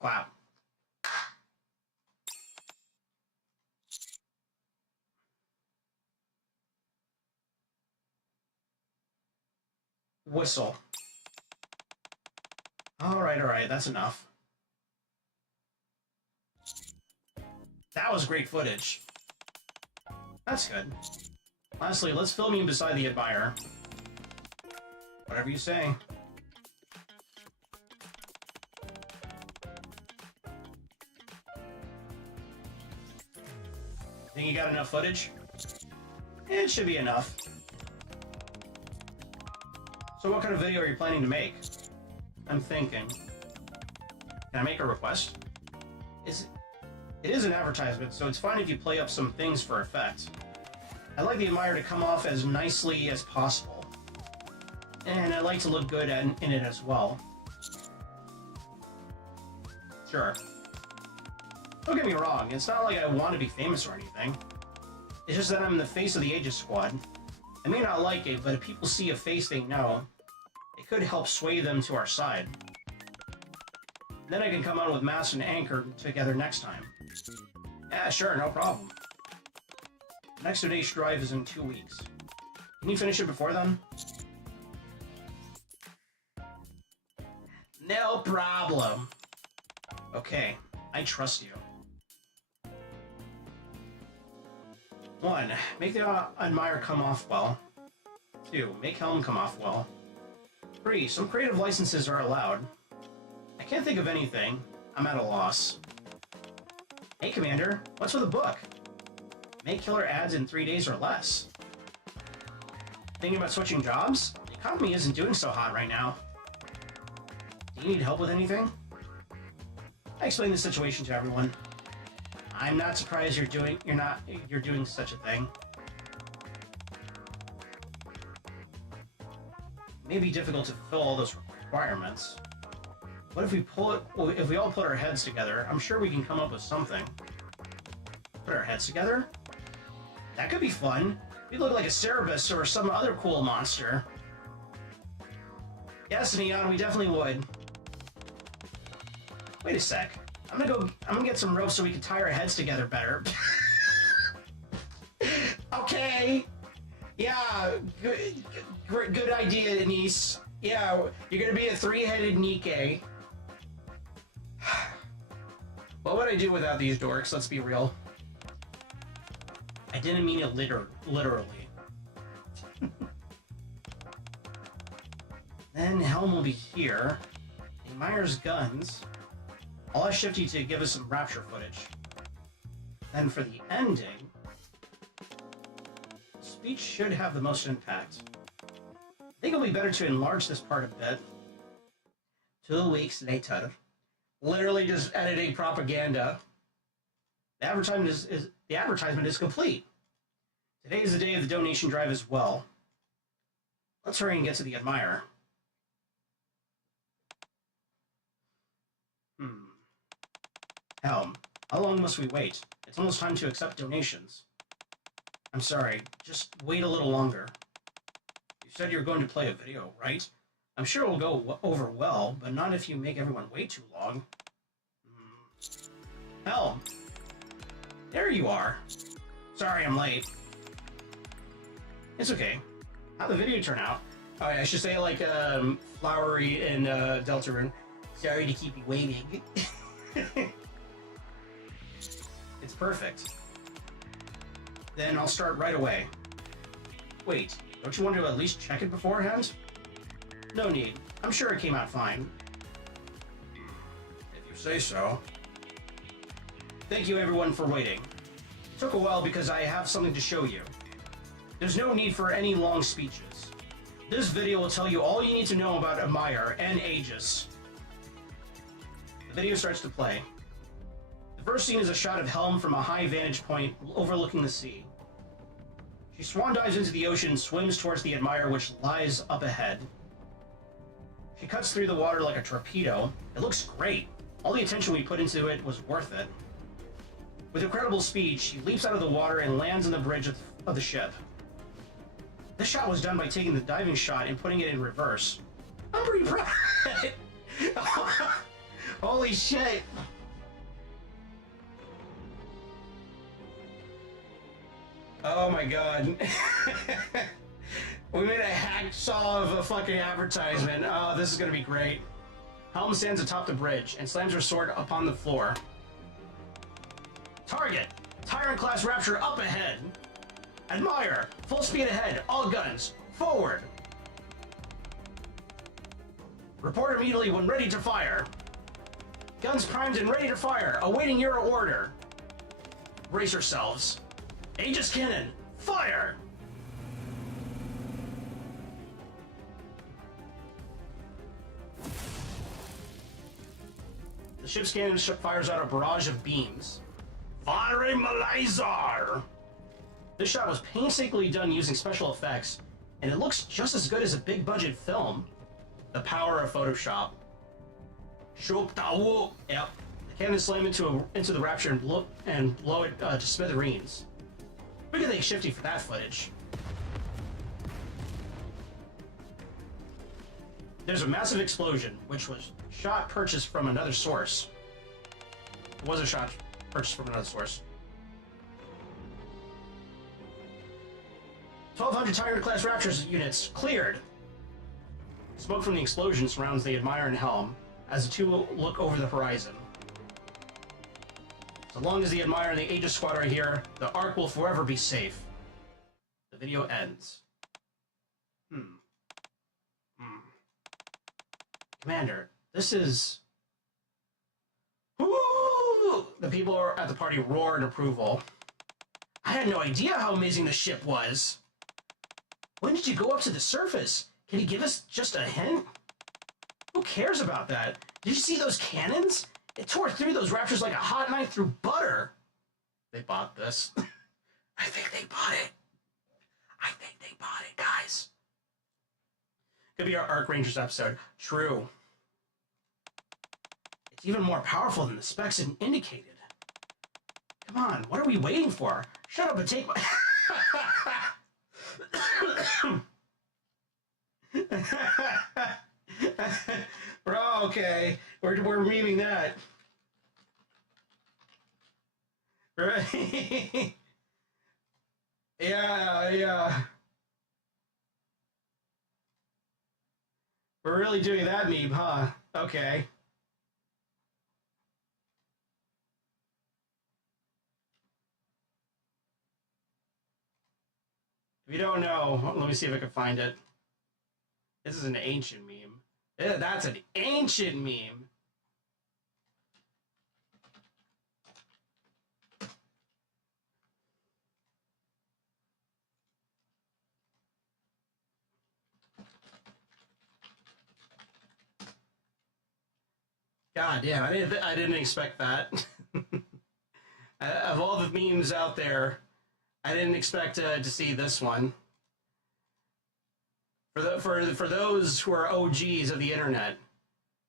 Clap. Whistle. Alright, that's enough. That was great footage. That's good. Lastly, let's film you beside the Admire. Whatever you say. Think you got enough footage? It should be enough. So what kind of video are you planning to make? I'm thinking. Can I make a request? It is an advertisement, so it's fine if you play up some things for effect. I'd like the Admire to come off as nicely as possible. And I'd like to look good in it as well. Sure. Don't get me wrong, it's not like I want to be famous or anything. It's just that I'm the face of the Aegis Squad. I may not like it, but if people see a face they know, it could help sway them to our side. Then I can come on with Mass and Anchor together next time. Yeah, sure, no problem. Next today's drive is in 2 weeks. Can you finish it before then? No problem. Okay, I trust you. 1. Make the admire come off well. 2. Make helm come off well. 3. Some creative licenses are allowed. I can't think of anything. I'm at a loss. Hey, Commander, what's with the book? Make killer ads in 3 days or less. Thinking about switching jobs? The economy isn't doing so hot right now. Do you need help with anything? I explained the situation to everyone. I'm not surprised you're doing such a thing. It may be difficult to fulfill all those requirements. What if we all put our heads together? I'm sure we can come up with something. Put our heads together? That could be fun. We'd look like a Cerebus or some other cool monster. Yes, Neon, we definitely would. Wait a sec. I'm gonna get some ropes so we can tie our heads together better. Okay. Yeah, good idea, Denise. Yeah, you're gonna be a 3-headed Nikke. What would I do without these dorks? Let's be real. I didn't mean it literally. Then Helm will be here. Admire's guns. I'll ask Shifty to give us some rapture footage. Then for the ending, speech should have the most impact. I think it'll be better to enlarge this part a bit. 2 weeks later. Literally just editing propaganda. The advertisement is complete. Today is the day of the donation drive as well. Let's hurry and get to the admire. Helm, how long must we wait? It's almost time to accept donations. I'm sorry, just wait a little longer. You said you were going to play a video, right? I'm sure it will go over well, but not if you make everyone wait too long. Helm! There you are. Sorry I'm late. It's okay. How'd the video turn out? Oh, yeah, I should say like Flowery and Deltarune. Sorry to keep you waiting. It's perfect. Then I'll start right away. Wait, don't you want to at least check it beforehand? No need. I'm sure it came out fine. If you say so. Thank you everyone for waiting. It took a while because I have something to show you. There's no need for any long speeches. This video will tell you all you need to know about Admire and Aegis. The video starts to play. The first scene is a shot of Helm from a high vantage point overlooking the sea. She swan dives into the ocean and swims towards the Admire, which lies up ahead. She cuts through the water like a torpedo. It looks great. All the attention we put into it was worth it. With incredible speed, she leaps out of the water and lands on the bridge of the ship. This shot was done by taking the diving shot and putting it in reverse. I'm pretty proud of it. Holy shit. Oh my god. We made a hacksaw of a fucking advertisement. Oh, this is gonna be great. Helm stands atop the bridge and slams her sword upon the floor. Target! Tyrant-class Rapture up ahead! Admire! Full speed ahead, all guns, forward! Report immediately when ready to fire. Guns primed and ready to fire, awaiting your order. Brace yourselves. Aegis Cannon, fire! The ship's cannon fires out a barrage of beams. Firing Malazar! This shot was painstakingly done using special effects, and it looks just as good as a big-budget film. The power of Photoshop. Yep. The cannon slam into the Rapture and blow it to smithereens. We can thank Shifty for that footage. There's a massive explosion, which was shot purchased from another source. It was a shot purchased from another source. 1,200 Tyrant-class Raptors units cleared. Smoke from the explosion surrounds the Admire and Helm as the two look over the horizon. So long as the Admire and the Aegis Squad are here, the Ark will forever be safe. The video ends. Commander, this is... Woo! The people are at the party roar in approval. I had no idea how amazing the ship was. When did you go up to the surface? Can you give us just a hint? Who cares about that? Did you see those cannons? It tore through those raptors like a hot knife through butter. They bought this. I think they bought it. I think they bought it, guys. Could be our Arc Rangers episode. True. It's even more powerful than the specs indicated. Come on, what are we waiting for? Shut up and take my... Bro, okay. We're memeing that. Right? Yeah. We're really doing that meme, huh? Okay. If you don't know, let me see if I can find it. This is an ancient meme. Yeah, that's an ancient meme. God damn, I didn't expect that. Of all the memes out there, I didn't expect to see this one. For those who are OGs of the internet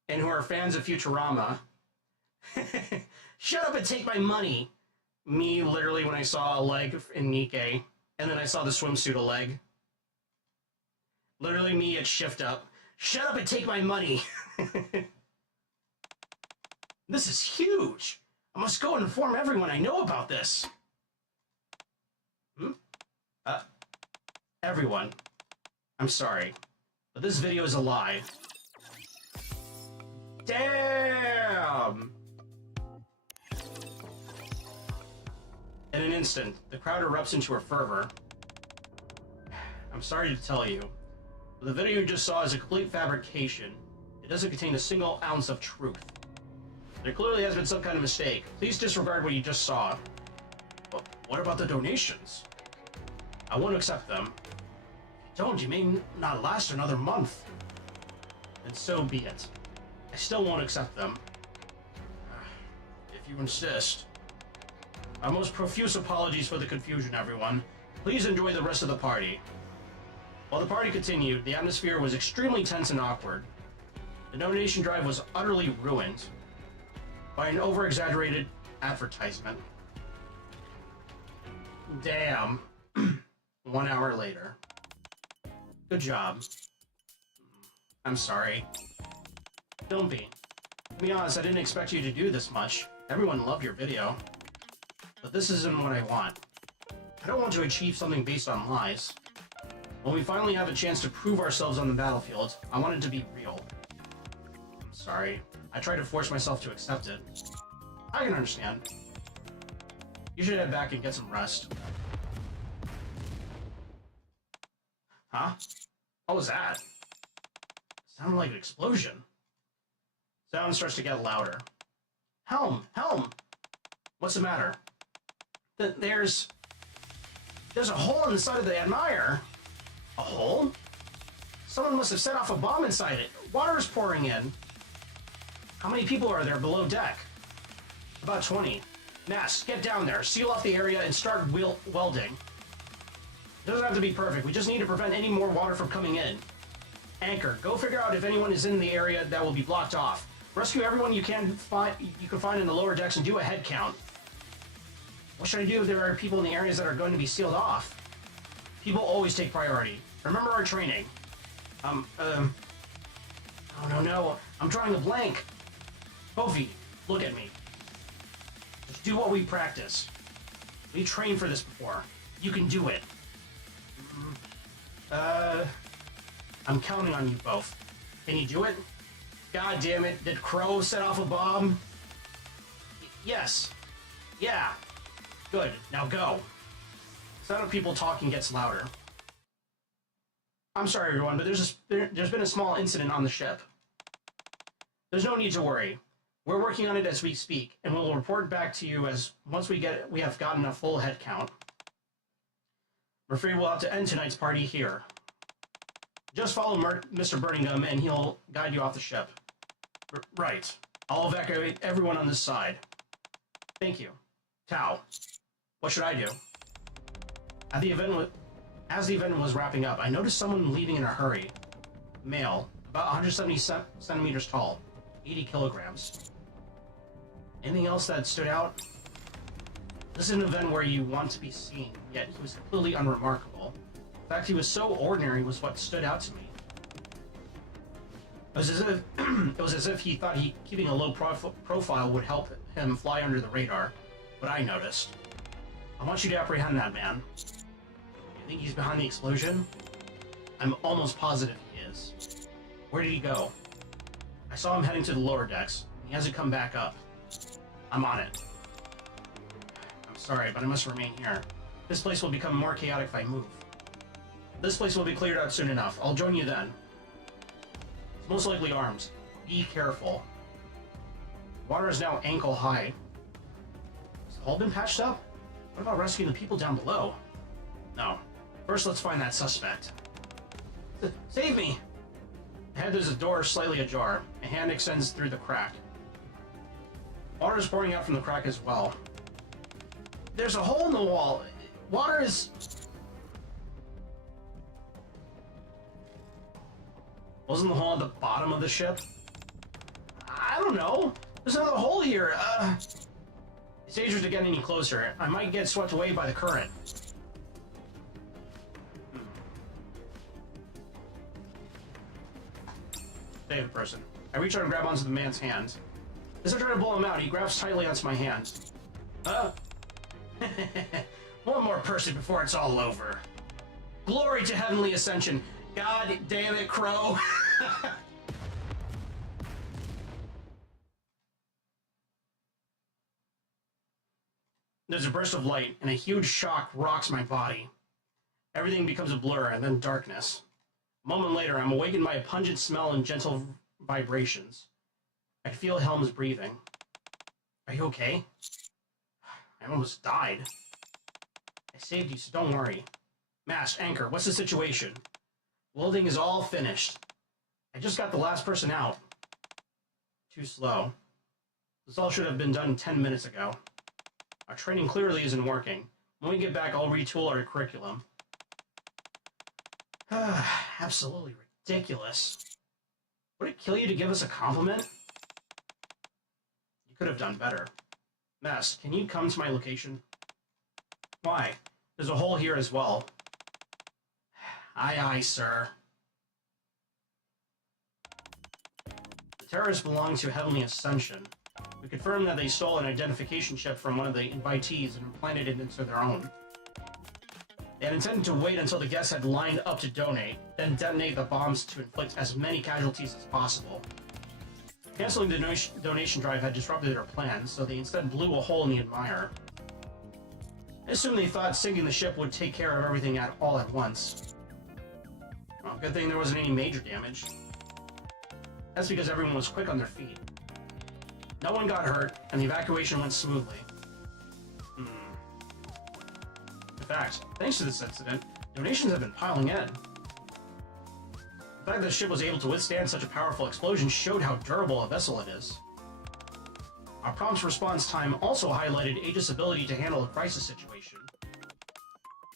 and who are fans of Futurama, shut up and take my money. Me, literally, when I saw a leg in Nikke, and then I saw the swimsuit a leg. Literally me at Shift Up. Shut up and take my money. This is huge. I must go and inform everyone I know about this. Everyone. I'm sorry, but this video is a lie. Damn! In an instant, the crowd erupts into a fervor. I'm sorry to tell you, but the video you just saw is a complete fabrication. It doesn't contain a single ounce of truth. There clearly has been some kind of mistake. Please disregard what you just saw. But what about the donations? I won't accept them. If you don't, you may not last another month. And so be it. I still won't accept them. If you insist. Our most profuse apologies for the confusion, everyone. Please enjoy the rest of the party. While the party continued, the atmosphere was extremely tense and awkward. The donation drive was utterly ruined by an over-exaggerated advertisement. Damn. 1 hour later. Good job. I'm sorry. Don't be. To be honest, I didn't expect you to do this much. Everyone loved your video. But this isn't what I want. I don't want to achieve something based on lies. When we finally have a chance to prove ourselves on the battlefield, I want it to be real. I'm sorry. I tried to force myself to accept it. I can understand. You should head back and get some rest. Huh? What was that? Sounded like an explosion. Sound starts to get louder. Helm! Helm! What's the matter? There's a hole in the side of the Admire. A hole? Someone must have set off a bomb inside it. Water is pouring in. How many people are there below deck? About 20. Ness, get down there, seal off the area, and start welding. It doesn't have to be perfect. We just need to prevent any more water from coming in. Anchor, go figure out if anyone is in the area that will be blocked off. Rescue everyone you can find in the lower decks and do a head count. What should I do if there are people in the areas that are going to be sealed off? People always take priority. Remember our training. Oh no, I'm drawing a blank. Kofi, look at me. Just do what we practice. We trained for this before. You can do it. I'm counting on you both. Can you do it? God damn it, did Crow set off a bomb? Yes. Yeah. Good. Now go. The sound of people talking gets louder. I'm sorry, everyone, but there's been a small incident on the ship. There's no need to worry. We're working on it as we speak, and we'll report back to you as once we have gotten a full head count. I'm afraid we'll have to end tonight's party here. Just follow Mr. Birmingham, and he'll guide you off the ship. Right. I'll evacuate everyone on this side. Thank you. Tao. What should I do? As the event was wrapping up, I noticed someone leaving in a hurry. Male, about 170 centimeters tall, 80 kilograms. Anything else that stood out? This is an event where you want to be seen, yet he was completely unremarkable. The fact he was so ordinary was what stood out to me. It was as if he thought keeping a low profile would help him fly under the radar, but I noticed. I want you to apprehend that man. You think he's behind the explosion? I'm almost positive he is. Where did he go? I saw him heading to the lower decks. He hasn't come back up. I'm on it. I'm sorry, but I must remain here. This place will become more chaotic if I move. This place will be cleared out soon enough. I'll join you then. It's most likely arms. Be careful. Water is now ankle high. Has the hole been patched up? What about rescuing the people down below? No. First, let's find that suspect. Save me! Ahead there's a door slightly ajar. A hand extends through the crack. Water is pouring out from the crack as well. There's a hole in the wall. Water is... Wasn't the hole at the bottom of the ship? I don't know. There's another hole here. It's dangerous to get any closer. I might get swept away by the current. Save the person. I reach out and grab onto the man's hand. As I try to pull him out, he grabs tightly onto my hand. One more person before it's all over. Glory to heavenly ascension. God damn it, Crow. There's a burst of light, and a huge shock rocks my body. Everything becomes a blur, and then darkness. A moment later, I'm awakened by a pungent smell and gentle vibrations. I feel Helm's breathing. Are you okay? I almost died. I saved you, so don't worry. Mast, anchor, what's the situation? Welding is all finished. I just got the last person out. Too slow. This all should have been done 10 minutes ago. Our training clearly isn't working. When we get back, I'll retool our curriculum. Absolutely ridiculous. Would it kill you to give us a compliment? You could have done better. Mast, can you come to my location? Why? There's a hole here as well. Aye, aye, sir. The terrorists belong to Heavenly Ascension. We confirmed that they stole an identification chip from one of the invitees and implanted it into their own. They had intended to wait until the guests had lined up to donate, then detonate the bombs to inflict as many casualties as possible. Canceling the donation drive had disrupted their plans, so they instead blew a hole in the admirer. I assume they thought sinking the ship would take care of everything all at once. Well, good thing there wasn't any major damage. That's because everyone was quick on their feet. No one got hurt, and the evacuation went smoothly. In fact, thanks to this incident, donations have been piling in. The fact that the ship was able to withstand such a powerful explosion showed how durable a vessel it is. Our prompt response time also highlighted Aegis' ability to handle a crisis situation.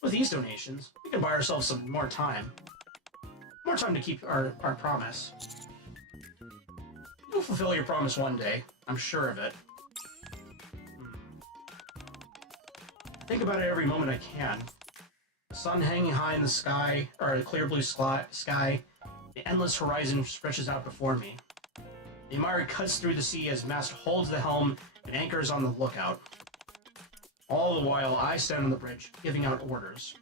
With these donations, we can buy ourselves some more time. More time to keep our promise. You'll fulfill your promise one day. I'm sure of it. I think about it every moment I can. The sun hanging high in the sky, or a clear blue sky, the endless horizon stretches out before me. The admirer cuts through the sea as Mast holds the helm and anchors on the lookout. All the while, I stand on the bridge, giving out orders.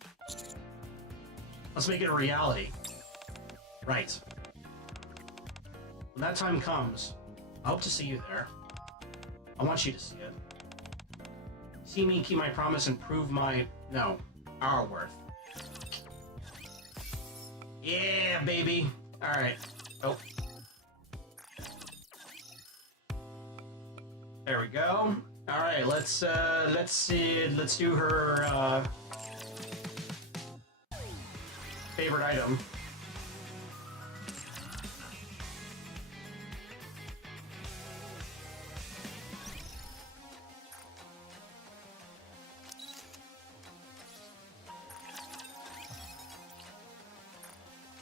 Let's make it a reality. Right. When that time comes, I hope to see you there. I want you to see it. See me keep my promise and prove my... No, our worth. Yeah, baby. Alright. Oh. There we go. Alright, let's see, let's do her, favorite item.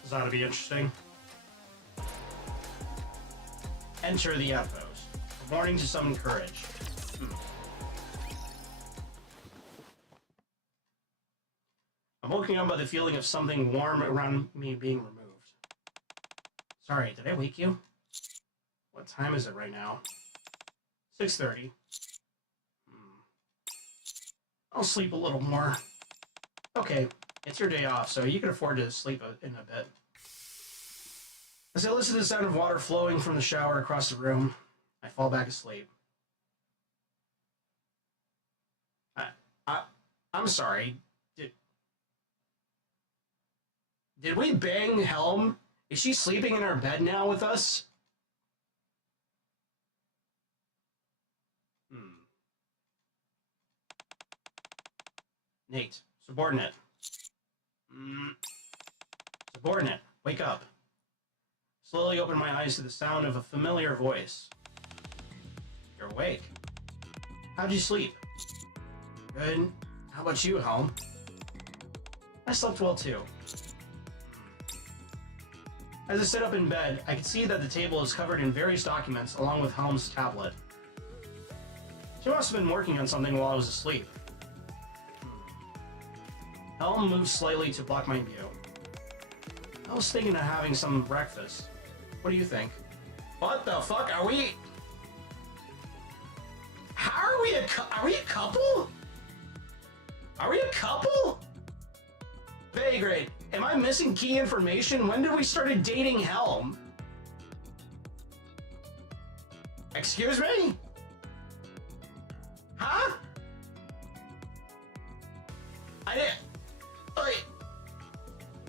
This ought to be interesting. Enter the outpost. A warning to summon courage. I'm woken up by the feeling of something warm around me being removed. Sorry, did I wake you? What time is it right now? 6:30. I'll sleep a little more. Okay, it's your day off, so you can afford to sleep in a bit. As I listen to the sound of water flowing from the shower across the room, I fall back asleep. I'm sorry. Did we bang Helm? Is she sleeping in our bed now with us? Nate, subordinate. Subordinate, wake up. Slowly open my eyes to the sound of a familiar voice. You're awake. How'd you sleep? Good. How about you, Helm? I slept well too. As I sit up in bed, I can see that the table is covered in various documents along with Helm's tablet. She must have been working on something while I was asleep. Helm moved slightly to block my view. I was thinking of having some breakfast. What do you think? What the fuck? Are we... How are we a couple? Are we a couple? Vagrant, am I missing key information? When did we started dating Helm? Excuse me? Huh? I didn't... Like...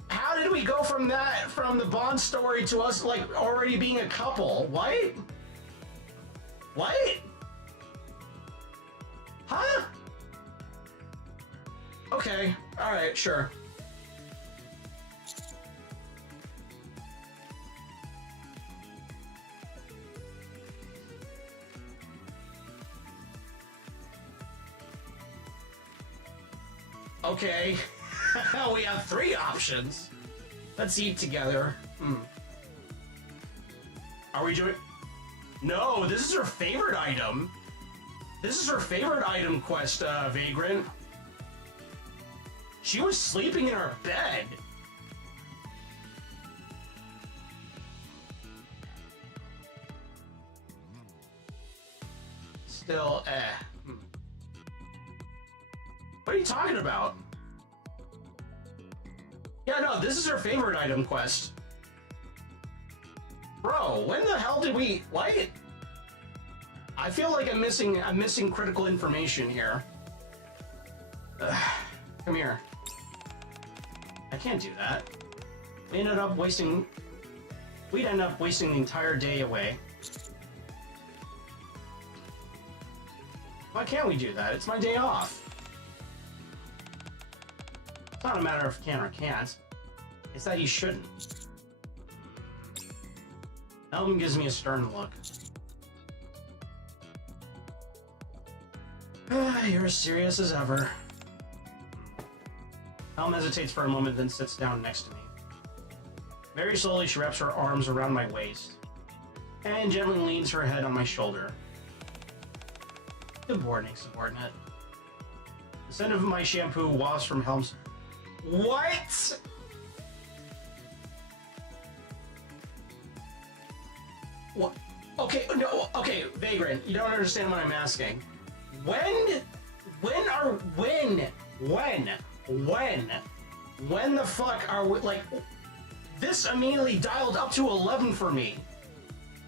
How did we go from the Bond story to us, like, already being a couple? What? What? Huh? Okay, alright, sure. Okay. We have 3 options. Let's eat together. Are we doing... No, this is her favorite item. This is her favorite item quest, Vagrant. She was sleeping in our bed. Still, What are you talking about? Yeah, no, this is her favorite item quest. Bro, when the hell did we... What? I feel like I'm missing critical information here. Come here. I can't do that. We'd end up wasting the entire day away. Why can't we do that? It's my day off. It's not a matter of can or can't. It's that you shouldn't. Helm gives me a stern look. You're as serious as ever. Helm hesitates for a moment, then sits down next to me. Very slowly, she wraps her arms around my waist and gently leans her head on my shoulder. Good morning, subordinate. The scent of my shampoo wafts from Helm's... What? What? Okay, no, okay, Vagrant, you don't understand what I'm asking. When the fuck are we, like, this immediately dialed up to 11 for me.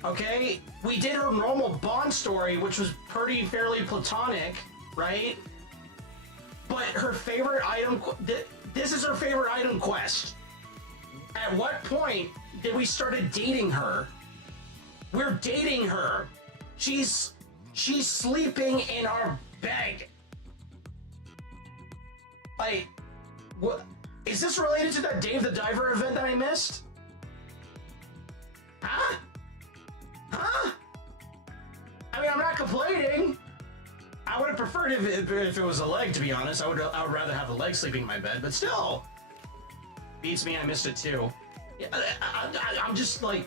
Okay? We did her normal Bond story, which was fairly platonic, right? but her favorite item, this is her favorite item quest. At what point did we started dating her? We're dating her. She's sleeping in our bed. Like, what? Is this related to that Dave the Diver event that I missed? Huh? Huh? I mean, I'm not complaining. I would have preferred if it was a leg, to be honest. I would rather have the leg sleeping in my bed, but still. Beats me, I missed it too. Yeah, I'm just like,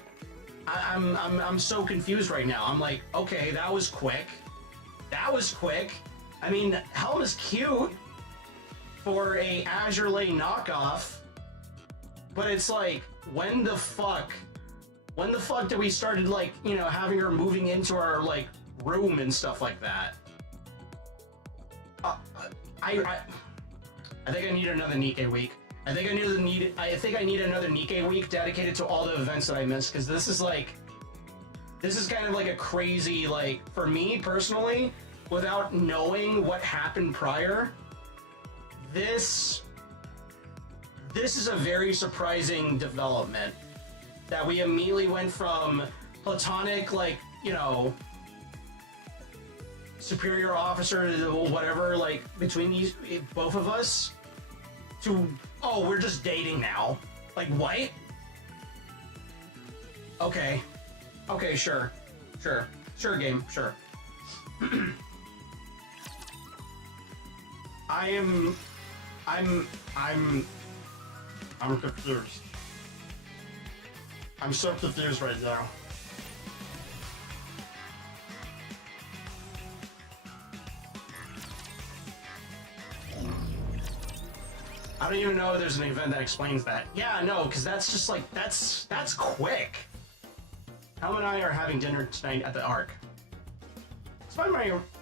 I'm so confused right now. I'm like, okay, that was quick. That was quick. I mean, Helma's cute for a Azure Lay knockoff, but it's like, when the fuck did we started, like, you know, having her moving into our, like, room and stuff like that? I think I need another Nikke week. I think I need another Nikke week dedicated to all the events that I missed, because this is kind of like a crazy, like, for me personally, without knowing what happened prior, this is a very surprising development, that we immediately went from platonic, like, you know, superior officer, whatever, like, between both of us, to, oh, we're just dating now. Like, what? Okay, sure, game, sure. I'm confused. I'm so confused right now. I don't even know if there's an event that explains that. Yeah, no, because that's just like, that's quick. Helma and I are having dinner tonight at the Ark. Despite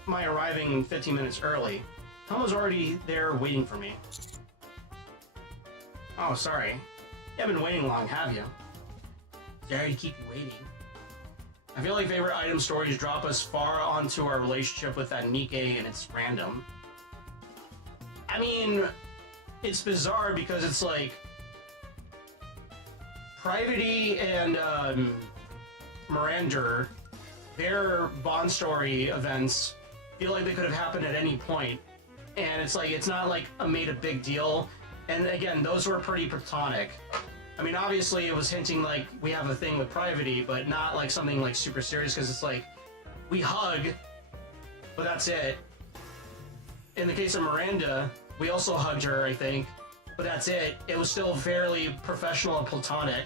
my arriving 15 minutes early, Helma's already there waiting for me. Oh, sorry. You haven't been waiting long, have you? Sorry to keep you waiting. I feel like favorite item stories drop us far onto our relationship with that Nikke, and it's random. I mean, it's bizarre because it's like Privity and Miranda, their Bond story events feel like they could have happened at any point, and it's like, it's not like made a big deal. And again, those were pretty platonic. I mean, obviously it was hinting like we have a thing with Privity, but not like something like super serious, because it's like, we hug, but that's it. In the case of Miranda, we also hugged her, I think, but that's it. It was still fairly professional and platonic.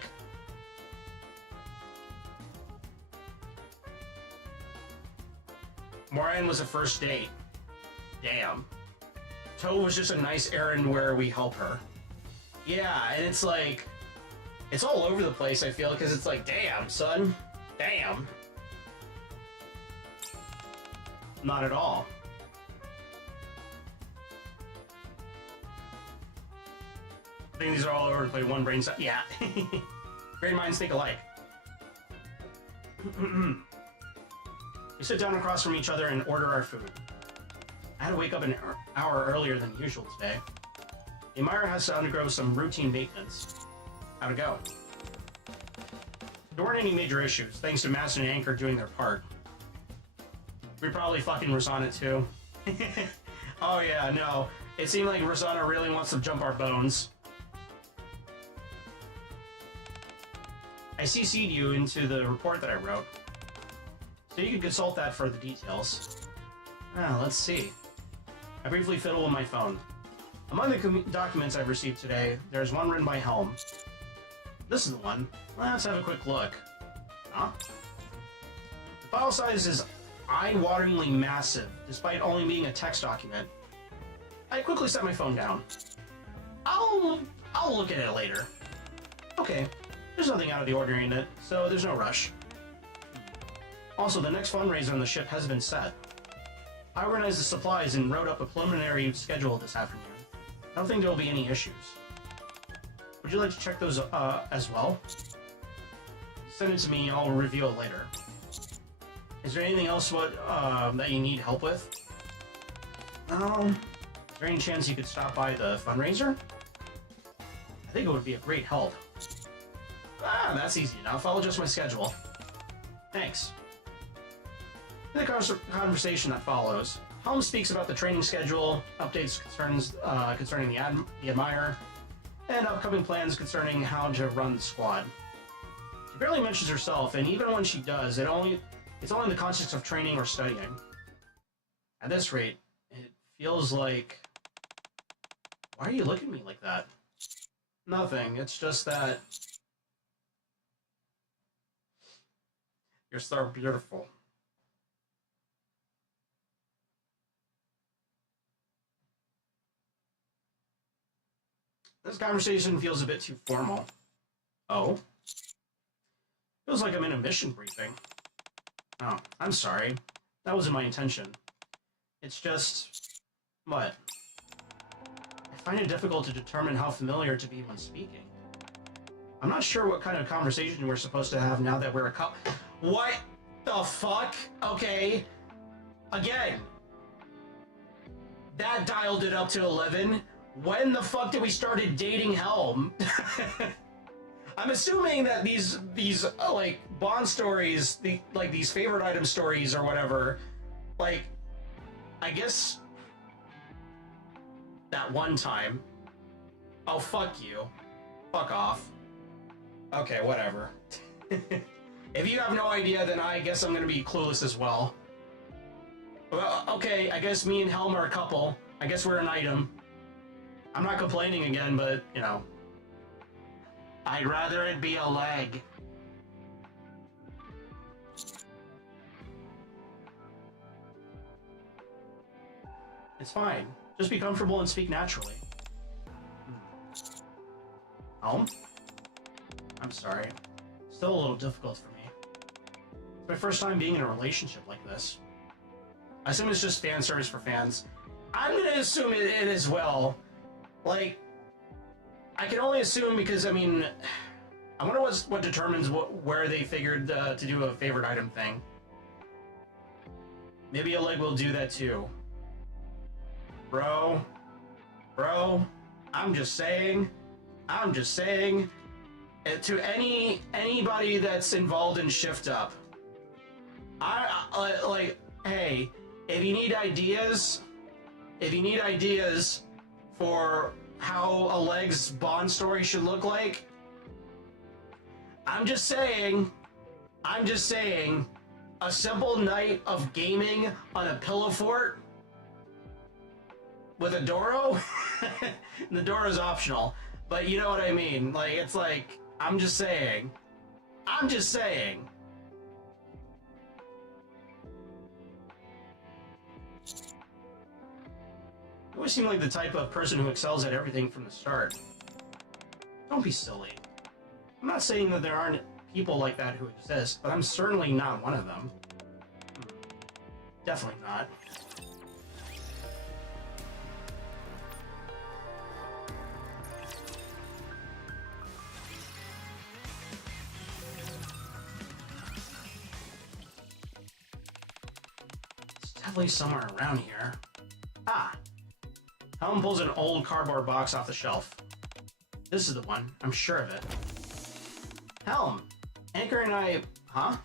Moran was a first date. Damn. Toe was just a nice errand where we help her. Yeah, and it's like, it's all over the place, I feel, because it's like, damn, son. Damn. Not at all. I think these are all over to play one brain set. Yeah. Brain minds think alike. We sit down across from each other and order our food. I had to wake up an hour earlier than usual today. The Amira has to undergo some routine maintenance. How'd it go? There weren't any major issues, thanks to Master and Anchor doing their part. We probably fucking Rosanna too. Oh yeah, no. It seemed like Rosanna really wants to jump our bones. I CC'd you into the report that I wrote, so you can consult that for the details. Let's see. I briefly fiddle with my phone. Among the documents I've received today, there's one written by Helm. This is the one. Let's have a quick look. Huh? The file size is eye-wateringly massive, despite only being a text document. I quickly set my phone down. I'll look at it later. Okay, there's nothing out of the ordinary in it, so there's no rush. Also, the next fundraiser on the ship has been set. I organized the supplies and wrote up a preliminary schedule this afternoon. I don't think there will be any issues. Would you like to check those as well? Send it to me, I'll review it later. Is there anything else that you need help with? Is there any chance you could stop by the fundraiser? I think it would be a great help. Ah, that's easy enough. I'll adjust my schedule. Thanks. In the conversation that follows, Helm speaks about the training schedule, updates concerning the Admire, and upcoming plans concerning how to run the squad. She barely mentions herself, and even when she does, it's only in the context of training or studying. At this rate, it feels like... Why are you looking at me like that? Nothing, it's just that... You're so beautiful. This conversation feels a bit too formal. Oh? Feels like I'm in a mission briefing. Oh, I'm sorry. That wasn't my intention. It's just... What? I find it difficult to determine how familiar to be when speaking. I'm not sure what kind of conversation we're supposed to have now that we're a couple. What the fuck? Okay. Again. That dialed it up to 11. When the fuck did we started dating Helm? I'm assuming that these like Bond stories, these favorite item stories or whatever, like, I guess that one time. Oh, fuck you. Fuck off. Okay, whatever. If you have no idea, then I guess I'm gonna be clueless as well. Well, okay, I guess me and Helm are a couple. I guess we're an item. I'm not complaining again, but, you know. I'd rather it be a leg. It's fine. Just be comfortable and speak naturally. Helm? I'm sorry. Still a little difficult for me. It's my first time being in a relationship like this. I assume it's just fan service for fans. I'm gonna assume it as well. Like, I can only assume because, I mean, I wonder what determines where they figured to do a favorite item thing. Maybe a leg will do that too. Bro, I'm just saying, to anybody that's involved in Shift Up, like, hey, if you need ideas for how a leg's Bond story should look like, I'm just saying, a simple night of gaming on a pillow fort with a Doro. The Doro's optional, but you know what I mean. Like, it's like, I'm just saying. You always seem like the type of person who excels at everything from the start. Don't be silly. I'm not saying that there aren't people like that who exist, but I'm certainly not one of them. Definitely not. It's definitely somewhere around here. Ah! Helm pulls an old cardboard box off the shelf. This is the one. I'm sure of it. Helm! Anchor and I... Huh?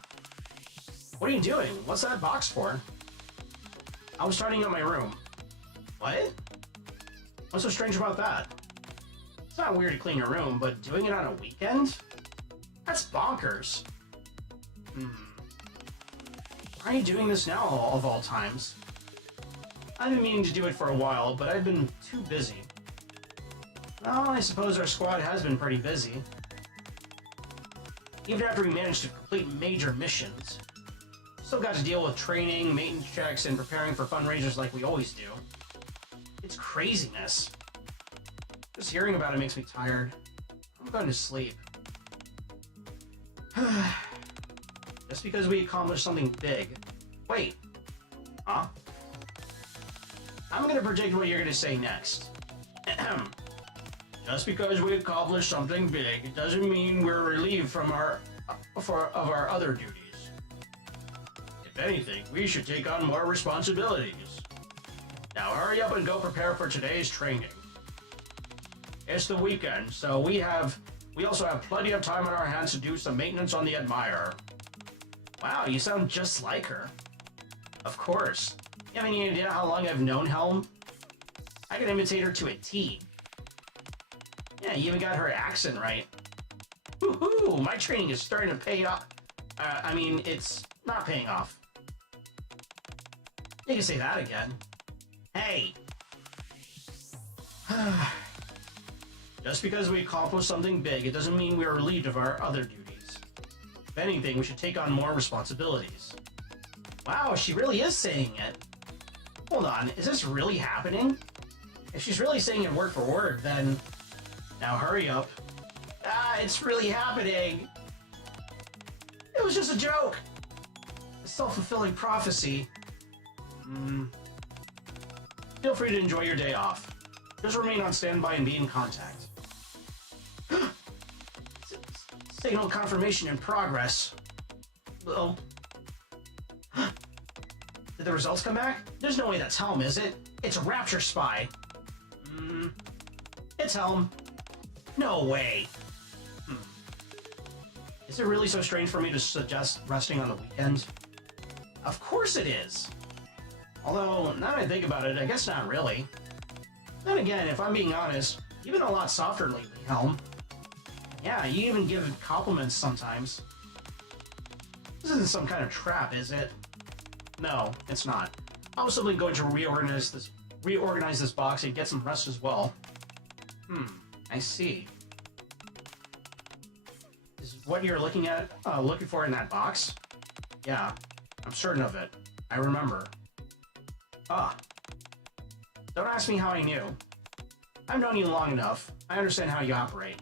What are you doing? What's that box for? I was tidying up my room. What? What's so strange about that? It's not weird to clean your room, but doing it on a weekend? That's bonkers. Why are you doing this now, of all times? I've been meaning to do it for a while, but I've been too busy. Well, I suppose our squad has been pretty busy. Even after we managed to complete major missions. Still got to deal with training, maintenance checks, and preparing for fundraisers like we always do. It's craziness. Just hearing about it makes me tired. I'm going to sleep. Just because we accomplished something big. Wait. Huh? I'm going to predict what you're going to say next. Just because we accomplished something big, it doesn't mean we're relieved from our other duties. If anything, we should take on more responsibilities. Now hurry up and go prepare for today's training. It's the weekend, so we also have plenty of time on our hands to do some maintenance on the Admirer. Wow, you sound just like her. Of course. You have any idea how long I've known Helm? I can imitate her to a T. Yeah, you even got her accent right. Woohoo! My training is starting to pay off. I mean, it's not paying off. You can say that again. Hey! Just because we accomplished something big, it doesn't mean we are relieved of our other duties. If anything, we should take on more responsibilities. Wow, she really is saying it. Hold on, is this really happening? If she's really saying it word for word, then... Now hurry up. Ah, it's really happening! It was just a joke! A self-fulfilling prophecy. Feel free to enjoy your day off. Just remain on standby and be in contact. Signal confirmation in progress. Oh. Did the results come back? There's no way that's Helm, is it? It's a Rapture Spy. It's Helm. No way. Is it really so strange for me to suggest resting on the weekend? Of course it is. Although, now that I think about it, I guess not really. Then again, if I'm being honest, you've been a lot softer lately, Helm. Yeah, you even give compliments sometimes. This isn't some kind of trap, is it? No, it's not. I was simply going to reorganize this box and get some rest as well. I see. Is what you're looking for in that box? Yeah, I'm certain of it. I remember. Ah. Don't ask me how I knew. I've known you long enough. I understand how you operate.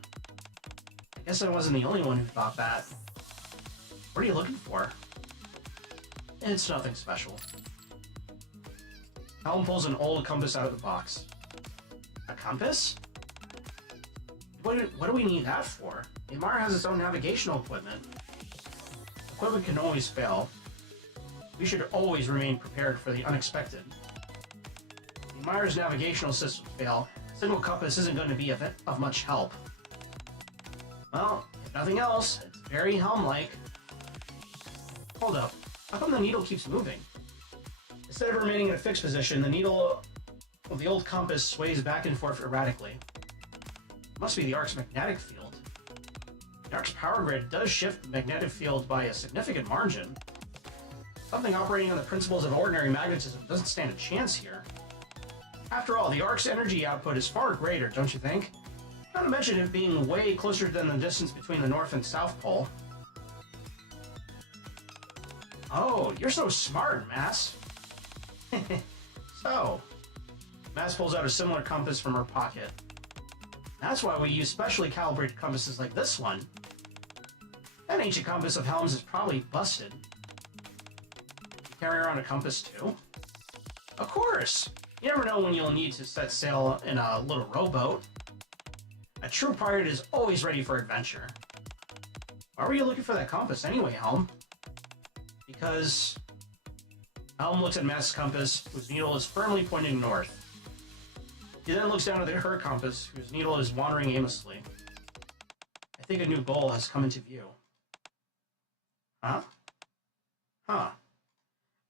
I guess I wasn't the only one who thought that. What are you looking for? It's nothing special. Helm pulls an old compass out of the box. A compass? What do we need that for? The Admirer has its own navigational equipment. Equipment can always fail. We should always remain prepared for the unexpected. If the Admirer's navigational systems fail, a single compass isn't going to be of much help. Well, if nothing else, it's very Helm-like. Hold up. How come the needle keeps moving? Instead of remaining in a fixed position, the needle of the old compass sways back and forth erratically. It must be the Ark's magnetic field. The Ark's power grid does shift the magnetic field by a significant margin. Something operating on the principles of ordinary magnetism doesn't stand a chance here. After all, the Ark's energy output is far greater, don't you think? Not to mention it being way closer than the distance between the North and South Pole. Oh, you're so smart, Mass. So, Mass pulls out a similar compass from her pocket. That's why we use specially calibrated compasses like this one. That ancient compass of Helm's is probably busted. You carry around a compass too? Of course! You never know when you'll need to set sail in a little rowboat. A true pirate is always ready for adventure. Why were you looking for that compass anyway, Helm? Because... Helm looks at Matt's compass, whose needle is firmly pointing north. He then looks down at her compass, whose needle is wandering aimlessly. I think a new goal has come into view. Huh? Huh.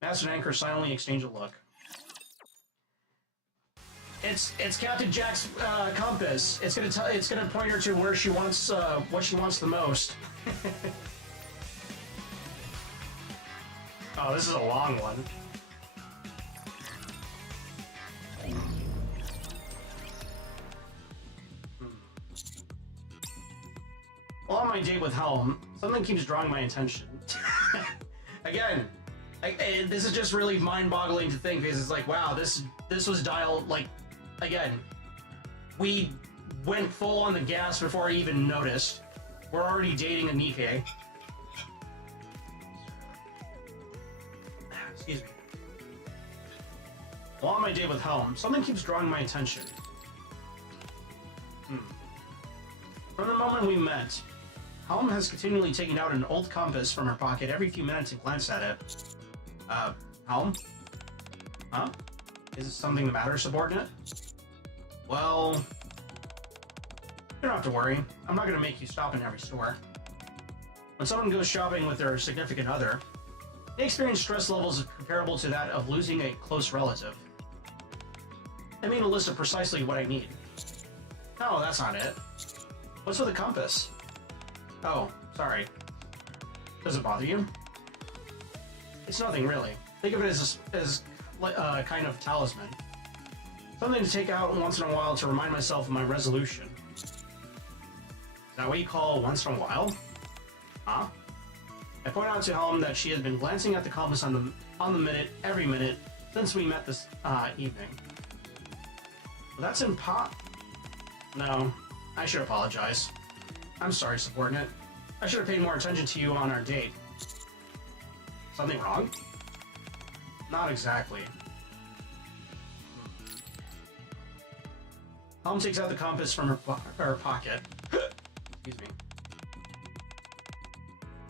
Matt and Anchor silently exchange a look. It's Captain Jack's compass. It's gonna point her to where she wants what she wants the most. Oh, this is a long one. While on my date with Helm, something keeps drawing my attention. Again, this is just really mind-boggling to think because it's like, wow, this was dialed like, again, we went full on the gas before I even noticed. We're already dating a Nikke. Excuse me. While on my date with Helm, something keeps drawing my attention. From the moment we met, Helm has continually taken out an old compass from her pocket every few minutes and glanced at it. Helm? Huh? Is it something the matter, subordinate? Well, you don't have to worry. I'm not going to make you stop in every store. When someone goes shopping with their significant other, they experience stress levels comparable to that of losing a close relative. I made a list of precisely what I need. No, that's not it. What's with the compass? Oh, sorry. Does it bother you? It's nothing really. Think of it as a kind of talisman. Something to take out once in a while to remind myself of my resolution. Is that what you call once in a while? Huh? I point out to Helm that she had been glancing at the compass on the minute, every minute, since we met this evening. Well, that's No, I should apologize. I'm sorry, subordinate. I should have paid more attention to you on our date. Something wrong? Not exactly. Helm takes out the compass from her pocket. Excuse me.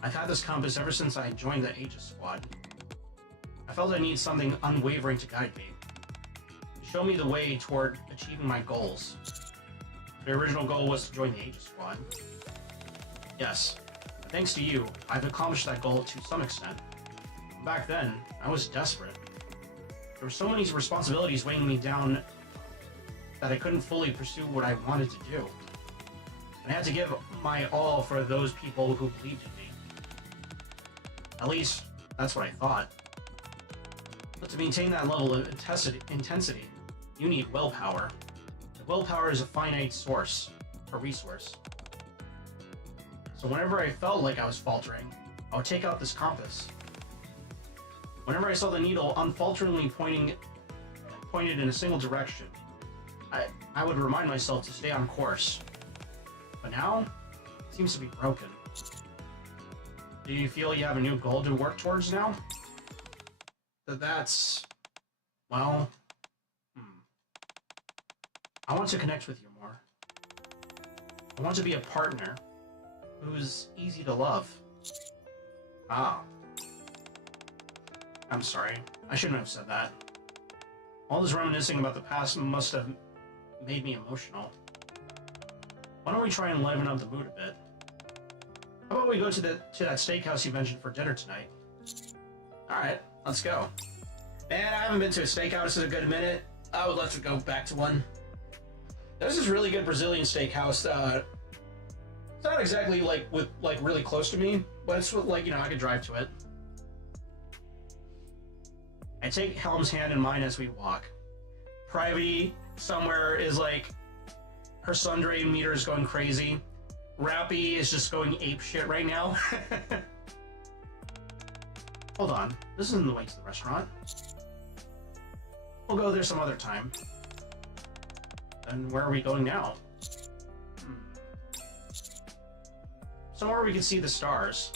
I've had this compass ever since I joined the Aegis Squad. I felt I need something unwavering to guide me. To show me the way toward achieving my goals. The original goal was to join the Aegis Squad. Yes, thanks to you, I've accomplished that goal to some extent. Back then, I was desperate. There were so many responsibilities weighing me down that I couldn't fully pursue what I wanted to do. I had to give my all for those people who believed in me. At least, that's what I thought. But to maintain that level of intensity, you need willpower. The willpower is a finite resource. So whenever I felt like I was faltering, I would take out this compass. Whenever I saw the needle unfalteringly pointed in a single direction, I would remind myself to stay on course. But now, it seems to be broken. Do you feel you have a new goal to work towards now? Well... I want to connect with you more. I want to be a partner who's easy to love. Ah. I'm sorry. I shouldn't have said that. All this reminiscing about the past must have made me emotional. Why don't we try and liven up the mood a bit? How about we go to that steakhouse you mentioned for dinner tonight? Alright, let's go. Man, I haven't been to a steakhouse in a good minute. I would love to go back to one. There's this really good Brazilian steakhouse. It's not exactly really close to me, but it's I could drive to it. I take Helm's hand in mine as we walk. Privy somewhere is her sundray meter is going crazy. Rappy is just going ape shit right now. Hold on, this isn't the way to the restaurant. We'll go there some other time. And where are we going now? Somewhere we can see the stars.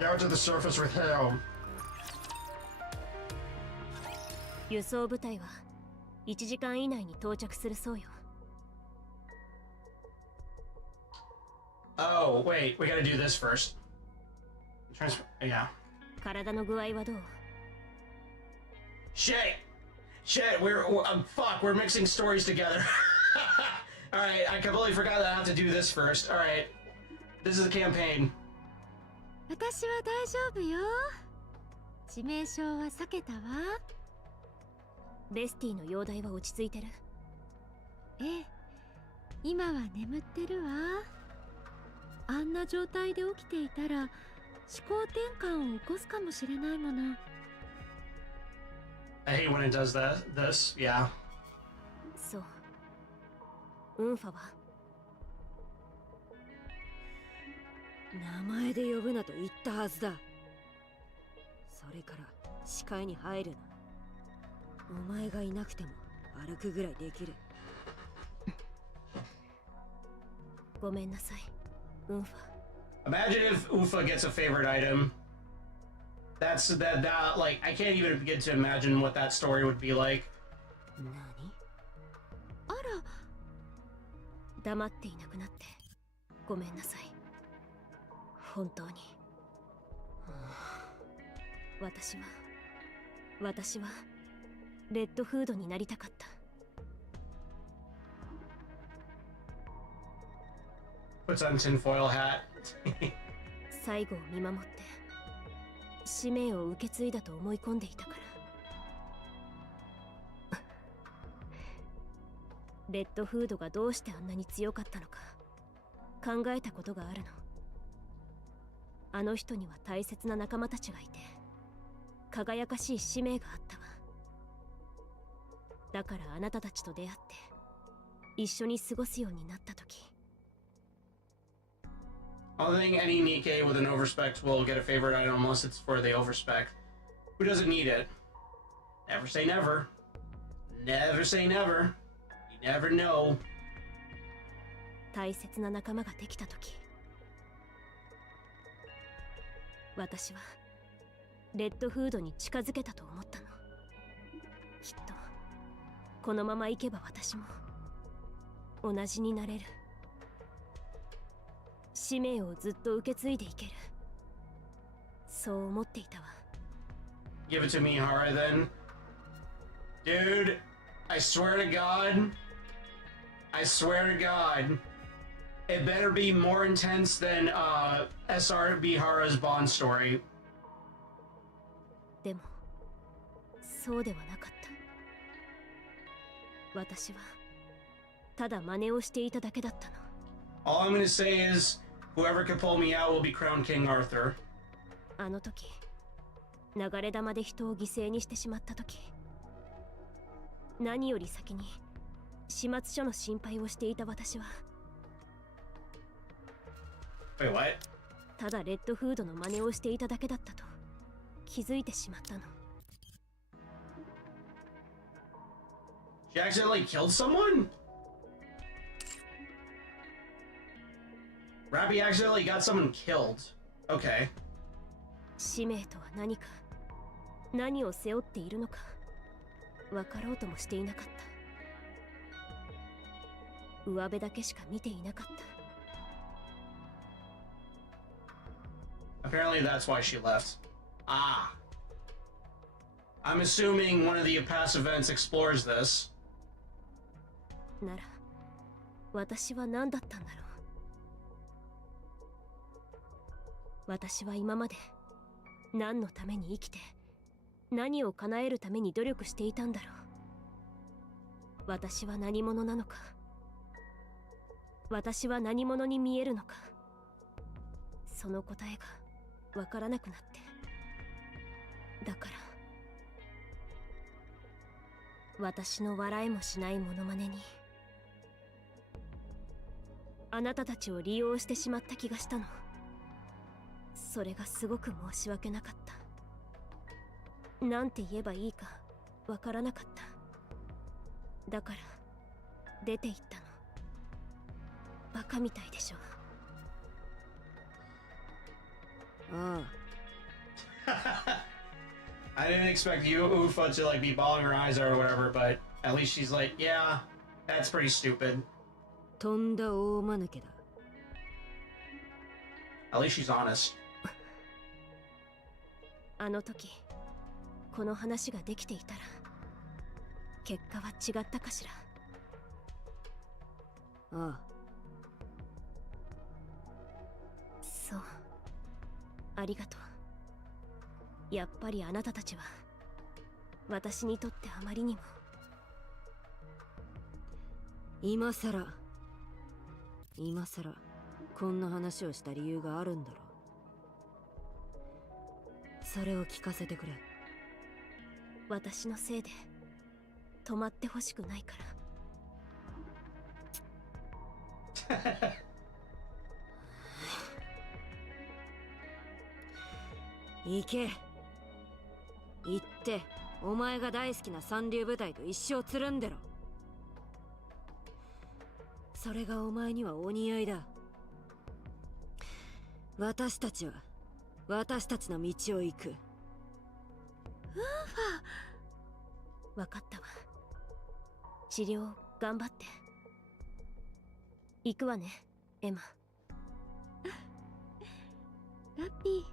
Down to the surface with Helm. 輸送部隊は1時間以内に到着するそうよ。Oh, wait, we gotta do this first. Yeah. 体の具合はどう？ Shit! Fuck, we're mixing stories together. Alright, I completely forgot that I have to do this first. Alright. This is the campaign. 私は大丈夫よ。致命傷は避けたわ。ベスティの容体は落ち着いてる？ええ、今は眠ってるわ。あんな状態で起きていたら思考転換を起こすかもしれないもの。I hate when it does this, yeah. そう。ウンファは？名前で呼ぶなと言ったはずだ。それから視界に入るな。お前がいなくても歩くぐらいできる。ごめんなさい、ウンファ。 Imagine if Ufa gets a favorite item. That like I can't even begin to imagine what that story would be like. 何？あら。黙っていなくなってごめんなさい。本当に。私はレッドフードになりたかった。 Puts on tinfoil hat. 最後を見守って使命を受け継いだと思い込んでいたから。レッドフードがどうしてあんなに強かったのか考えたことがあるの。あの人には大切な仲間たちがいて輝かしい使命があったわ。だからあなたたちと出会って一緒に過ごすようになった時、 I don't think any Nikke with an overspec will get a favorite item unless it's for the overspec. Who doesn't need it? Never say never. Never say never. You never know. 大切な仲間ができた時、私はレッドフードに近づけたと思ったの。きっとこのまま行けば私も同じになれる。使命をずっと受け継いでいける、そう思っていたわ。 Give it to me, Hara, then. Dude, I swear to God. I swear to God. It better be more intense than SRB Hara's Bond story. でもそうではなかった。私はただ真似をしていただけだったの。 All I'm gonna say is, whoever can pull me out will be crowned King Arthur. あの時流れ弾で人を犠牲にしてしまった時、何より先に始末書の心配をしていた私は Wait, what? ただレッドフードの真似をしていただけだったと気づいてしまったの。 She accidentally killed someone? Rappy accidentally got someone killed. Okay. 使命とは何か、何を背負っているのか分かろうともしていなかった。上辺だけしか見ていなかった。 Apparently that's why she left. Ah. I'm assuming one of the past events explores this. なら私は何だったんだろう。私は今まで何のために生きて何を叶えるために努力していたんだろう。私は何者なのか、私は何者に見えるのか、その答えがわからなくなって、だから私の笑いもしないモノマネにあなたたちを利用してしまった気がしたの。それがすごく申し訳なかった。なんて言えばいいかわからなかった。だから出て行ったの。バカみたいでしょ。ああ。I didn't expect you, Ufa, to like be bawling her eyes out or whatever, but at least she's like, yeah, that's pretty stupid. とんだ大間抜けだ。At least she's honest. あの時この話ができていたら結果は違ったかしら。ああ。そう、ありがとう。やっぱりあなたたちは私にとってあまりにも。今さらこんな話をした理由があるんだろう。それを聞かせてくれ。私のせいで止まってほしくないから。行け。行ってお前が大好きな三流部隊と一生つるんでろ。それがお前にはお似合いだ。私たちは私たちの道を行く。分かったわ。治療頑張って。行くわね、エマ。ラッピー、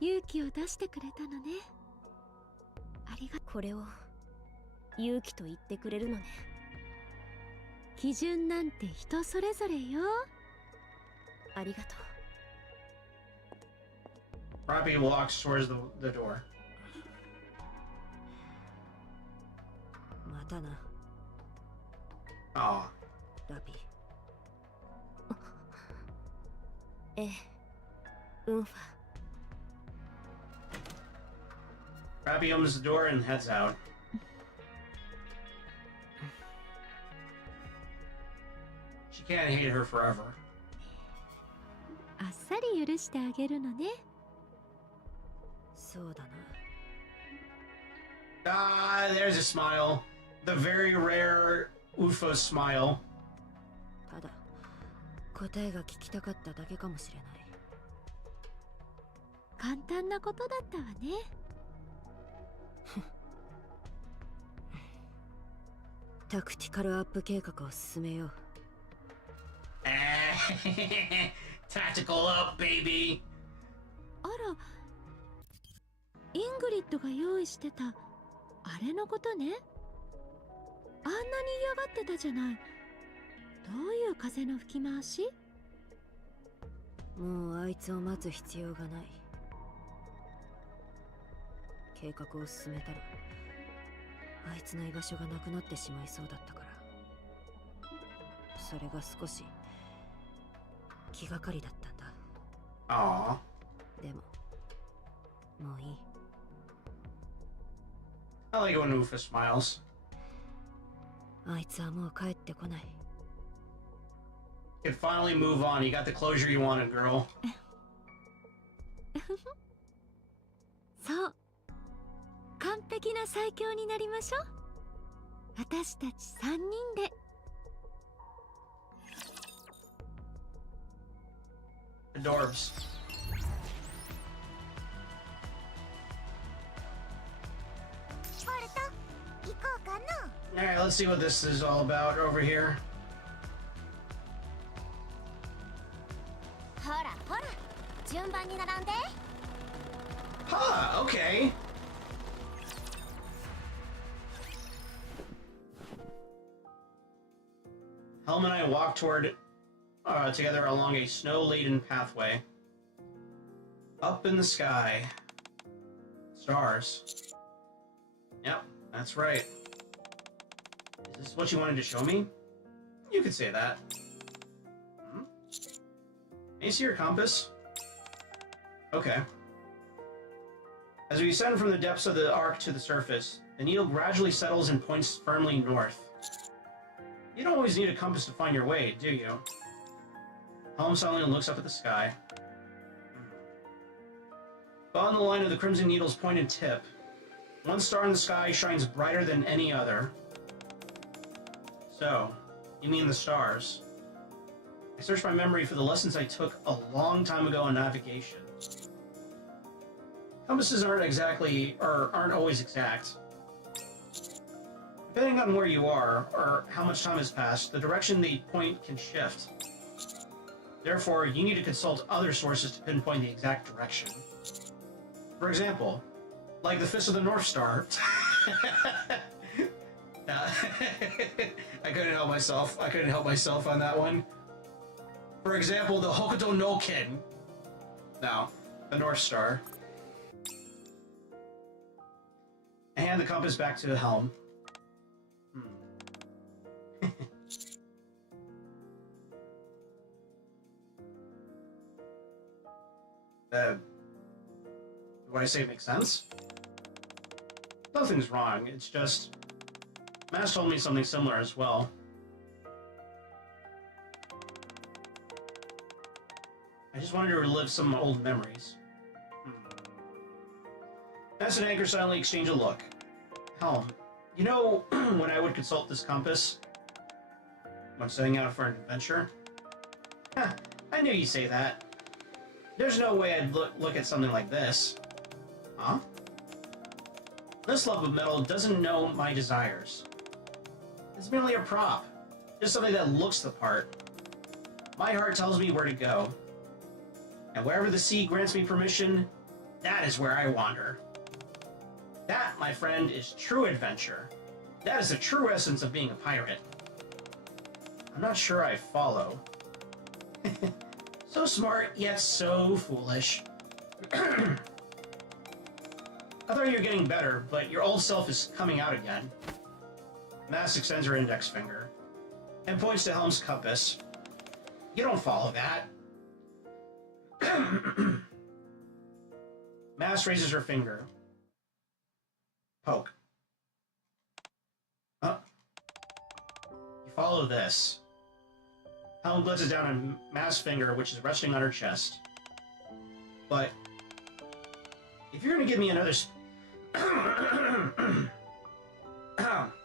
勇気を出してくれたのね。ありがとこれを勇気と言ってくれるのね。う。基準なんて人それぞれよ。ありがとう。 Robbie walks towards the door. またな、 Aw. ラビー。ええ、ウンファ。 Robbie opens the door and heads out. She can't hate her forever. あっさり許してあげるのね。そうだな。 Ah, there's a smile. The very rare UFO smile. ただ答えが聞きたかっただけかもしれない。簡単なことだったわね。タクティカルアップ計画を進めよう。Tactical up, baby. あら、イングリッドが用意してたあれのことね。あんなに嫌がってたじゃない。どういう風の吹き回し？もうあいつを待つ必要がない。計画を進めたらあいつの居場所がなくなってしまいそうだったから、それが少し気がかりだったんだ。 Aw. でももういい。 I like it when UFO smiles. あいつはもう帰ってこない。 You can finally move on. You got the closure you wanted, girl. そう、完璧な最強になりましょう。私たち3人で。 Adorbs. ボルト、行こうかな。 Alright, let's see what this is all about over here. ほらほら、順番に並んで。 Huh, okay. Helm and I walk together along a snow-laden pathway. Up in the sky. Stars. Yep, that's right. Is this what you wanted to show me? You could say that. Hmm? Can you see your compass? Okay. As we descend from the depths of the arc to the surface, the needle gradually settles and points firmly north. You don't always need a compass to find your way, do you? Helm silently looks up at the sky. Beyond the line of the crimson needle's pointed tip, one star in the sky shines brighter than any other. So, you mean the stars? I searched my memory for the lessons I took a long time ago in navigation. Compasses aren't always exact. Depending on where you are, or how much time has passed, the direction they point can shift. Therefore, you need to consult other sources to pinpoint the exact direction. For example, like the Fist of the North Star. I couldn't help myself. I couldn't help myself on that one. For example, the Hokuto no Ken. No, the North Star. I hand the compass back to the helm. What I say makes sense? Nothing's wrong, it's just... Mass told me something similar as well. I just wanted to relive some old memories. Mass and Anchor silently exchange a look. Helm, you know when I would consult this compass? When setting out for an adventure? Huh, I knew you'd say that. There's no way I'd look at something like this. Huh? This love of metal doesn't know my desires. It's merely a prop. Just something that looks the part. My heart tells me where to go. And wherever the sea grants me permission, That is where I wander. That, my friend, is true adventure. That is the true essence of being a pirate. I'm not sure I follow. So smart, yet so foolish. I thought you were getting better, but your old self is coming out again. Mass extends her index finger and points to Helm's compass. You don't follow that. Mass raises her finger. Poke. Oh. You follow this. Helm glances down on Mass' finger, which is resting on her chest. But if you're gonna give me another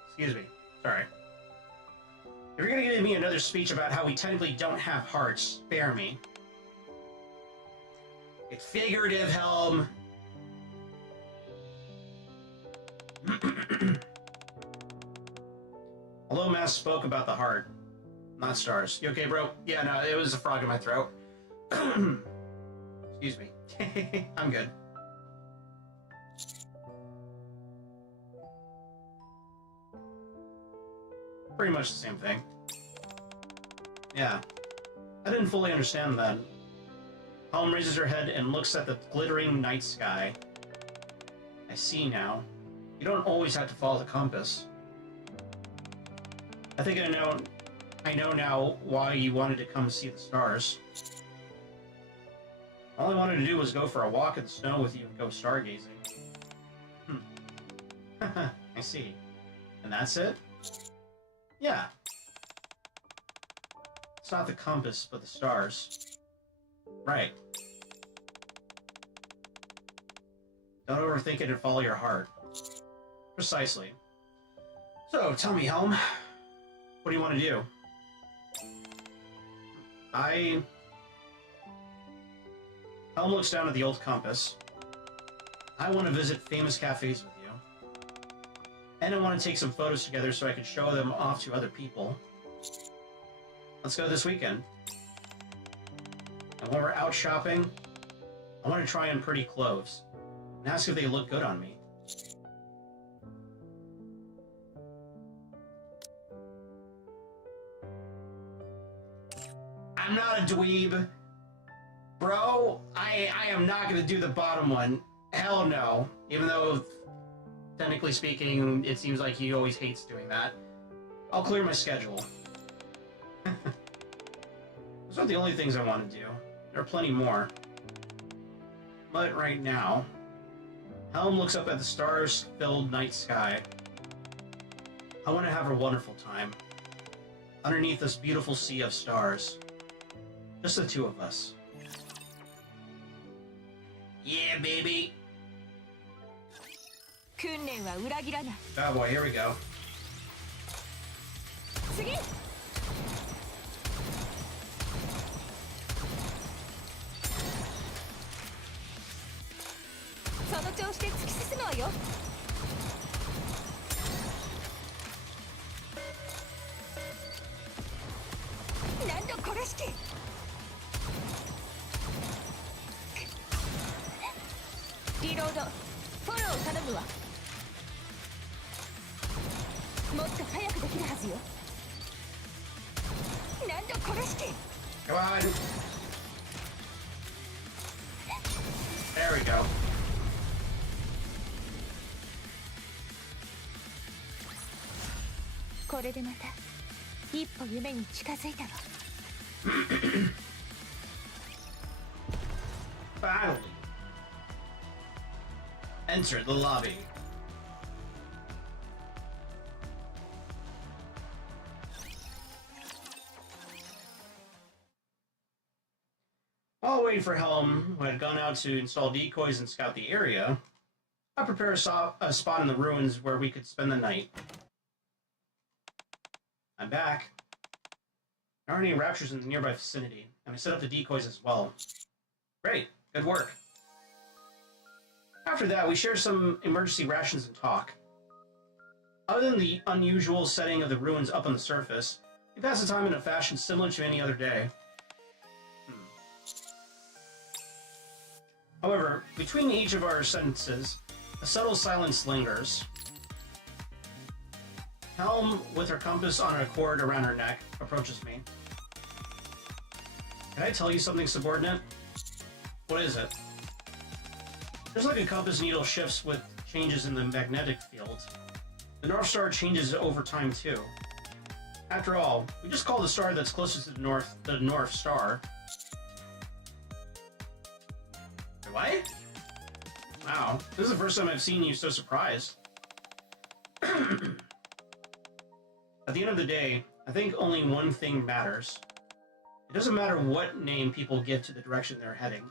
excuse me, sorry. If you're gonna give me another speech about how we technically don't have hearts, spare me. It's figurative, Helm. Although Mass spoke about the heart, not stars. You okay, bro? Yeah, no, it was a frog in my throat. Excuse me. I'm good. Pretty much the same thing. Yeah. I didn't fully understand that. Helm raises her head and looks at the glittering night sky. I see now. You don't always have to follow the compass. I think I know now why you wanted to come see the stars. All I wanted to do was go for a walk in the snow with you and go stargazing. I see. And that's it? Yeah. It's not the compass, but the stars. Right. Don't overthink it and follow your heart. Precisely. So, tell me, Helm. What do you want to do? Helm looks down at the old compass. I want to visit famous cafes with you. And I want to take some photos together so I can show them off to other people. Let's go this weekend. And when we're out shopping, I want to try on pretty clothes and ask if they look good on me. I'm not a dweeb. Bro, I am not going to do the bottom one. Hell no. Even though, technically speaking, it seems like he always hates doing that. I'll clear my schedule. Those aren't the only things I want to do. There are plenty more. But right now, Helm looks up at the stars-filled night sky. I want to have a wonderful time. Underneath this beautiful sea of stars. Just the two of us. Yeah, baby. Oh boy, here we go. Come on. There we go. Finally. Enter the lobby. While waiting for Helm, who had gone out to install decoys and scout the area, I prepared a spot in the ruins where we could spend the night. I'm back. There aren't any raptures in the nearby vicinity, and I set up the decoys as well. Great, good work. After that, we shared some emergency rations and talk. Other than the unusual setting of the ruins up on the surface, we passed the time in a fashion similar to any other day. However, between each of our sentences, a subtle silence lingers. Helm, with her compass on a cord around her neck, approaches me. Can I tell you something, subordinate? What is it? Just like a compass needle shifts with changes in the magnetic field, the North Star changes over time too. After all, we just call the star that's closest to the North Star. What? Wow, this is the first time I've seen you so surprised. At the end of the day, I think only one thing matters. It doesn't matter what name people give to the direction they're heading,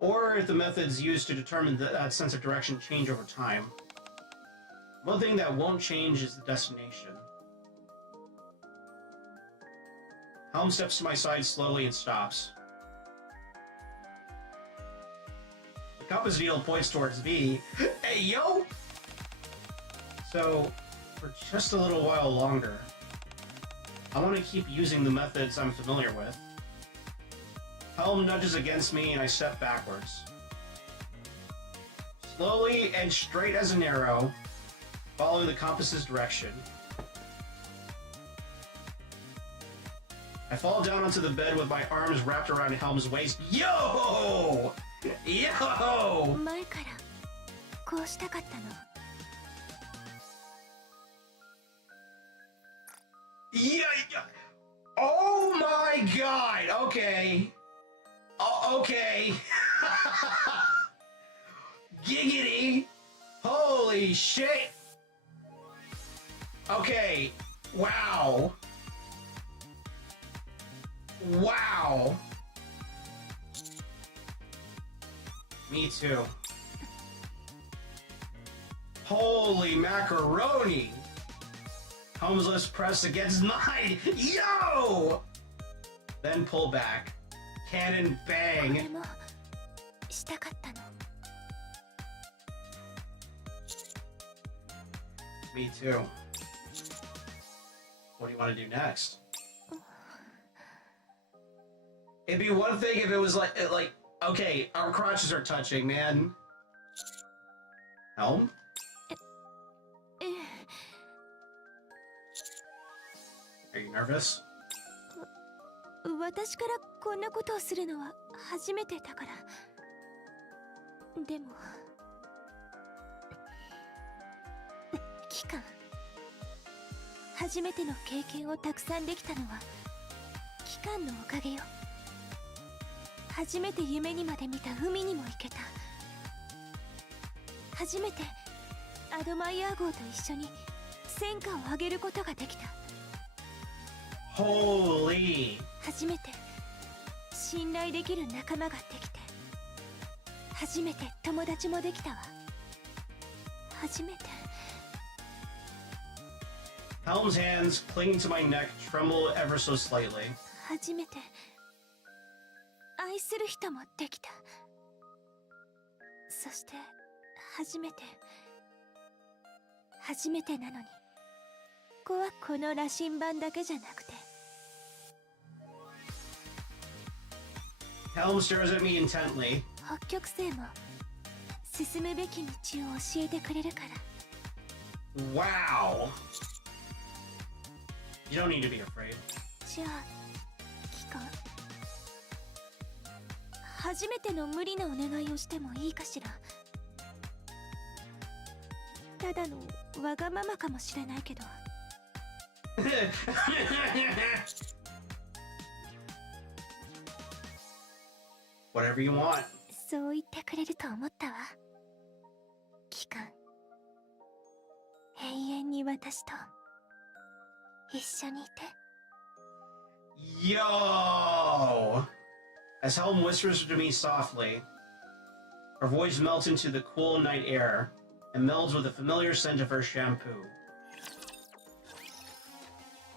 or if the methods used to determine that sense of direction change over time. One thing that won't change is the destination. Helm steps to my side slowly and stops. The compass needle points towards V. Hey, yo! So, for just a little while longer, I want to keep using the methods I'm familiar with. Helm nudges against me and I step backwards. Slowly and straight as an arrow, following the compass's direction. I fall down onto the bed with my arms wrapped around Helm's waist. Yo! Yo! 前からこうしたかったの。Yeah, yeah. Oh my god! Okay. Okay. Giggity! Holy shit! Okay. Wow. Wow. Me too. Holy macaroni! Helm's lips pressed against mine. Yo! Then pull back. Cannon これ bang. もしたかったの。 Me too. What do you want to do next? It'd be one thing if it was like, okay, our crotches are touching, man. Helm? ええ、 Are you nervous? 私からこんなことをするのは初めてだから。でも期間、初めての経験をたくさんできたのは期間のおかげよ。初めて夢にまで見た海にも行けた。初めてアドマイヤー号と一緒に戦果を上げることができた。 Holy! 初めて信頼できる仲間ができて、初めて友達もできたわ。初めて。 Helm's hands clinging to my neck tremble ever so slightly. 初めて愛する人もできた。そして初めてなのに、ここはこの羅針盤だけじゃなくて。 Helm stares at me intently. 北極星も進むべき道を教えてくれるから。 Wow! You don't need to be afraid. じゃあ期間、初めての無理なお願いをしてもいいかしら。ただのわがままかもしれないけど。 Whatever you want. そう言ってくれると思ったわ。期間、永遠に私と一緒にいて。 Yo! As Helm whispers to me softly, her voice melts into the cool night air and melds with the familiar scent of her shampoo.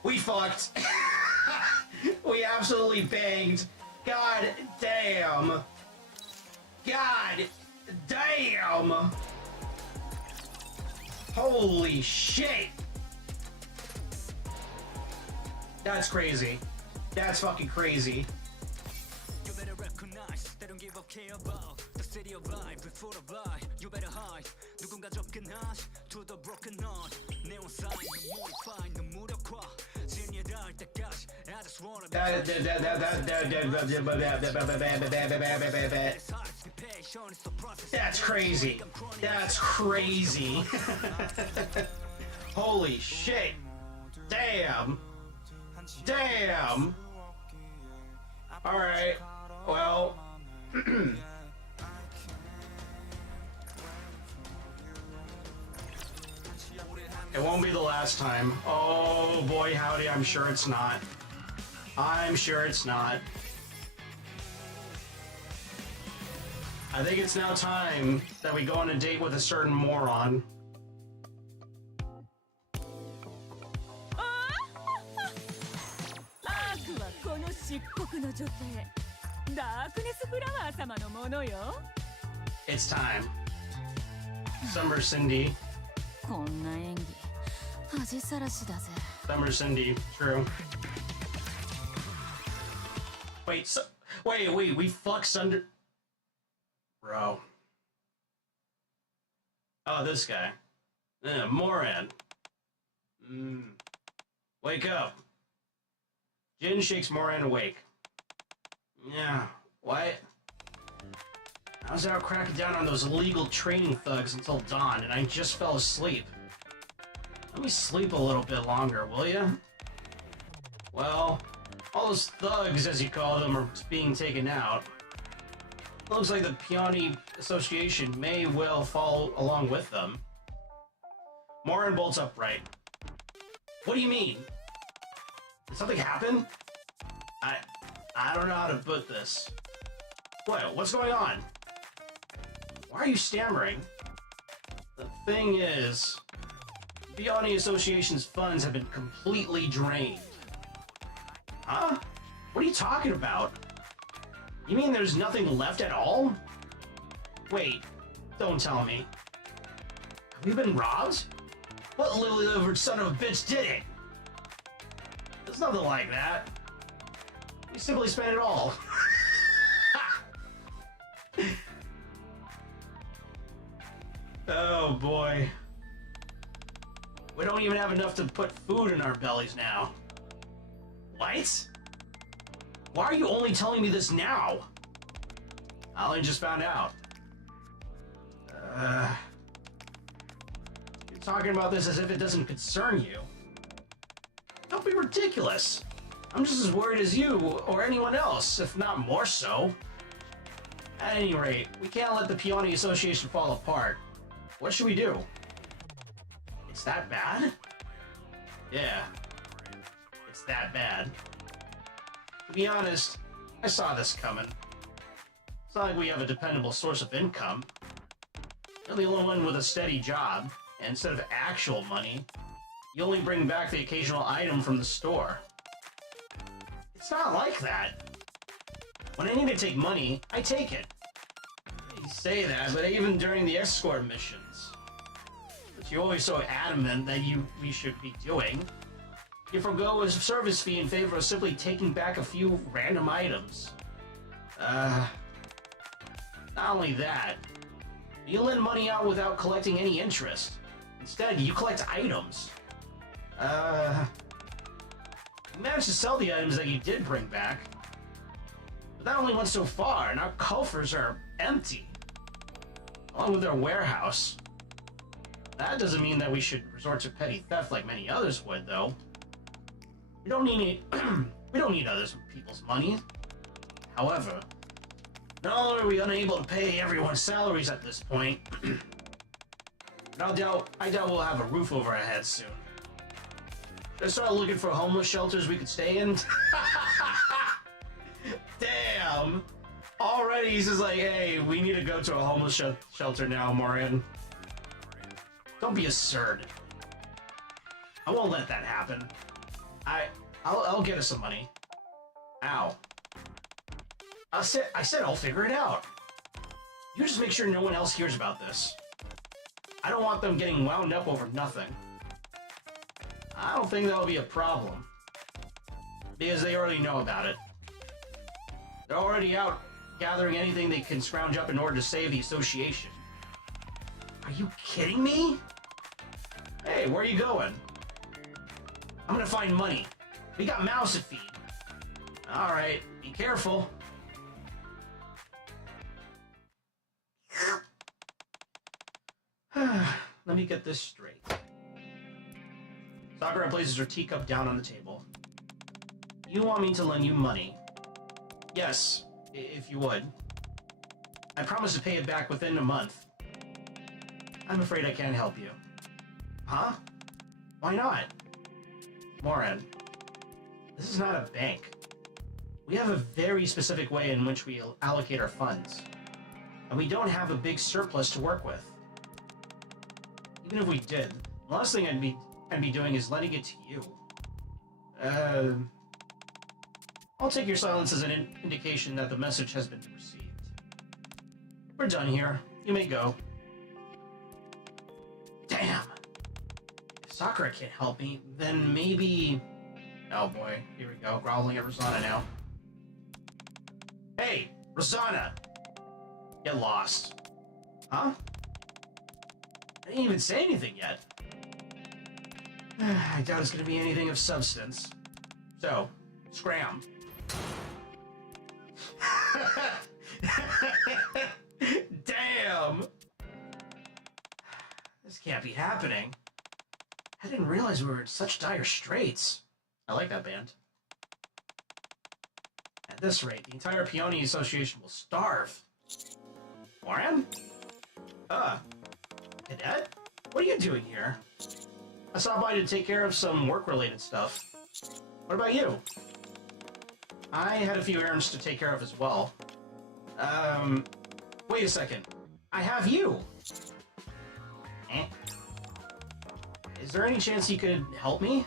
We fucked! We absolutely banged! God damn! God damn! Holy shit! That's crazy. That's fucking crazy. You better recognize they don't give a care about the That's crazy. That's crazy. Holy shit. Damn. Damn. Alright. Well. It won't be the last time. Oh boy, howdy, I'm sure it's not. I'm sure it's not. I think it's now time that we go on a date with a certain moron. アークはこの漆黒の女性ダークネスフラワー様のものよ It's time. Summer Cindy. こんな演技恥さらしだぜ Summer Cindy, true. Wait, so, wait, we fuck Sunder... Bro. Oh, this guy. Moran. Wake up. Jin shakes Moran awake. Yeah, what? I was out cracking down on those illegal training thugs until dawn, and I just fell asleep. Let me sleep a little bit longer, will ya? Well, all those thugs, as you call them, are being taken out. Looks like the Peony Association may well follow along with them. Moran bolts upright. What do you mean? Did something happen? I don't know how to put this. What? What's going on? Why are you stammering? The thing is, Peony Association's funds have been completely drained. Huh? What are you talking about? You mean there's nothing left at all? Wait, don't tell me. Have we been robbed? What lily-livered son of a bitch did it? There's nothing like that. We simply spent it all. Oh boy. We don't even have enough to put food in our bellies now. What? Why are you only telling me this now? I only just found out. You're talking about this as if it doesn't concern you. Don't be ridiculous. I'm just as worried as you or anyone else, if not more so. At any rate, we can't let the Peony Association fall apart. What should we do? It's that bad? Yeah. It's that bad. To be honest, I saw this coming. It's not like we have a dependable source of income. You're the only one with a steady job, and instead of actual money, you only bring back the occasional item from the store. It's not like that. When I need to take money, I take it. You say that, but even during the escort missions, which you're always so adamant that we should be doing, you forgo a service fee in favor of simply taking back a few random items. Not only that, you lend money out without collecting any interest. Instead, you collect items. You managed to sell the items that you did bring back. But that only went so far, and our coffers are empty. Along with our warehouse. That doesn't mean that we should resort to petty theft like many others would, though. We don't need we don't need other people's money. However, not only are we unable to pay everyone's salaries at this point, but I doubt we'll have a roof over our heads soon. Should I start looking for homeless shelters we could stay in? Damn! Already he's just like, hey, we need to go to a homeless shelter now, Moran. Don't be absurd. I won't let that happen. I'll get us some money. Ow. I said I'll figure it out. You just make sure no one else hears about this. I don't want them getting wound up over nothing. I don't think that'll be a problem. Because they already know about it. They're already out gathering anything they can scrounge up in order to save the association. Are you kidding me? Hey, where are you going? I'm gonna find money. We got mouths to feed. Alright, be careful. Let me get this straight. Sakura places her teacup down on the table. You want me to lend you money? Yes, if you would. I promise to pay it back within a month. I'm afraid I can't help you. Huh? Why not? Moran, this is not a bank. We have a very specific way in which we allocate our funds. And we don't have a big surplus to work with. Even if we did, the last thing I'd be doing is lending it to you. I'll take your silence as an indication that the message has been received. We're done here. You may go. Damn! If Sakura can't help me, then maybe... Oh boy, here we go, growling at Rosanna now. Hey, Rosanna! Get lost. Huh? I didn't even say anything yet. I doubt it's gonna be anything of substance. So, scram. Damn! This can't be happening. I didn't realize we were in such dire straits. I like that band. At this rate, the entire Peony Association will starve. Warren? Cadet? What are you doing here? I stopped by to take care of some work-related stuff. What about you? I had a few errands to take care of as well. Wait a second. I have you! Eh? Is there any chance you could help me?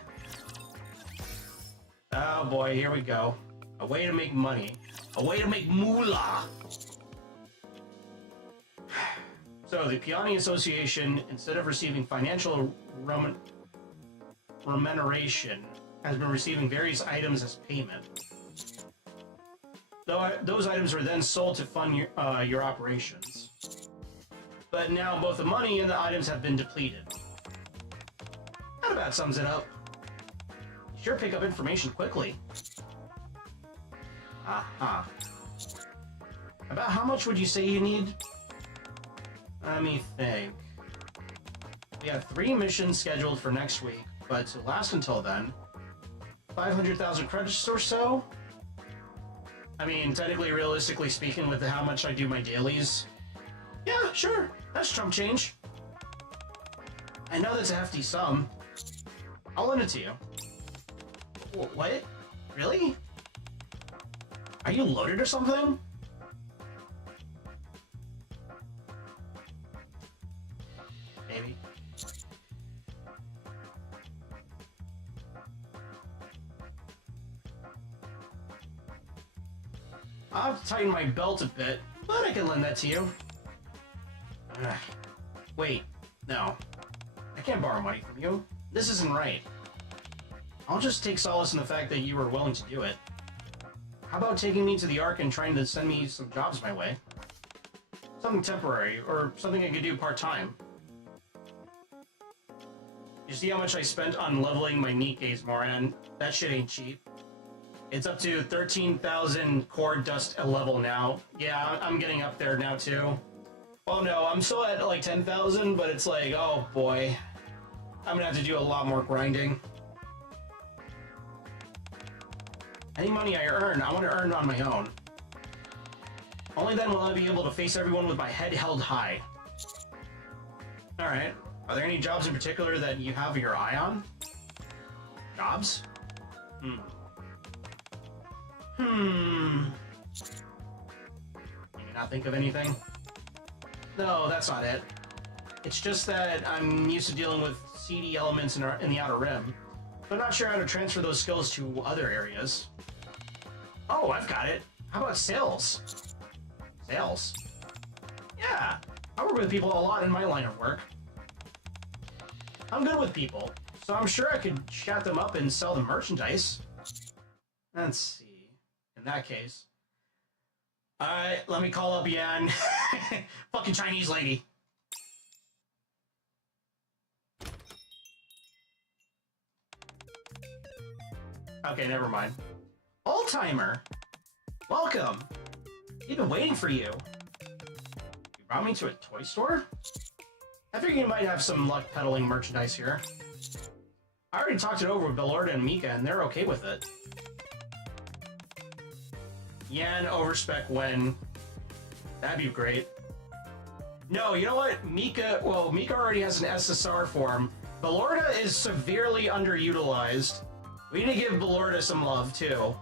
Oh boy, here we go. A way to make money. A way to make moolah! So, the Peony Association, instead of receiving financial remuneration, has been receiving various items as payment. Those items were then sold to fund your operations. But now both the money and the items have been depleted. That about sums it up. You sure pick up information quickly. Aha. About how much would you say you need? Let me think. We have 3 missions scheduled for next week, but to last until then, 500,000 credits or so? I mean, technically, realistically speaking, with how much I do my dailies, yeah, sure, that's chump change. I know that's a hefty sum. I'll lend it to you. What? Really? Are you loaded or something? Maybe. I'll have to tighten my belt a bit, but I can lend that to you. Wait, no. I can't borrow money from you. This isn't right. I'll just take solace in the fact that you were willing to do it. How about taking me to the Ark and trying to send me some jobs my way? Something temporary, or something I could do part-time. You see how much I spent on leveling my Nikkes, Moran? That shit ain't cheap. It's up to 13,000 core dust a level now. Yeah, I'm getting up there now too. Oh no, I'm still at like 10,000, but it's like, oh boy. I'm gonna have to do a lot more grinding. Any money I earn, I want to earn on my own. Only then will I be able to face everyone with my head held high. Alright. Are there any jobs in particular that you have your eye on? Jobs? Can you not think of anything? No, that's not it. It's just that I'm used to dealing with seedy elements in the Outer Rim, but I'm not sure how to transfer those skills to other areas. Oh, I've got it. How about sales? Sales? Yeah, I work with people a lot in my line of work. I'm good with people, so I'm sure I could chat them up and sell them merchandise. Let's see. In that case, Alright, let me call up Yan. Fucking Chinese lady. Okay, never mind. Old-timer! Welcome! We've been waiting for you. You brought me to a toy store? I figured you might have some luck peddling merchandise here. I already talked it over with Belorda and Mika, and they're okay with it. Yan overspec when... That'd be great. No, you know what? Mika already has an SSR form. Belorda is severely underutilized. We need to give Belorda some love, too.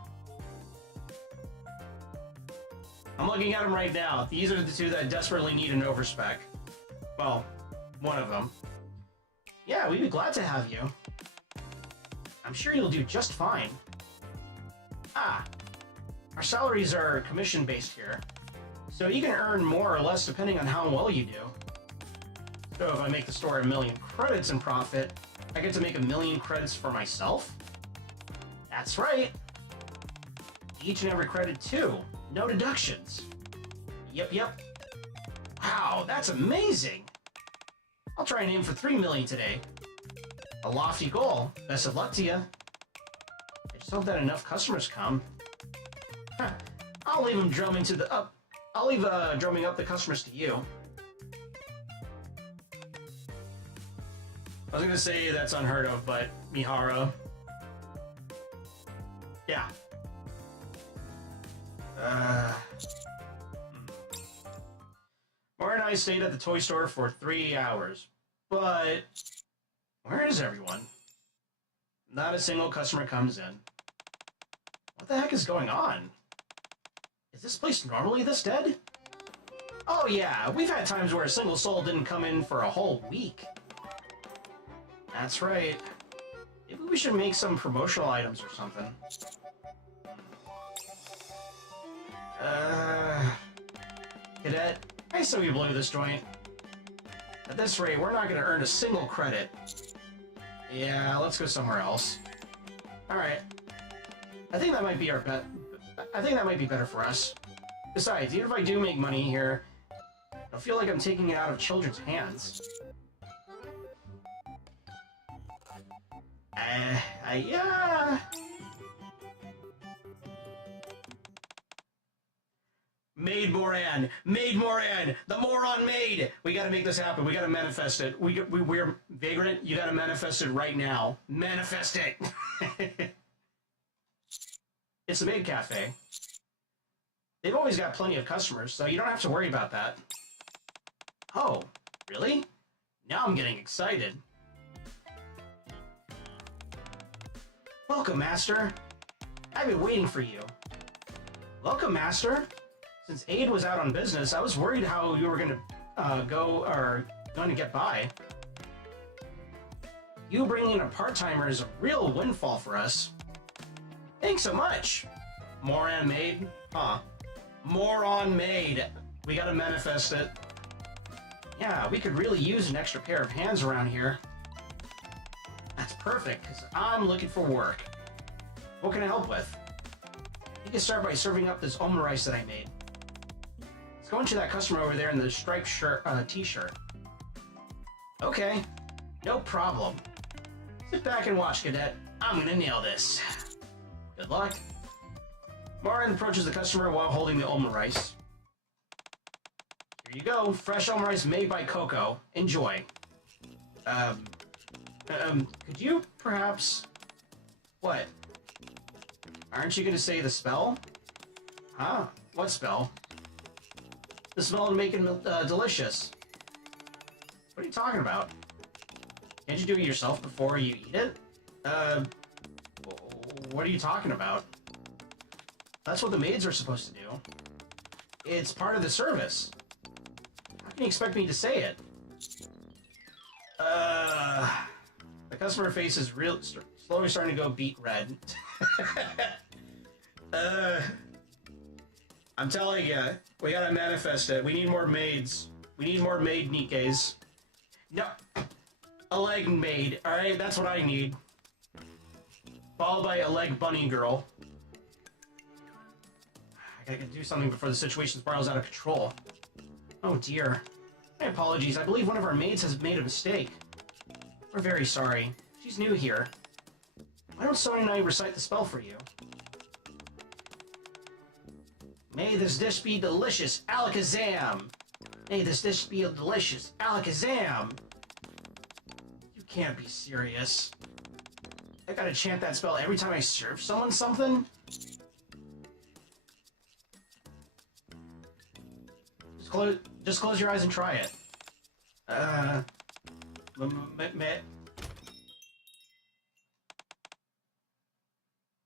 I'm looking at them right now. These are the two that desperately need an overspec. Well, one of them. Yeah, we'd be glad to have you. I'm sure you'll do just fine. Ah, our salaries are commission-based here, so you can earn more or less depending on how well you do. So if I make the store 1,000,000 credits in profit, I get to make 1,000,000 credits for myself? That's right! Each and every credit too. No deductions. Yep. Wow, that's amazing! I'll try and aim for 3,000,000 today. A lofty goal. Best of luck to you. I just hope that enough customers come. Huh. I'll leave them drumming to the up. I'll leave drumming up the customers to you. I was gonna say that's unheard of, but Mihara. Yeah. Mara and I stayed at the toy store for 3 hours, but where is everyone? Not a single customer comes in. What the heck is going on? Is this place normally this dead? Oh yeah, we've had times where a single soul didn't come in for a whole week. That's right. Maybe we should make some promotional items or something. Cadet, I say we blow this joint. At this rate, we're not gonna earn a single credit. Yeah, let's go somewhere else. Alright. I think that might be our bet. I think that might be better for us. Besides, even if I do make money here, I feel like I'm taking it out of children's hands. Yeah. Maid Moran! Maid Moran! The moron maid! We gotta make this happen. We gotta manifest it. We're Vagrant, you gotta manifest it right now. Manifest it! It's the Maid Cafe. They've always got plenty of customers, so you don't have to worry about that. Oh, really? Now I'm getting excited. Welcome, Master. I've been waiting for you. Welcome, Master. Since Aid was out on business, I was worried how you were going to get by. You bringing in a part-timer is a real windfall for us. Thanks so much. Moron Maid? Huh. Moron Maid. We gotta manifest it. Yeah, we could really use an extra pair of hands around here. That's perfect, because I'm looking for work. What can I help with? You can start by serving up this omurice that I made. Let's go into that customer over there in the striped shirt, t-shirt. Okay, no problem. Sit back and watch, Cadet. I'm gonna nail this. Good luck. Marin approaches the customer while holding the omurice. Here you go, fresh omurice made by Coco. Enjoy. Could you perhaps... What? Aren't you gonna say the spell? Huh? What spell? The spell to make it delicious. What are you talking about? Can't you do it yourself before you eat it? What are you talking about? That's what the maids are supposed to do. It's part of the service. How can you expect me to say it? The customer face is slowly starting to go beet red. I'm telling you, we gotta manifest it. We need more maids. We need more maid Nikkes. No, a leg maid. All right, that's what I need. Followed by a leg bunny girl. I I can do something before the situation spirals out of control. Oh dear. My apologies, I believe one of our maids has made a mistake. We're very sorry. She's new here. Why don't Sonia and I recite the spell for you? May this dish be delicious, alakazam! May this dish be delicious, alakazam! You can't be serious. I gotta chant that spell every time I serve someone something? Just close your eyes and try it.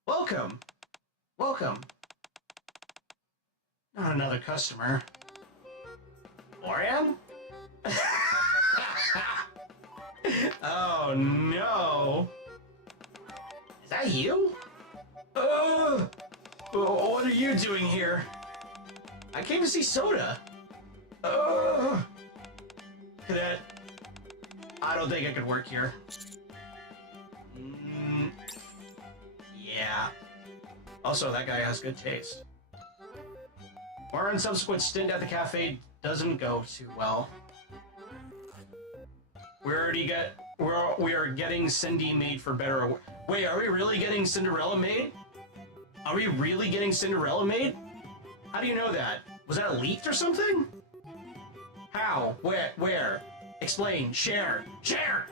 Welcome! Welcome! Not another customer. Orion? Oh no! Is that you? What are you doing here? I came to see Soda. Cadet, I don't think I could work here. Yeah. Also, that guy has good taste. Our subsequent stint at the cafe doesn't go too well. We are getting Cindy made for better. Wait, are we really getting Cinderella made? Are we really getting Cinderella made? How do you know that? Was that leaked or something? How? Where? Explain. Share. Share!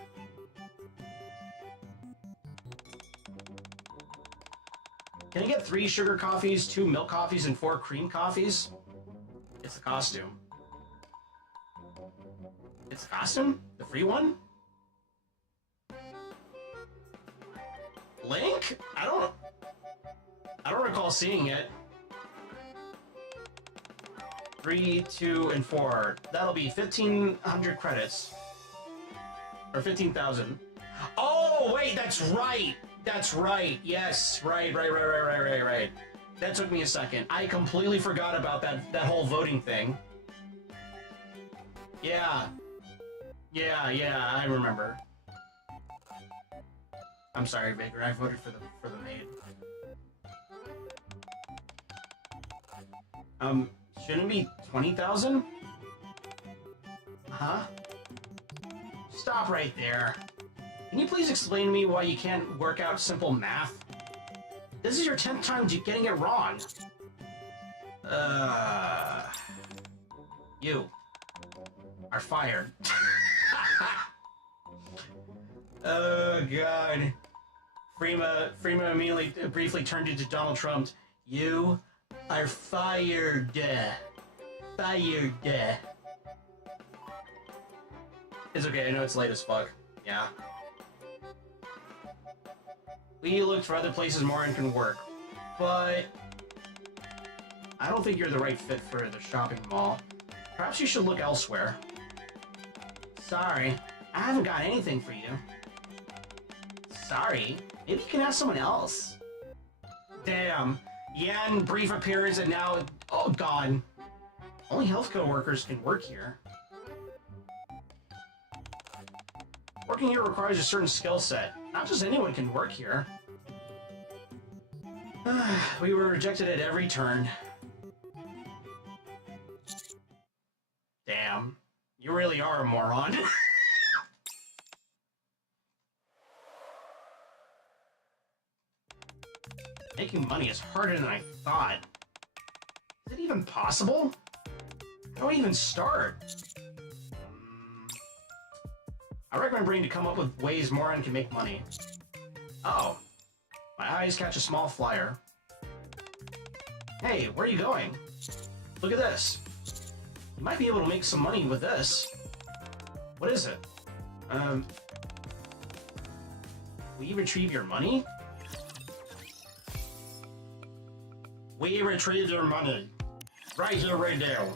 Can I get 3 sugar coffees, 2 milk coffees, and 4 cream coffees? It's the costume. It's the costume? The free one? Link? I don't recall seeing it. 3, 2, and 4. That'll be 1,500 credits. Or 15,000. Oh, wait, that's right! That's right. Yes. Right. That took me a second. I completely forgot about that whole voting thing. Yeah, I remember. I'm sorry, Baker. I voted for the maid. Shouldn't it be 20,000? Huh? Stop right there. Can you please explain to me why you can't work out simple math? This is your 10th time getting it wrong. You are fired. Oh god. Frima immediately briefly turned into Donald Trump. You are fired. Fired. It's okay, I know it's late as fuck. Yeah. We looked for other places Morin can work, but I don't think you're the right fit for the shopping mall. Perhaps you should look elsewhere. Sorry, I haven't got anything for you. Sorry, maybe you can ask someone else. Damn, Yan, brief appearance and now, oh god. Only healthcare workers can work here. Working here requires a certain skill set. Not just anyone can work here. We were rejected at every turn. Damn. You really are a moron. Making money is harder than I thought. Is it even possible? How do I even start? I wreck my brain to come up with ways Moron can make money. Oh. My eyes catch a small flyer. Hey, where are you going? Look at this. You might be able to make some money with this. What is it? Will you retrieve your money? We retrieve your money. Right here, right now.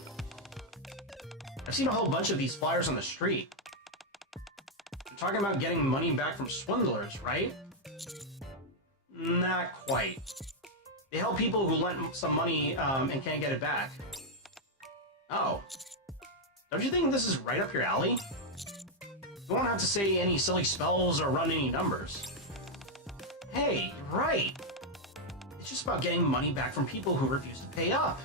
I've seen a whole bunch of these flyers on the street. You're talking about getting money back from swindlers, right? Not quite. They help people who lent some money and can't get it back. Oh. Don't you think this is right up your alley? You won't have to say any silly spells or run any numbers. Hey, you're right. It's just about getting money back from people who refuse to pay up.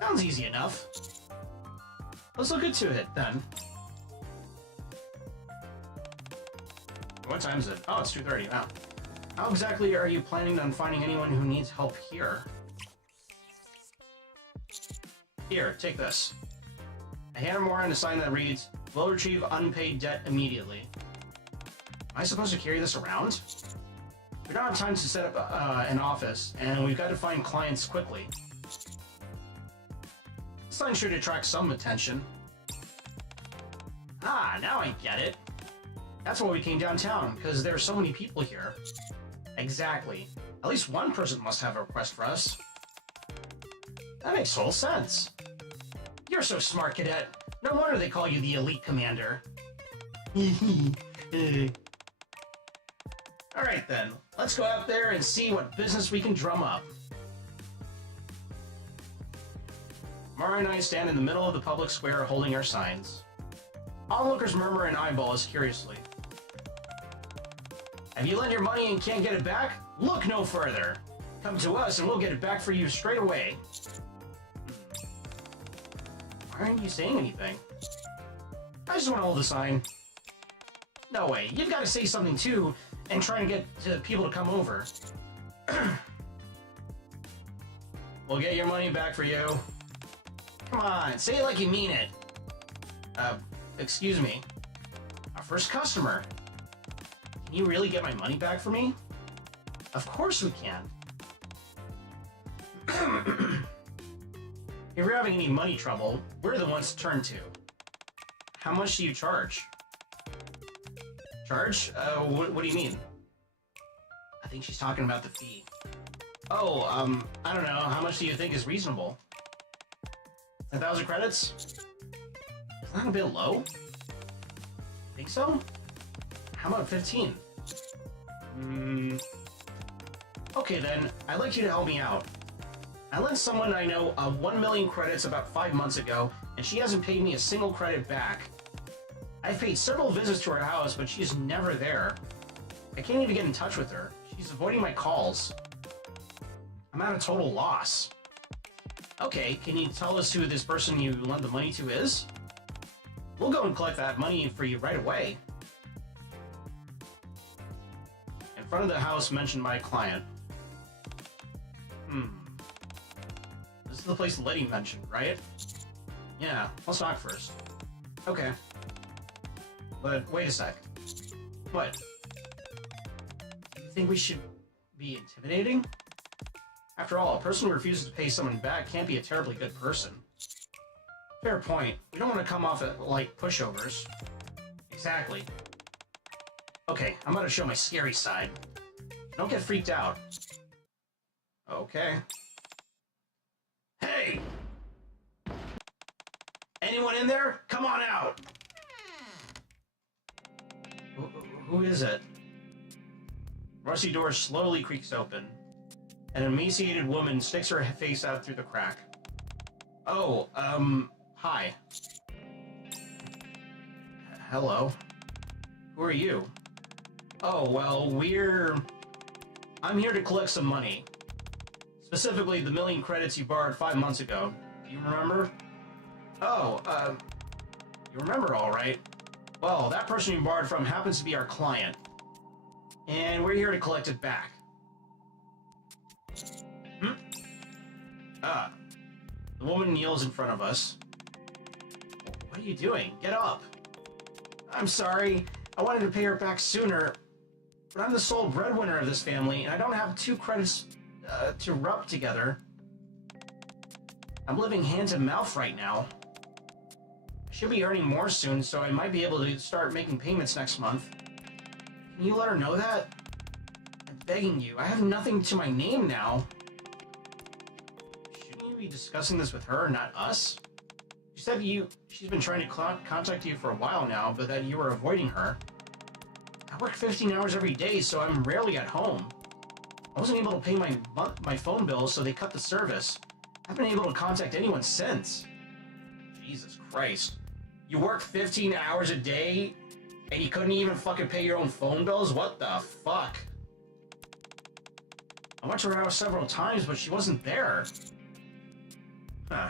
Sounds easy enough. Let's look into it, then. What time is it? Oh, it's 2:30 now. How exactly are you planning on finding anyone who needs help here? Here, take this. I hand her Moran a sign that reads, "Will retrieve unpaid debt immediately." Am I supposed to carry this around? We don't have time to set up an office, and we've got to find clients quickly. This sign should attract some attention. Ah, now I get it. That's why we came downtown, because there are so many people here. Exactly. At least one person must have a request for us. That makes total sense. You're so smart, cadet. No wonder they call you the elite commander. Alright then, let's go out there and see what business we can drum up. Mara and I stand in the middle of the public square holding our signs. Onlookers murmur and eyeball us curiously. Have you lent your money and can't get it back? Look no further. Come to us and we'll get it back for you straight away. Why aren't you saying anything? I just want to hold the sign. No way, you've got to say something too, and try and get people to come over. We'll get your money back for you. Come on, say it like you mean it. Excuse me. Our first customer. Can you really get my money back for me? Of course we can. If you're having any money trouble, we're the ones to turn to. How much do you charge? Charge? What do you mean? I think she's talking about the fee. Oh, I don't know. How much do you think is reasonable? 1,000 credits? Is that a bit low? Think so? How about 15? Okay then, I'd like you to help me out. I lent someone I know 1 million credits about 5 months ago, and she hasn't paid me a single credit back. I've paid several visits to her house, but she's never there. I can't even get in touch with her. She's avoiding my calls. I'm at a total loss. Okay, can you tell us who this person you lent the money to is? We'll go and collect that money for you right away. In front of the house mentioned by a client. This is the place Letty mentioned, right? Yeah, let's knock first. Okay. But wait a sec. What? Do you think we should be intimidating? After all, a person who refuses to pay someone back can't be a terribly good person. Fair point. We don't want to come off like pushovers. Exactly. Okay, I'm about to show my scary side. Don't get freaked out. Okay. Hey! Anyone in there? Come on out! Who is it? Rusty door slowly creaks open. An emaciated woman sticks her face out through the crack. Oh, hi. Hello. Who are you? Oh, well, I'm here to collect some money. Specifically, the 1 million credits you borrowed 5 months ago. Do you remember? Oh, you remember all right. Well, that person you borrowed from happens to be our client. And we're here to collect it back. The woman kneels in front of us. What are you doing? Get up. I'm sorry. I wanted to pay her back sooner, but I'm the sole breadwinner of this family, and I don't have 2 credits to rub together. I'm living hand to mouth right now. I should be earning more soon, so I might be able to start making payments next month. Can you let her know that? I'm begging you. I have nothing to my name now. Shouldn't you be discussing this with her, not us? She said she's been trying to contact you for a while now, but that you were avoiding her. I work 15 hours every day, so I'm rarely at home. I wasn't able to pay my phone bill, so they cut the service. I haven't been able to contact anyone since. Jesus Christ. You work 15 hours a day, and you couldn't even fucking pay your own phone bills? What the fuck? I went to her house several times, but she wasn't there. Huh.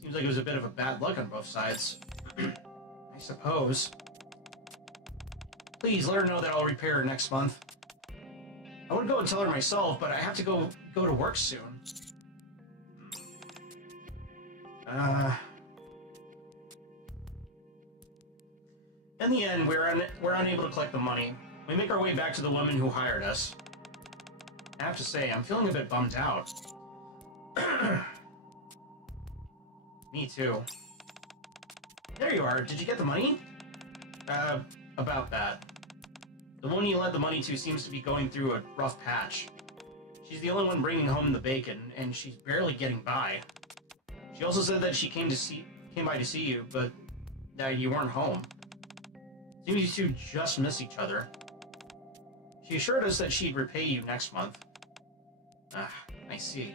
Seems like it was a bit of a bad luck on both sides. I suppose. Please let her know that I'll repair her next month. I would go and tell her myself, but I have to go to work soon. In the end, we're unable to collect the money. We make our way back to the woman who hired us. I have to say, I'm feeling a bit bummed out. Me too. There you are. Did you get the money? About that. The woman you lent the money to seems to be going through a rough patch. She's the only one bringing home the bacon, and she's barely getting by. She also said that she came by to see you, but that you weren't home. Seems you two just miss each other. She assured us that she'd repay you next month. I see.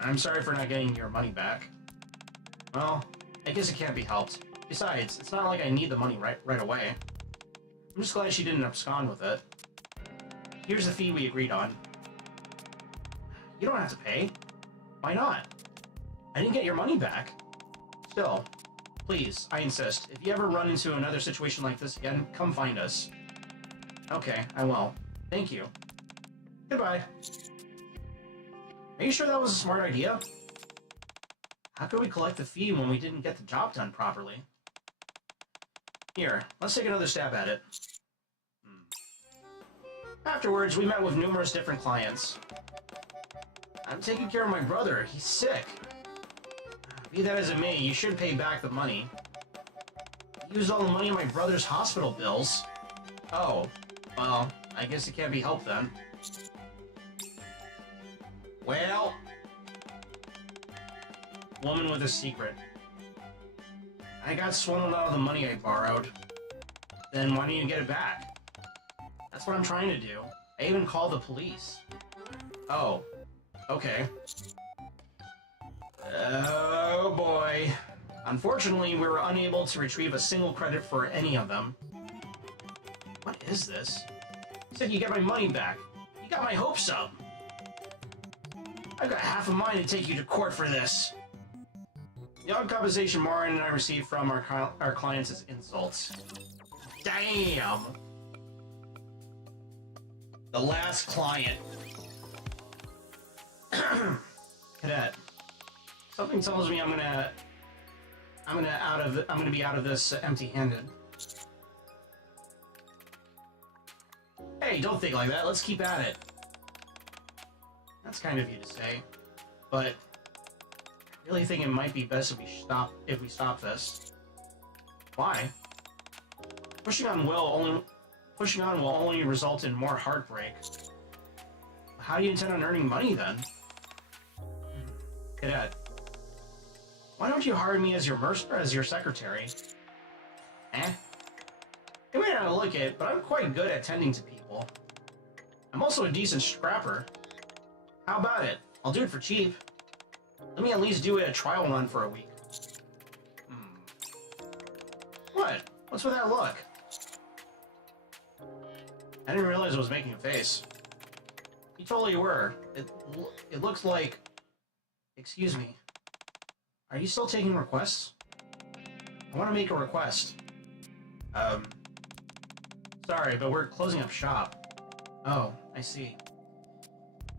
I'm sorry for not getting your money back. Well, I guess it can't be helped. Besides, it's not like I need the money right away. I'm just glad she didn't abscond with it. Here's the fee we agreed on. You don't have to pay. Why not? I didn't get your money back. Still, please, I insist, if you ever run into another situation like this again, come find us. Okay, I will. Thank you. Goodbye. Are you sure that was a smart idea? How could we collect the fee when we didn't get the job done properly? Here, let's take another stab at it. Afterwards, we met with numerous different clients. I'm taking care of my brother. He's sick. Be that as it may, you should pay back the money. I used all the money on my brother's hospital bills. Oh, well, I guess it can't be helped then. Well... Woman with a secret. I got swindled out of the money I borrowed. Then why didn't you get it back? That's what I'm trying to do. I even called the police. Oh. Okay. Oh boy. Unfortunately, we were unable to retrieve a single credit for any of them. What is this? You said you get my money back. You got my hopes up. I've got half a mind to take you to court for this. The only compensation Marin and I received from our clients is insults. Damn! The last client. Cadet. Something tells me I'm gonna be out of this empty-handed. Hey, don't think like that. Let's keep at it. That's kind of you to say, but I really think it might be best if we stop this. Why? Pushing on will only result in more heartbreak. How do you intend on earning money then? Cadet, why don't you hire me as your secretary? Eh? You may not look it, but I'm quite good at tending to people. I'm also a decent scrapper. How about it? I'll do it for cheap. Let me at least do a trial run for a week. What? What's with that look? I didn't realize I was making a face. You totally were. It looks like... Excuse me. Are you still taking requests? I want to make a request. Sorry, but we're closing up shop. Oh, I see.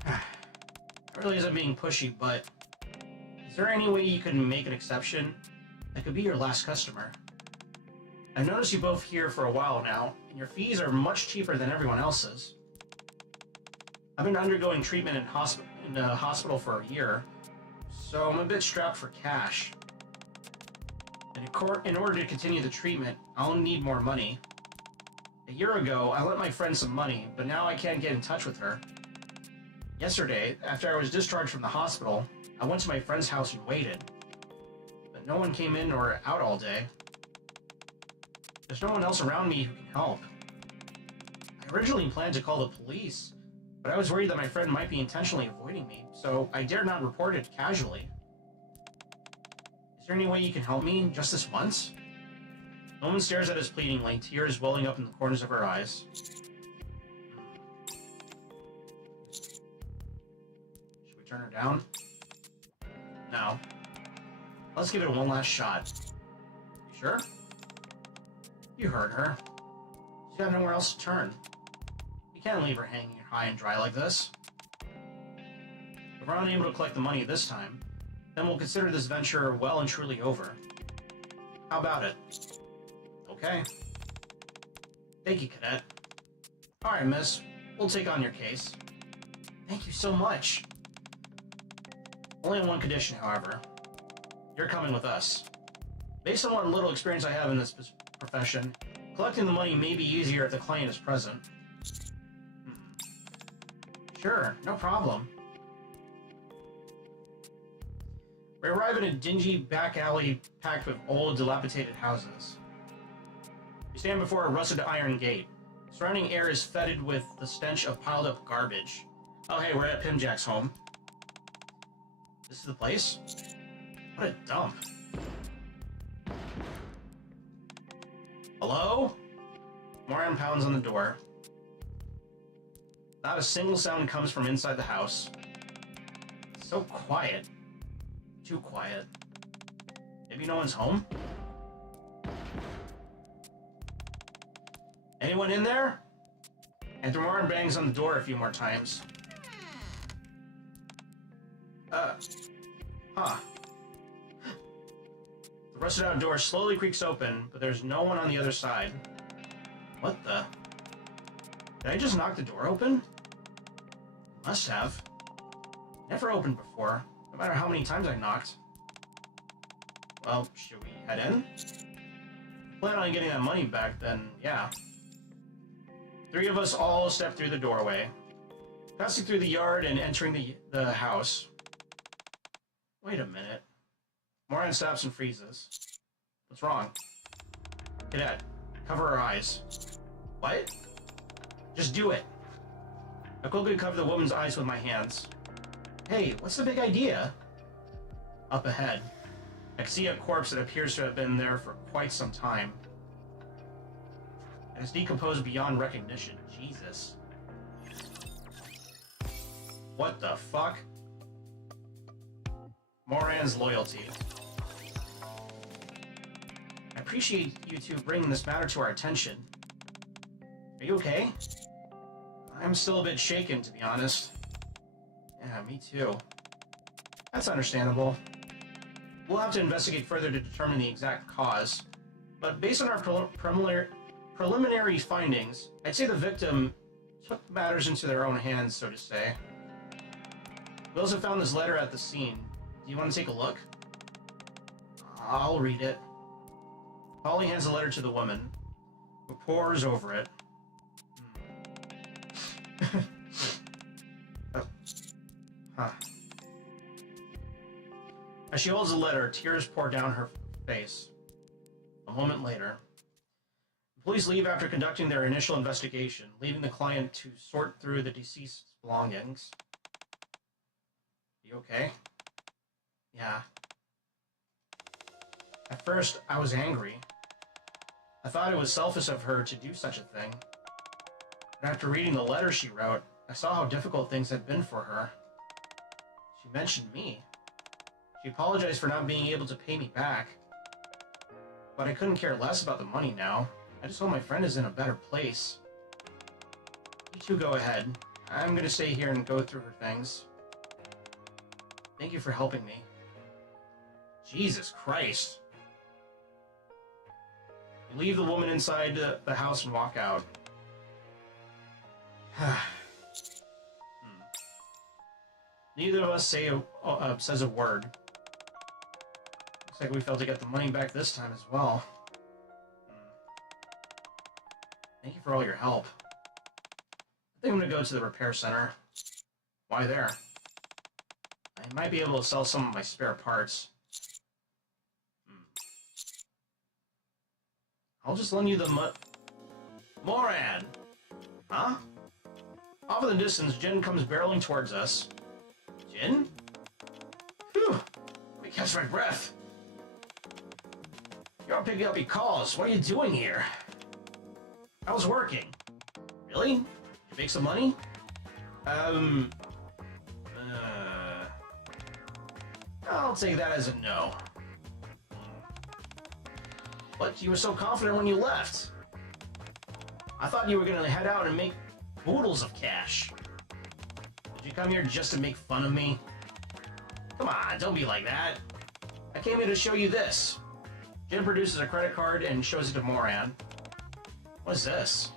It really isn't being pushy, but... Is there any way you can make an exception? I could be your last customer. I've noticed you both here for a while now, and your fees are much cheaper than everyone else's. I've been undergoing treatment in a hospital for a year, so I'm a bit strapped for cash. In order to continue the treatment, I'll need more money. A year ago, I lent my friend some money, but now I can't get in touch with her. Yesterday, after I was discharged from the hospital, I went to my friend's house and waited. But no one came in or out all day. There's no one else around me who can help. I originally planned to call the police, but I was worried that my friend might be intentionally avoiding me, so I dared not report it casually. Is there any way you can help me, just this once? The woman stares at us pleadingly, tears welling up in the corners of her eyes. turn her down? No. Let's give it one last shot. You sure? You heard her. She's got nowhere else to turn. You can't leave her hanging high and dry like this. If we're unable to collect the money this time, then we'll consider this venture well and truly over. How about it? Okay. Thank you, Cadet. Alright, miss. We'll take on your case. Thank you so much. Only on one condition, however. You're coming with us. Based on what little experience I have in this profession, collecting the money may be easier if the client is present. Sure, no problem. We arrive in a dingy back alley packed with old, dilapidated houses. We stand before a rusted iron gate. Surrounding air is fetid with the stench of piled up garbage. Oh hey, we're at Pimjack's home. This is the place? What a dump. Hello? Moran pounds on the door. Not a single sound comes from inside the house. It's so quiet. Too quiet. Maybe no one's home? Anyone in there? And Moran bangs on the door a few more times. The rusted out door slowly creaks open, but there's no one on the other side. What the? Did I just knock the door open? Must have. Never opened before, no matter how many times I knocked. Well, should we head in? Plan on getting that money back, then yeah. Three of us all step through the doorway, passing through the yard and entering the house. Wait a minute. Moran stops and freezes. What's wrong? Cadet, cover our eyes. What? Just do it. I quickly cover the woman's eyes with my hands. Hey, what's the big idea? Up ahead, I can see a corpse that appears to have been there for quite some time. It is decomposed beyond recognition. Jesus. What the fuck? Moran's loyalty. I appreciate you two bringing this matter to our attention. Are you okay? I'm still a bit shaken, to be honest. Yeah, me too. That's understandable. We'll have to investigate further to determine the exact cause. But based on our preliminary findings, I'd say the victim took matters into their own hands, so to say. We also found this letter at the scene. Do you want to take a look? I'll read it. Polly hands the letter to the woman, who pores over it. Oh. Huh. As she holds the letter, tears pour down her face. A moment later, the police leave after conducting their initial investigation, leaving the client to sort through the deceased's belongings. You okay? Yeah. At first, I was angry. I thought it was selfish of her to do such a thing. But after reading the letter she wrote, I saw how difficult things had been for her. She mentioned me. She apologized for not being able to pay me back. But I couldn't care less about the money now. I just hope my friend is in a better place. You two go ahead. I'm gonna stay here and go through her things. Thank you for helping me. Jesus Christ. We leave the woman inside the house and walk out. Neither of us says a word. Looks like we failed to get the money back this time as well. Thank you for all your help. I think I'm gonna go to the repair center. Why there? I might be able to sell some of my spare parts. I'll just lend you the Moran! Huh? Off in the distance, Jin comes barreling towards us. Jin? Phew! Let me catch my breath. You're not picking up your calls. What are you doing here? I was working. Really? You make some money? I'll take that as a no. But you were so confident when you left. I thought you were gonna head out and make oodles of cash. Did you come here just to make fun of me? Come on, don't be like that. I came here to show you this. Jin produces a credit card and shows it to Moran. What is this?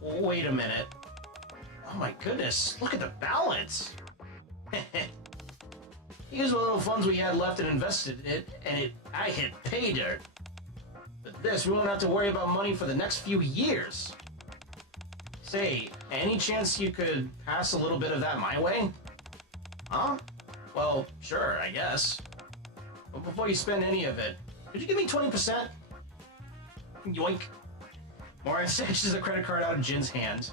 Wait a minute. Oh my goodness, look at the balance. Used what little funds we had left and invested it, and I hit pay dirt. But this, we won't have to worry about money for the next few years. Say, any chance you could pass a little bit of that my way? Huh? Well, sure, I guess. But before you spend any of it, could you give me 20%? Yoink. Moran snatches the credit card out of Jin's hand.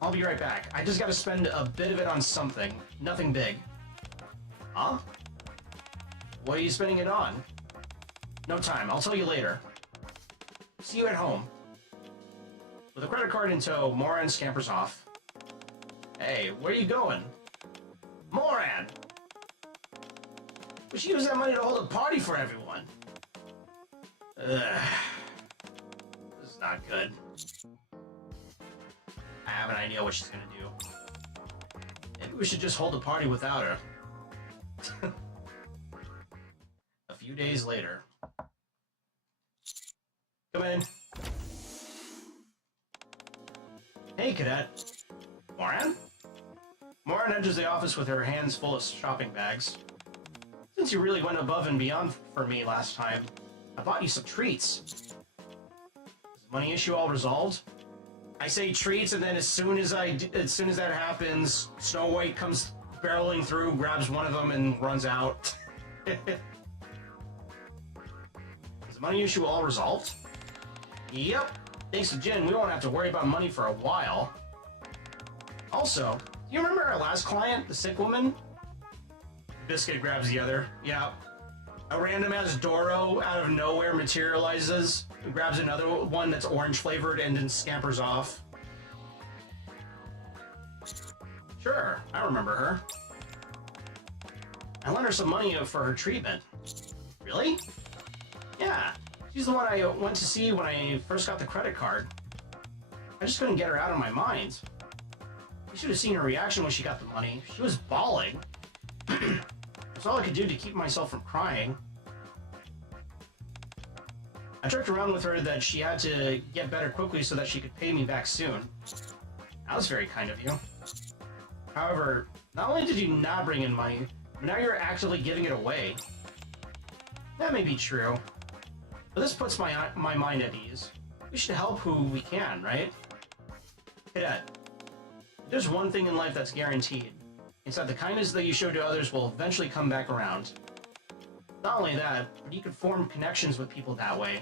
I'll be right back. I just gotta spend a bit of it on something. Nothing big. Huh? What are you spending it on? No time. I'll tell you later. See you at home. With a credit card in tow, Moran scampers off. Hey, where are you going? Moran! We should use that money to hold a party for everyone. Ugh. This is not good. I have an idea what she's gonna do. Maybe we should just hold a party without her. A few days later. Come in. Hey, cadet. Moran? Moran enters the office with her hands full of shopping bags. Since you really went above and beyond for me last time, I bought you some treats. Is the money issue all resolved? I say treats, and then as soon as that happens, Snow White comes barreling through, grabs one of them, and runs out. Is the money issue all resolved? Yep. Thanks to Jin, we won't have to worry about money for a while. Also, do you remember our last client, the sick woman? Biscuit grabs the other. Yeah. A random ass Doro out of nowhere materializes, grabs another one that's orange flavored, and then scampers off. Sure, I remember her. I lent her some money for her treatment. Really? Yeah, she's the one I went to see when I first got the credit card. I just couldn't get her out of my mind. You should have seen her reaction when she got the money. She was bawling. That's all I could do to keep myself from crying. I joked around with her that she had to get better quickly so that she could pay me back soon. That was very kind of you. However, not only did you not bring in money, but now you're actively giving it away. That may be true, but this puts my mind at ease. We should help who we can, right? Cadet, there's one thing in life that's guaranteed. It's that the kindness that you show to others will eventually come back around. Not only that, but you can form connections with people that way.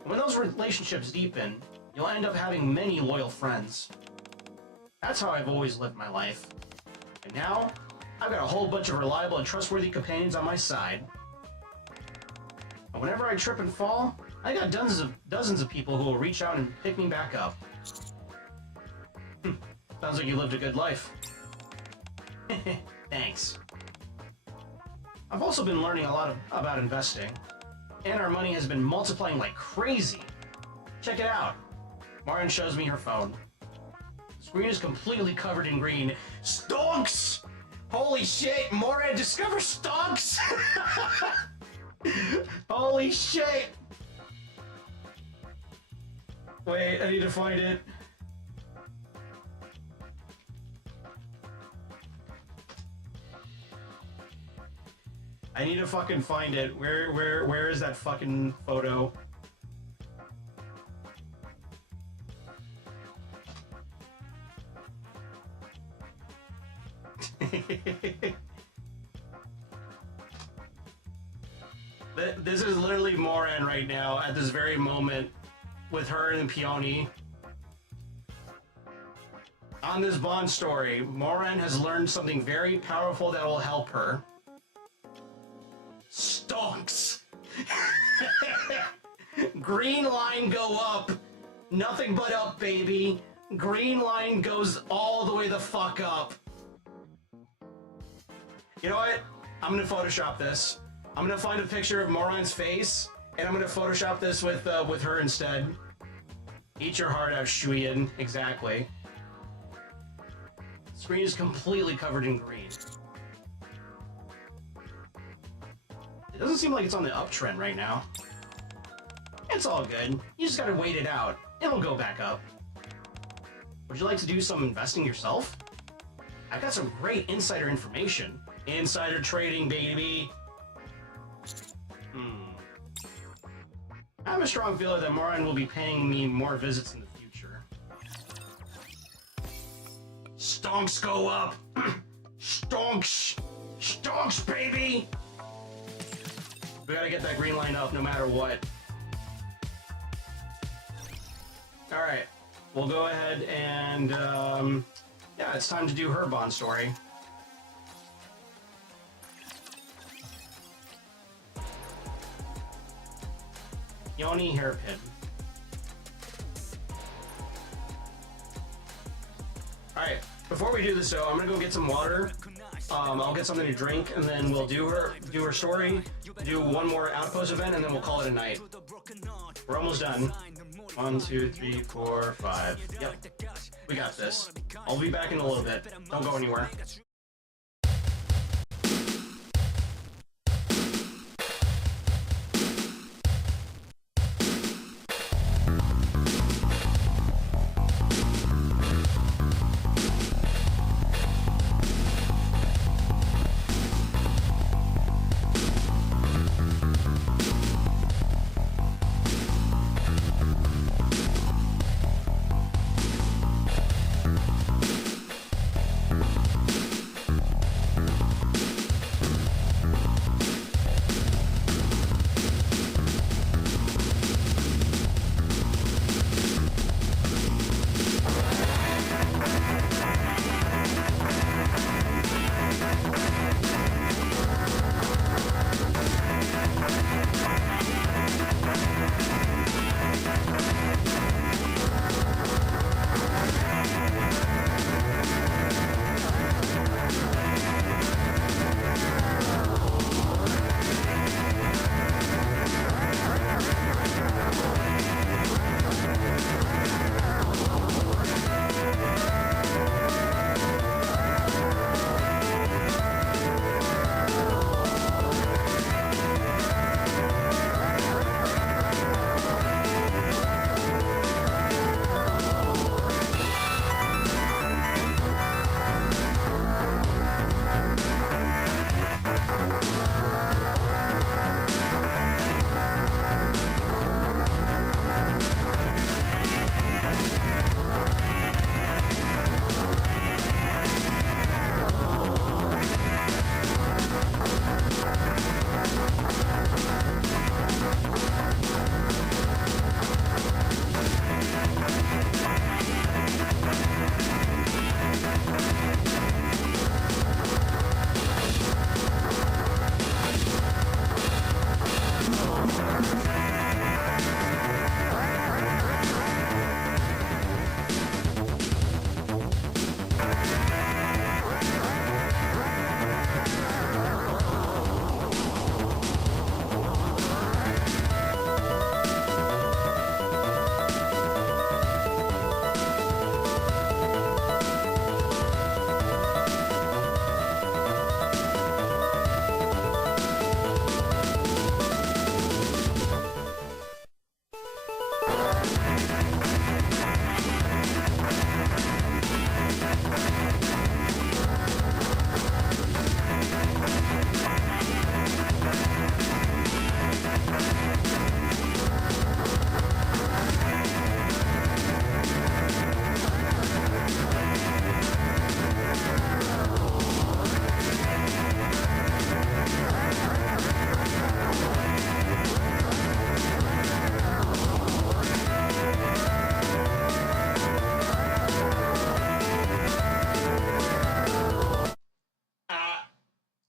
And when those relationships deepen, you'll end up having many loyal friends. That's how I've always lived my life. And now, I've got a whole bunch of reliable and trustworthy companions on my side. And whenever I trip and fall, I got dozens of people who will reach out and pick me back up. Sounds like you lived a good life. Thanks. I've also been learning a lot about investing, and our money has been multiplying like crazy. Check it out. Moran shows me her phone. The screen is completely covered in green. Stonks! Holy shit, Moran discovers stonks! Holy shit! Wait, I need to find it. I need to fucking find it. Where is that fucking photo? This is literally Moran right now at this very moment with her and Peony. On this Bond story, Moran has learned something very powerful that will help her. Stonks! Green line go up. Nothing but up, baby. Green line goes all the way the fuck up. You know what? I'm gonna Photoshop this. I'm gonna find a picture of Moron's face, and I'm gonna Photoshop this with her instead. Eat your heart out, Shuyan. Exactly. Screen is completely covered in green. It doesn't seem like it's on the uptrend right now. It's all good. You just gotta wait it out. It'll go back up. Would you like to do some investing yourself? I got some great insider information. Insider trading, baby. I have a strong feeling that Moran will be paying me more visits in the future. Stonks go up! Stonks! Stonks, baby! We gotta get that green line up no matter what. Alright, we'll go ahead and, yeah, it's time to do her Bond story. Yoni Hairpin. Alright, before we do this though, I'm gonna go get some water. I'll get something to drink, and then we'll do her story, do one more outpost event, and then we'll call it a night. We're almost done. 1, 2, 3, 4, 5. Yep. We got this. I'll be back in a little bit. Don't go anywhere.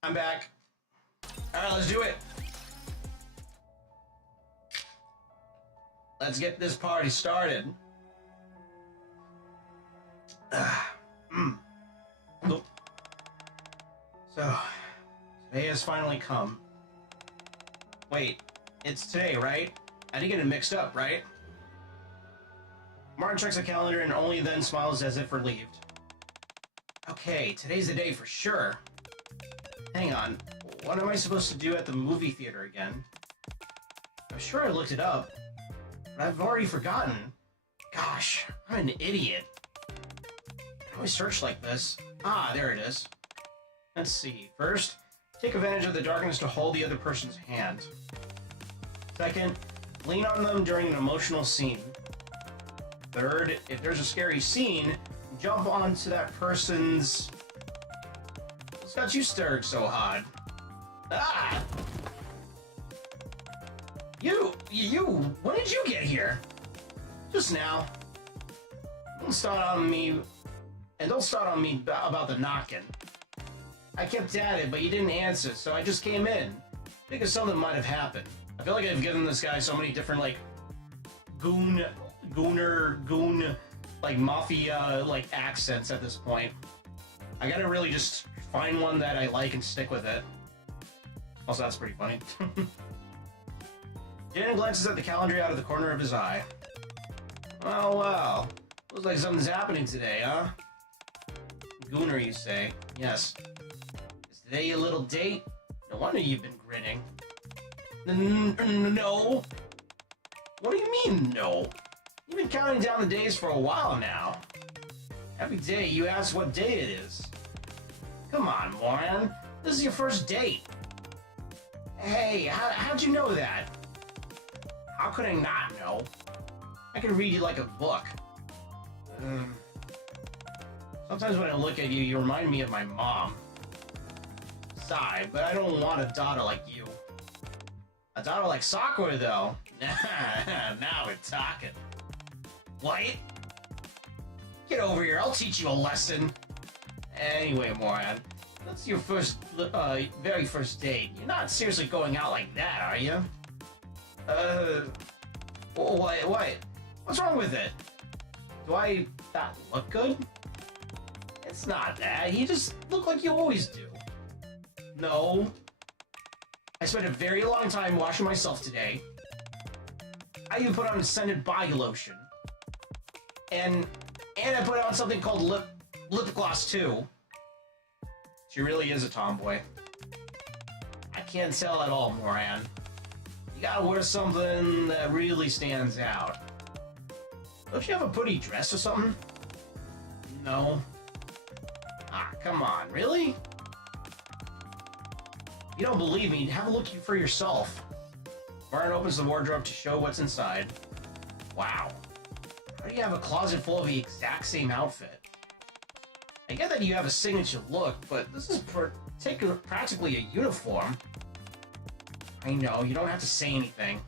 I'm back. Alright, let's do it. Let's get this party started. So, has finally come. Wait, it's today, right? I didn't get it mixed up, right? Martin checks the calendar and only then smiles as if relieved. Okay, today's the day for sure. Hang on, what am I supposed to do at the movie theater again? I'm sure I looked it up, but I've already forgotten. Gosh, I'm an idiot. I always search like this. Ah, there it is. Let's see. First, take advantage of the darkness to hold the other person's hand. Second, lean on them during an emotional scene. Third, if there's a scary scene, jump onto that person's... What's got you stirred so hard? Ah! When did you get here? Just now. Don't start on me about the knocking. I kept at it, but you didn't answer, so I just came in. Because something might have happened. I feel like I've given this guy so many different, like, goon, like, mafia, like, accents at this point. I gotta really just find one that I like and stick with it. Also, that's pretty funny. Jaden glances at the calendar out of the corner of his eye. Oh, wow. Looks like something's happening today, huh? Gooner, you say? Yes. Is today a little date? No wonder you've been grinning. No. What do you mean, no? You've been counting down the days for a while now. Every day you ask what day it is. Come on, Moran. This is your first date. Hey, how'd you know that? How could I not know? I can read you like a book. Sometimes when I look at you, you remind me of my mom. Sigh, but I don't want a daughter like you. A daughter like Sakura, though. Now we're talking. What? Get over here, I'll teach you a lesson. Anyway, Moran, that's your very first date. You're not seriously going out like that, are you? What? What's wrong with it? Do I not look good? It's not that. You just look like you always do. No. I spent a very long time washing myself today. I even put on scented body lotion. And I put on something called lip gloss too. She really is a tomboy. I can't tell at all, Moran. You gotta wear something that really stands out. Don't you have a pretty dress or something? No. Ah, come on, really? You don't believe me, have a look for yourself. Moran opens the wardrobe to show what's inside. Wow. How do you have a closet full of the exact same outfit? I get that you have a signature look, but this is practically a uniform. I know, you don't have to say anything.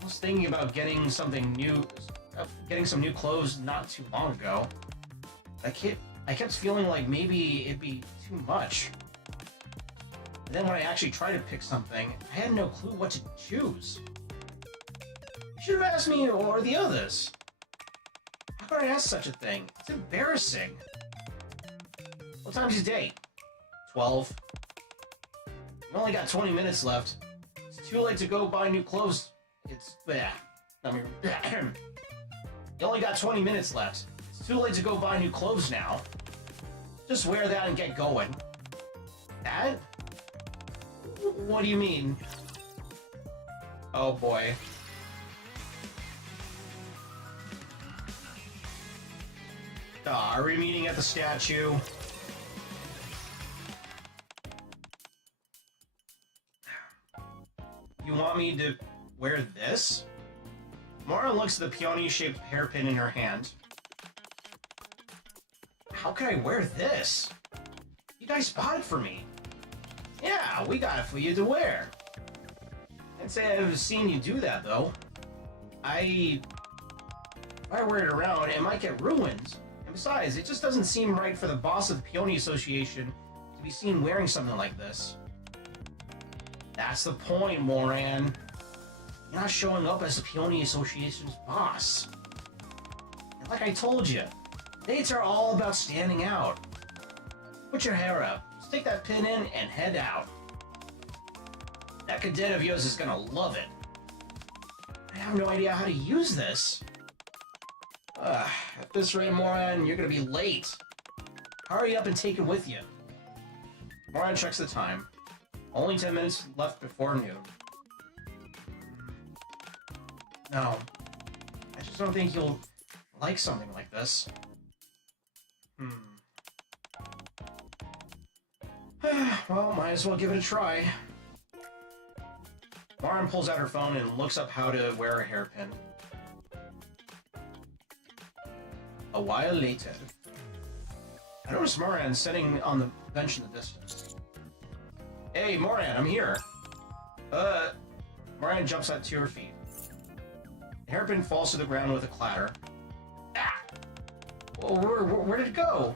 I was thinking about getting some new clothes not too long ago. I kept feeling like maybe it'd be too much. And then when I actually tried to pick something, I had no clue what to choose. You should have asked me or the others. How could I ask such a thing? It's embarrassing. What time's your date? 12. You only got 20 minutes left. It's too late to go buy new clothes. You only got 20 minutes left. It's too late to go buy new clothes now. Just wear that and get going. That? What do you mean? Oh boy. Are we meeting at the statue? You want me to wear this? Mara looks at the peony-shaped hairpin in her hand. How could I wear this? You guys bought it for me. Yeah, we got it for you to wear. I'd say I've seen you do that, though. If I wear it around, it might get ruined. And besides, it just doesn't seem right for the boss of the Peony Association to be seen wearing something like this. That's the point, Moran. You're not showing up as the Peony Association's boss. And like I told you, dates are all about standing out. Put your hair up, stick that pin in, and head out. That cadet of yours is gonna love it. I have no idea how to use this. At this rate, Moran, you're gonna be late. Hurry up and take it with you. Moran checks the time. Only 10 minutes left before noon. No. I just don't think you'll like something like this. Well, might as well give it a try. Moran pulls out her phone and looks up how to wear a hairpin. A while later, I notice Moran sitting on the bench in the distance. Hey, Moran, I'm here. Moran jumps up to her feet. The hairpin falls to the ground with a clatter. Ah! Well, where did it go?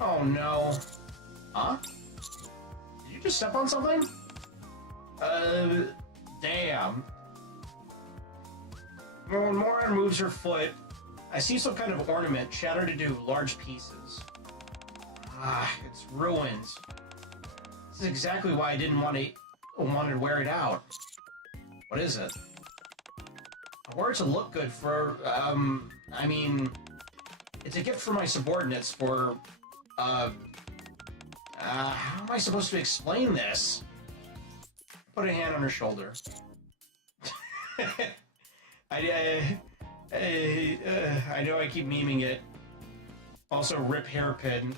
Oh no. Huh? Did you just step on something? Damn. When Moran moves her foot, I see some kind of ornament shattered into large pieces. It's ruined. This is exactly why I didn't want to wear it out. What is it? I wore it to look good for, I mean, it's a gift for my subordinates for, how am I supposed to explain this? Put a hand on her shoulder. I know I keep memeing it. Also, rip hairpin.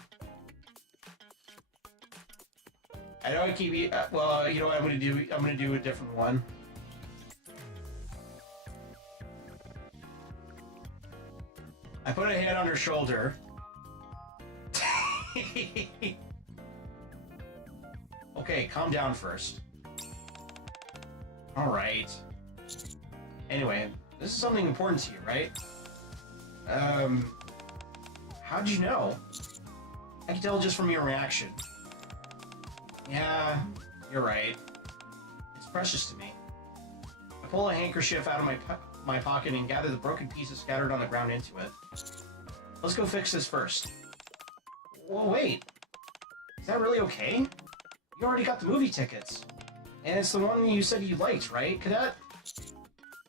I know I keep. Well, you know what I'm gonna do? I'm gonna do a different one. I put a hand on her shoulder. Okay, calm down first. All right. Anyway, this is something important to you, right? How'd you know? I can tell just from your reaction. Yeah, you're right. It's precious to me. I pull a handkerchief out of my pocket and gather the broken pieces scattered on the ground into it. Let's go fix this first. Well, wait. Is that really okay? You already got the movie tickets. And it's the one you said you liked, right, Cadet?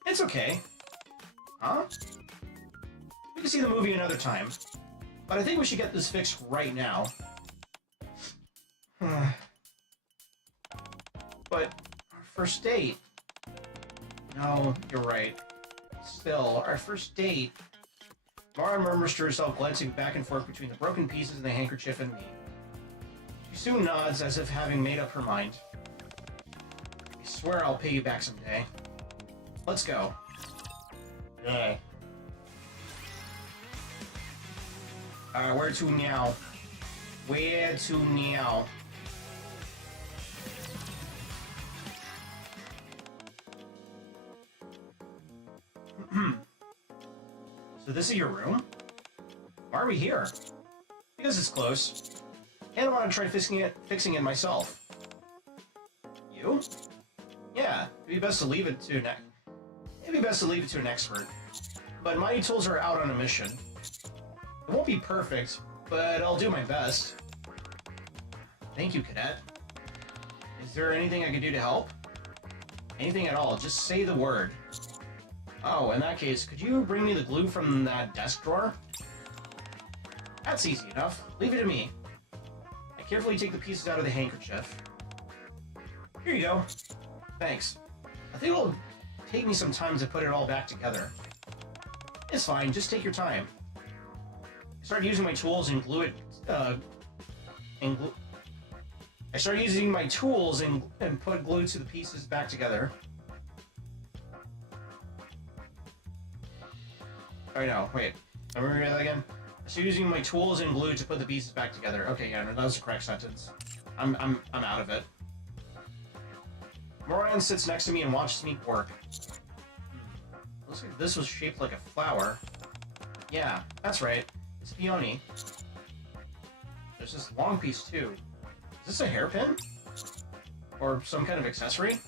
It's okay. Huh? We can see the movie another time. But I think we should get this fixed right now. But our first date... No, you're right. Still, our first date... Mara murmurs to herself, glancing back and forth between the broken pieces and the handkerchief and me. She soon nods as if having made up her mind. I swear I'll pay you back someday. Let's go. Yeah. Alright, where to now? Where to now? So this is your room? Why are we here? Because it's close. And I want to try fixing it myself. You? Yeah, it'd be best to leave it to an expert. But my tools are out on a mission. It won't be perfect, but I'll do my best. Thank you, Cadet. Is there anything I can do to help? Anything at all, just say the word. Oh, in that case, could you bring me the glue from that desk drawer? That's easy enough. Leave it to me. I carefully take the pieces out of the handkerchief. Here you go. Thanks. I think it'll take me some time to put it all back together. It's fine, just take your time. I started using my tools and glue it, I started using my tools and put glue to the pieces back together. Oh no, wait. Let me read that again. I started using my tools and glue to put the pieces back together. Okay, yeah, no, that was the correct sentence. I'm out of it. Moran sits next to me and watches me work. Looks like this was shaped like a flower. Yeah, that's right. It's peony. There's this long piece too. Is this a hairpin? Or some kind of accessory?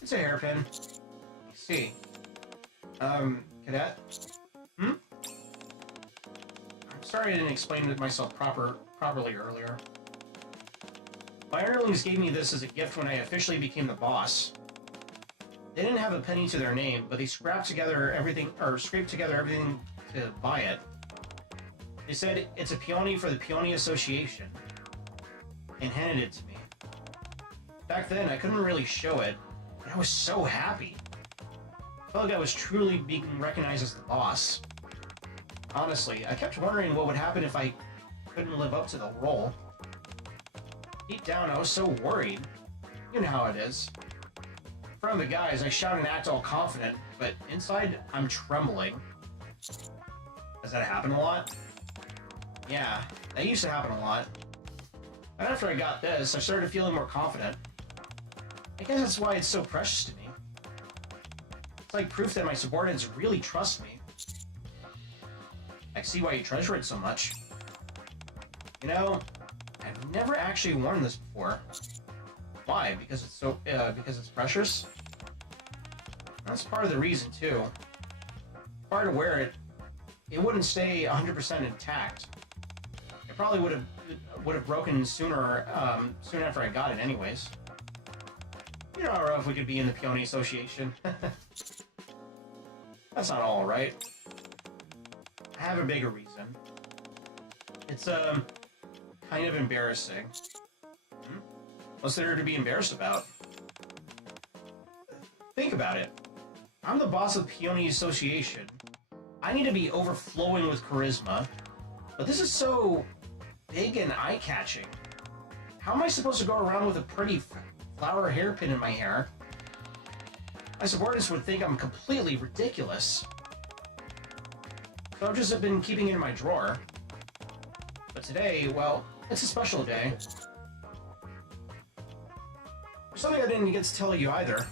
It's a hairpin. Let's see. Cadet? I'm sorry I didn't explain it myself properly earlier. My underlings gave me this as a gift when I officially became the boss. They didn't have a penny to their name, but they scraped together everything, or scraped together everything to buy it. They said it's a peony for the Peony Association, and handed it to me. Back then, I couldn't really show it, but I was so happy. I felt like I was truly being recognized as the boss. Honestly, I kept wondering what would happen if I couldn't live up to the role. Deep down, I was so worried. You know how it is. In front of the guys, I shout and act all confident, but inside, I'm trembling. Does that happen a lot? Yeah, that used to happen a lot. And after I got this, I started feeling more confident. I guess that's why it's so precious to me. It's like proof that my subordinates really trust me. I see why you treasure it so much. You know, I've never actually worn this before. Why? Because it's so, because it's precious? That's part of the reason, too. If I were to wear it, it wouldn't stay 100% intact. It probably would have broken sooner, soon after I got it anyways. You know how rough we could be in the Peony Association. That's not all, right? I have a bigger reason. It's, kind of embarrassing. What's there to be embarrassed about? Think about it. I'm the boss of the Peony Association. I need to be overflowing with charisma. But this is so big and eye-catching. How am I supposed to go around with a pretty flower hairpin in my hair? My subordinates would think I'm completely ridiculous. So I've just been keeping it in my drawer. But today, well, it's a special day. There's something I didn't get to tell you either.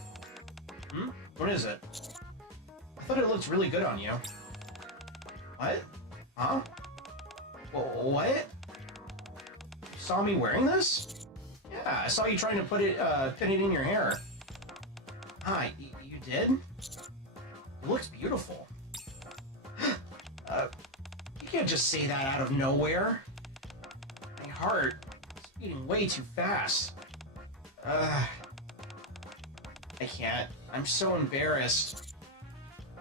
What is it? I thought it looked really good on you. What? Huh? What? You saw me wearing this? Yeah, I saw you trying to pin it in your hair. Ah, you did? It looks beautiful. You can't just say that out of nowhere. My heart is beating way too fast. I can't. I'm so embarrassed.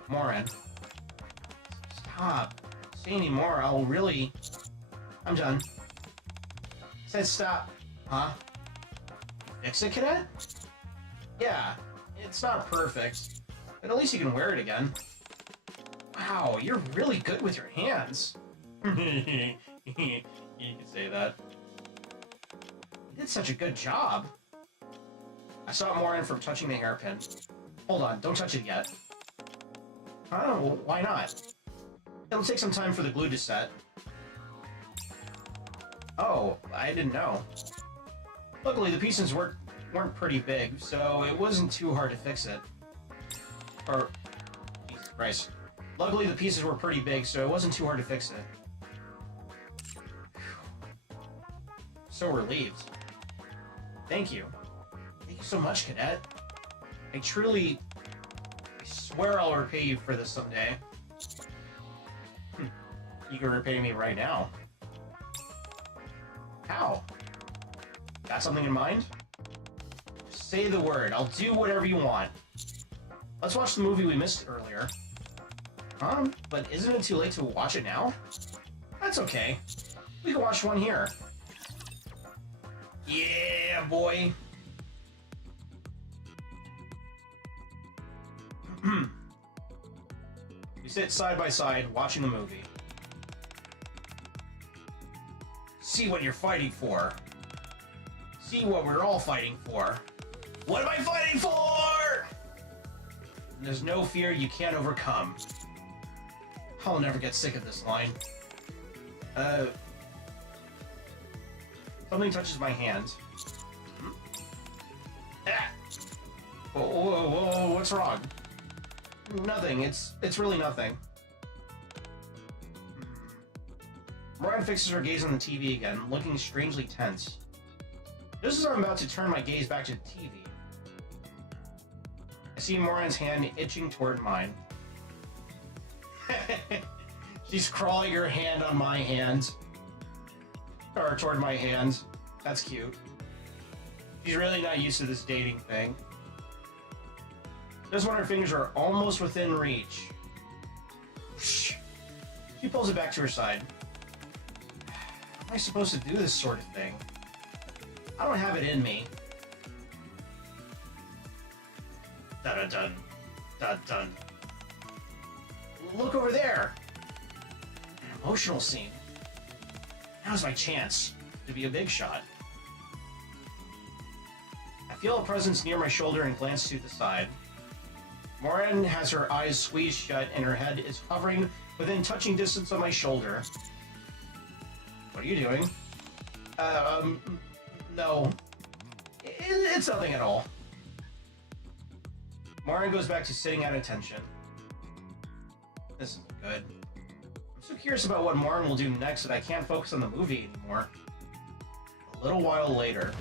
Morin. Stop. Say any more, I'll really... I'm done. I said stop. Huh? Fix it, cadet? Yeah. It's not perfect. But at least you can wear it again. Wow, you're really good with your hands. You can say that. You did such a good job. I saw Morin from touching the hairpin. Hold on, don't touch it yet. Oh, why not? It'll take some time for the glue to set. Oh, I didn't know. Luckily, the pieces weren't pretty big, so it wasn't too hard to fix it. Or, Jesus Christ. Luckily, the pieces were pretty big, so it wasn't too hard to fix it. So relieved. Thank you. Thank you so much, Cadet. I swear I'll repay you for this someday. You can repay me right now. How? Got something in mind? Say the word. I'll do whatever you want. Let's watch the movie we missed earlier. But isn't it too late to watch it now? That's okay. We can watch one here. Yeah, boy. We sit side by side watching the movie. See what you're fighting for. See what we're all fighting for. What am I fighting for? There's no fear you can't overcome. I'll never get sick of this line. Something touches my hand. Ah! Whoa, what's wrong? Nothing, it's really nothing. Morin fixes her gaze on the TV again, looking strangely tense. Just as I'm about to turn my gaze back to the TV, I see Morin's hand itching toward mine. She's crawling her hand on my hand. Or toward my hand. That's cute. She's really not used to this dating thing. Just when her fingers are almost within reach, she pulls it back to her side. How am I supposed to do this sort of thing? I don't have it in me. Dun-dun-dun. Dun-dun. Look over there! An emotional scene. Now's my chance to be a big shot. I feel a presence near my shoulder and glance to the side. Moran has her eyes squeezed shut and her head is hovering within touching distance of my shoulder. What are you doing? No. It's nothing at all. Moran goes back to sitting at attention. This isn't good. I'm so curious about what Moran will do next that I can't focus on the movie anymore. A little while later.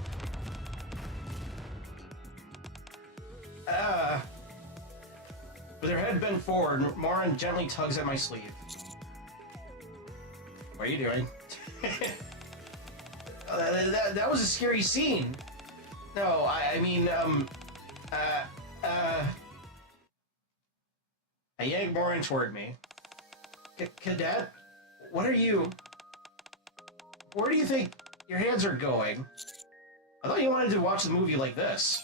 With her head bent forward, Moran gently tugs at my sleeve. What are you doing? That was a scary scene. No, I mean, I yank Moran toward me. Cadet, what are you... Where do you think your hands are going? I thought you wanted to watch the movie like this.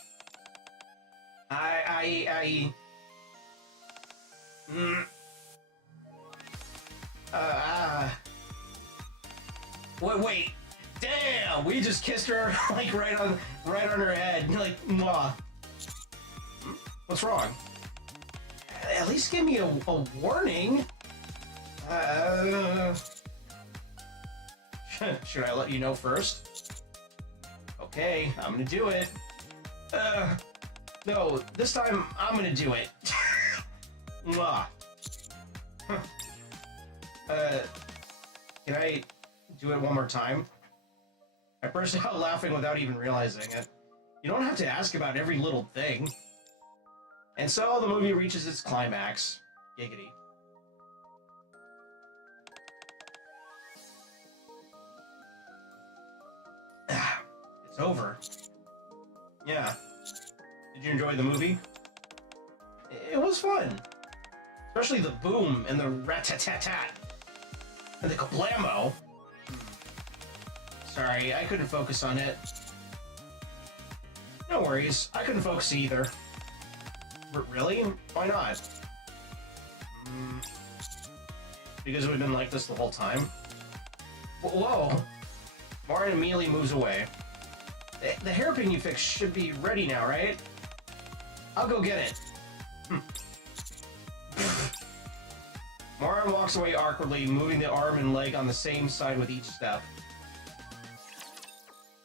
Wait. Damn, we just kissed her like right on her head. Like, mwah. What's wrong? At least give me a warning. Should I let you know first? Okay, I'm gonna do it. No, this time I'm gonna do it. Mwah. Can I do it one more time? I burst out laughing without even realizing it. You don't have to ask about every little thing. And so the movie reaches its climax. Giggity. It's over. Yeah. Did you enjoy the movie? It was fun. Especially the boom and the rat-tat-tat-tat. And the kablamo. Sorry, I couldn't focus on it. No worries, I couldn't focus either. Really? Why not? Because we've been like this the whole time? Whoa! Moran immediately moves away. The hairpin you fixed should be ready now, right? I'll go get it. Moran walks away awkwardly, moving the arm and leg on the same side with each step.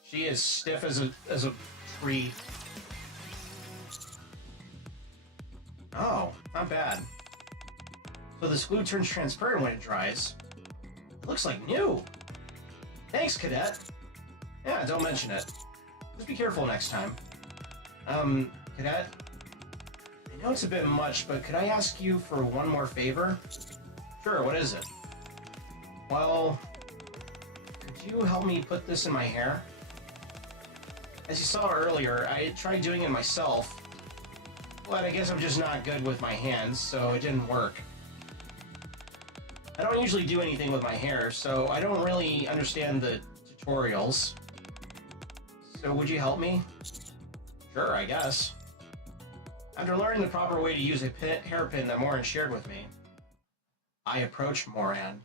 She is stiff as a tree. Oh, not bad. So this glue turns transparent when it dries. It looks like new. Thanks, Cadet. Yeah, don't mention it. Just be careful next time. Cadet? I know it's a bit much, but could I ask you for one more favor? Sure, what is it? Well, could you help me put this in my hair? As you saw earlier, I tried doing it myself, but I guess I'm just not good with my hands, so it didn't work. I don't usually do anything with my hair, so I don't really understand the tutorials. So would you help me? Sure, I guess. After learning the proper way to use a hairpin that Moran shared with me, I approached Moran.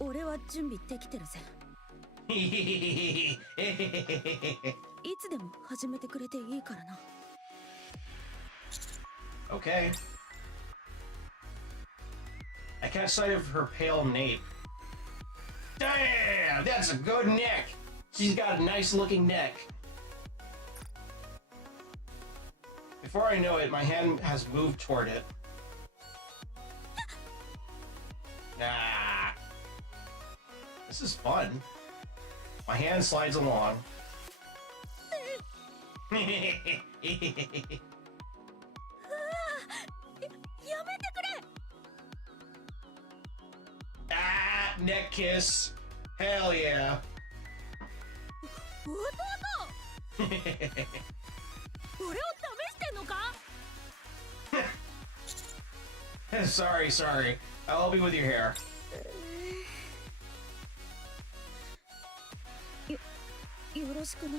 俺は準備できてるぜ。いつでも始めてくれていいからな。Okay. I catch sight of her pale nape. Damn, that's a good neck. She's got a nice looking neck. Before I know it, my hand has moved toward it. Nah. This is fun. My hand slides along. Ah, neck kiss. Hell yeah. 俺を試してんのか？ Sorry, sorry. I'll help you with your hair. よろしくな。な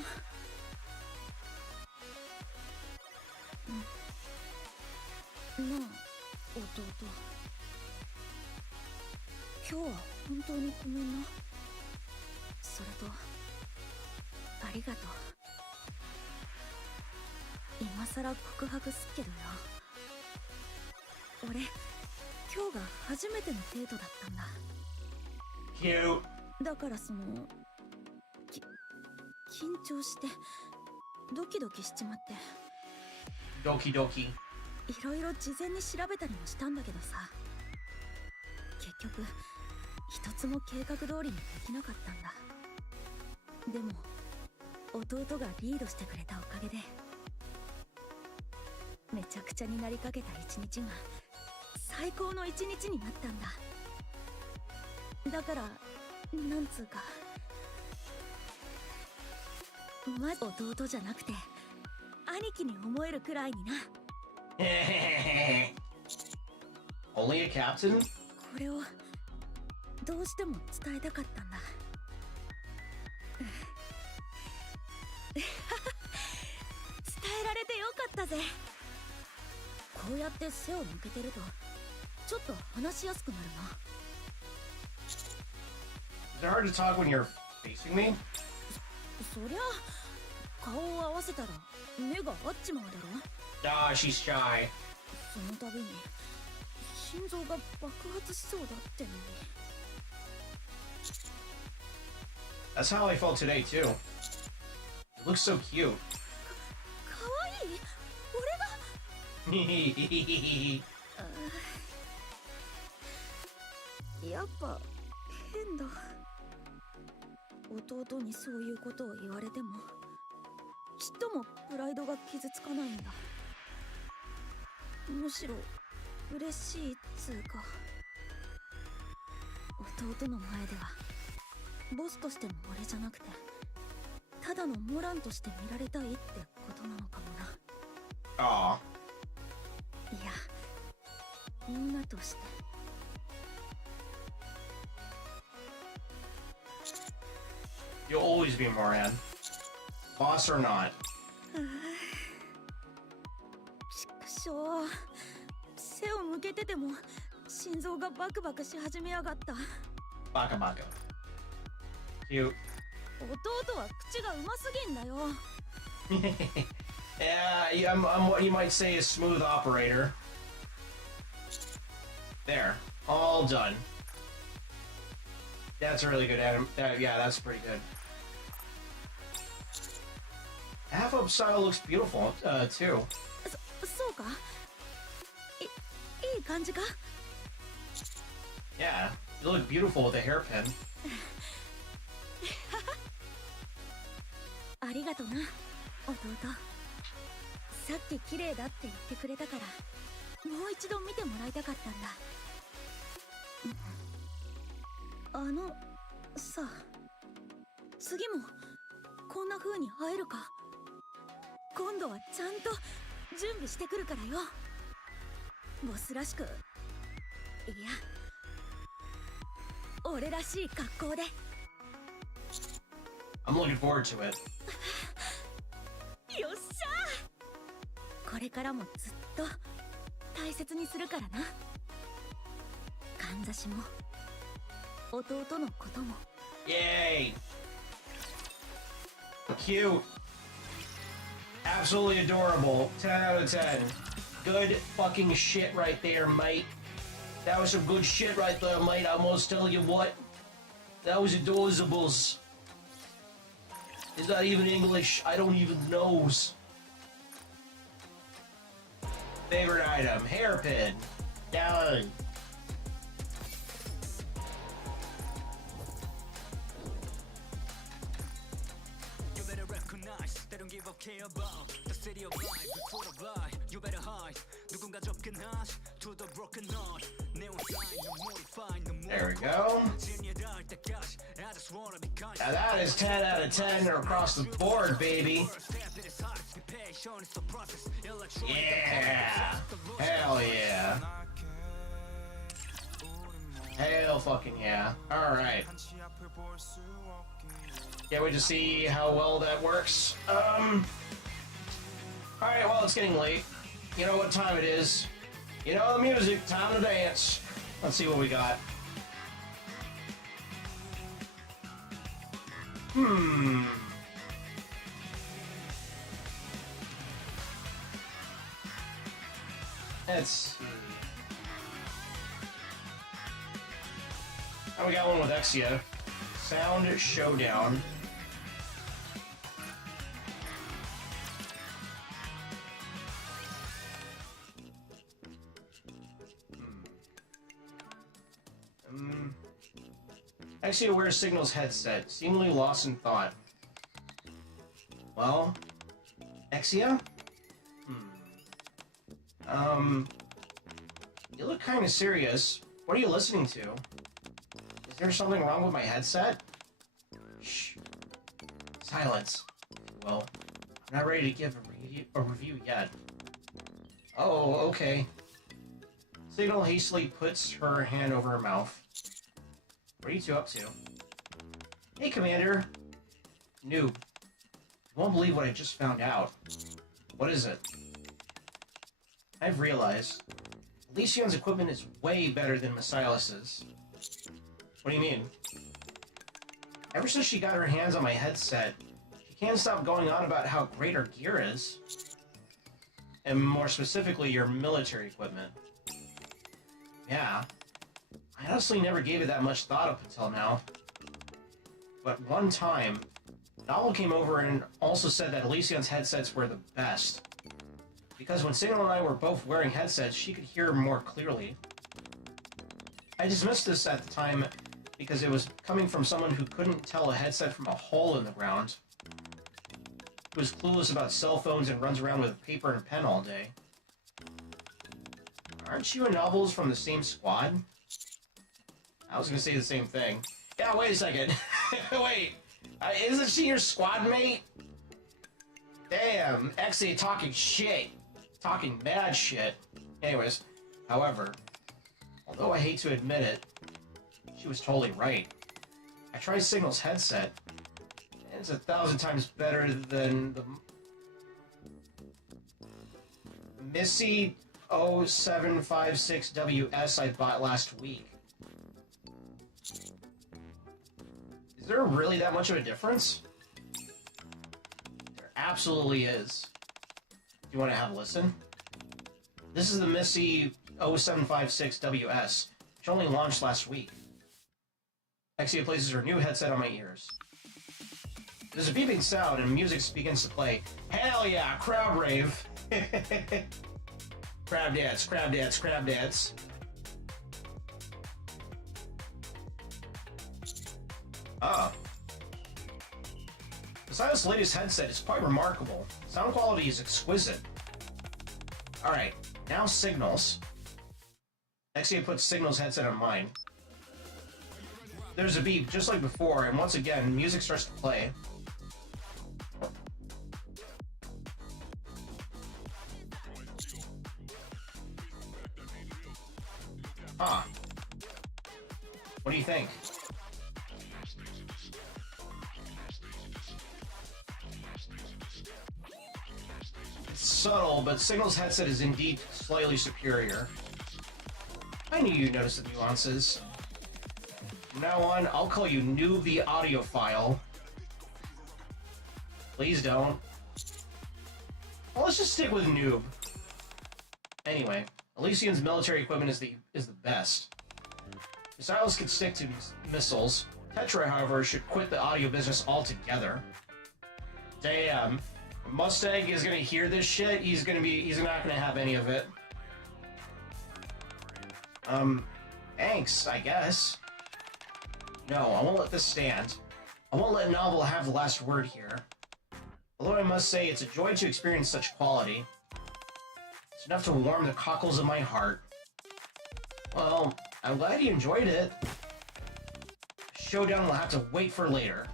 あ、弟。今日は本当にごめんな。それと、ありがとう。今さら告白すっけどよ。俺、今日が初めてのデートだったんだ。Cute. だから緊張してドキドキしちまって Doki doki. いろいろ事前に調べたりもしたんだけどさ、結局一つも計画通りにできなかったんだ。でも弟がリードしてくれたおかげでめちゃくちゃになりかけた一日が最高の一日になったんだ。だからなんつうか、まず弟じゃなくて兄貴に思えるくらいにな。Only a captain? これをどうしても伝えたかったんだ。伝えられてよかったぜ。こうやって背を向けてるとちょっと話しやすくなるな。Is it hard to talk when you're facing me? そりゃ顔を合わせたら目が合っちまうだろ。 Ah, she's shy. その度に心臓が爆発しそうだってのに。 That's how I felt today, too. It looks so cute. かわいい。俺がやっぱ変だ。弟にそういうことを言われてもちっともプライドが傷つかないんだ。むしろ嬉しいっつうか、弟の前ではボスとしての俺じゃなくてただのモランとして見られたいってことなのかもな。 Aw. いや、女として。 You'll always be Moran. Boss or not. ちくしょう。背を向けてても心臓がバクバクし始めやがった。 Baka baka. Cute. 弟は口がうますぎんだよ。 Yeah, I'm what you might say a smooth operator. There. All done. That's really good, Adam. Yeah, that's pretty good. Half up style looks beautiful, too. そうか。いい感じか。 Yeah, you look beautiful with a hairpin. ありがとな、弟。さっき綺麗だって言ってくれたからもう一度見てもらいたかったんだ。さあ、次もこんな風に会えるか。今度はちゃんと準備してくるからよ。ボスらしく、いや俺らしい格好で。 I'm looking forward to it. よっしゃ。これからもずっと大切にするからな。かんざしも弟のことも。 Yay! Cute. Absolutely adorable. 10 out of 10. Good fucking shit right there, mate. That was some good shit right there, mate. I must tell you what. That was adorables. Is that even English? I don't even know. Favorite item, hairpin. Done. You better recognize that give a care about the city of life before the blind. You better hide. 누군가 접근하시 to the broken heart. Neon sign, no modify, no more. There we go. Now that is 10 out of 10 across the board, baby. Yeah. Hell yeah. Hell fucking yeah. Alright. Can't wait to see how well that works. Alright, well, it's getting late. You know what time it is. You know the music, time to dance. Let's see what we got. Let's see. Oh, we got one with Exia. Sound Showdown. Exia wears Signal's headset, seemingly lost in thought. Well, Exia? You look kind of serious. What are you listening to? Is there something wrong with my headset? Shh. Silence. Well, I'm not ready to give a review yet. Oh, okay. Signal hastily puts her hand over her mouth. What are you two up to? Hey, Commander. Noob. You won't believe what I just found out. What is it? I've realized Elysion's equipment is way better than Messiah's. What do you mean? Ever since she got her hands on my headset, she can't stop going on about how great her gear is. And more specifically, your military equipment. Yeah. I honestly never gave it that much thought up until now. But one time, Novel came over and also said that Elysion's headsets were the best. Because when Signal and I were both wearing headsets, she could hear more clearly. I dismissed this at the time because it was coming from someone who couldn't tell a headset from a hole in the ground. Who was clueless about cell phones and runs around with paper and pen all day. Aren't you and Novels from the same squad? I was gonna say the same thing. Yeah, wait a second. Wait. Isn't she your squad mate? Damn, Exie talking shit. Talking mad shit. Anyways, however, although I hate to admit it, she was totally right. I tried Signal's headset, and it's 1,000 times better than the Missy 0756WS I bought last week. Is there really that much of a difference? There absolutely is. Do you want to have a listen? This is the Missy 0756WS, which only launched last week. Exia places her new headset on my ears. There's a beeping sound and music begins to play. Hell yeah, crowd rave! Crab dance, crab dance, crab dance. Ah. Besides the latest headset is quite remarkable. Sound quality is exquisite. Alright, now Signals. Exia puts Signals' headset on mine. There's a beep just like before, and once again, music starts to play. Huh. What do you think? It's subtle, but Signal's headset is indeed slightly superior. I knew you'd notice the nuances. From now on, I'll call you Noob the Audiophile. Please don't. Well, let's just stick with Noob. Anyway, Elysion's military equipment is the best. Missiles can stick to missiles. Tetra, however, should quit the audio business altogether. Damn. Mustang is gonna hear this shit, he's not gonna have any of it. Thanks, I guess. No, I won't let this stand. I won't let Novel have the last word here. Although I must say, it's a joy to experience such quality. It's enough to warm the cockles of my heart. Well, I'm glad you enjoyed it. Showdown will have to wait for later.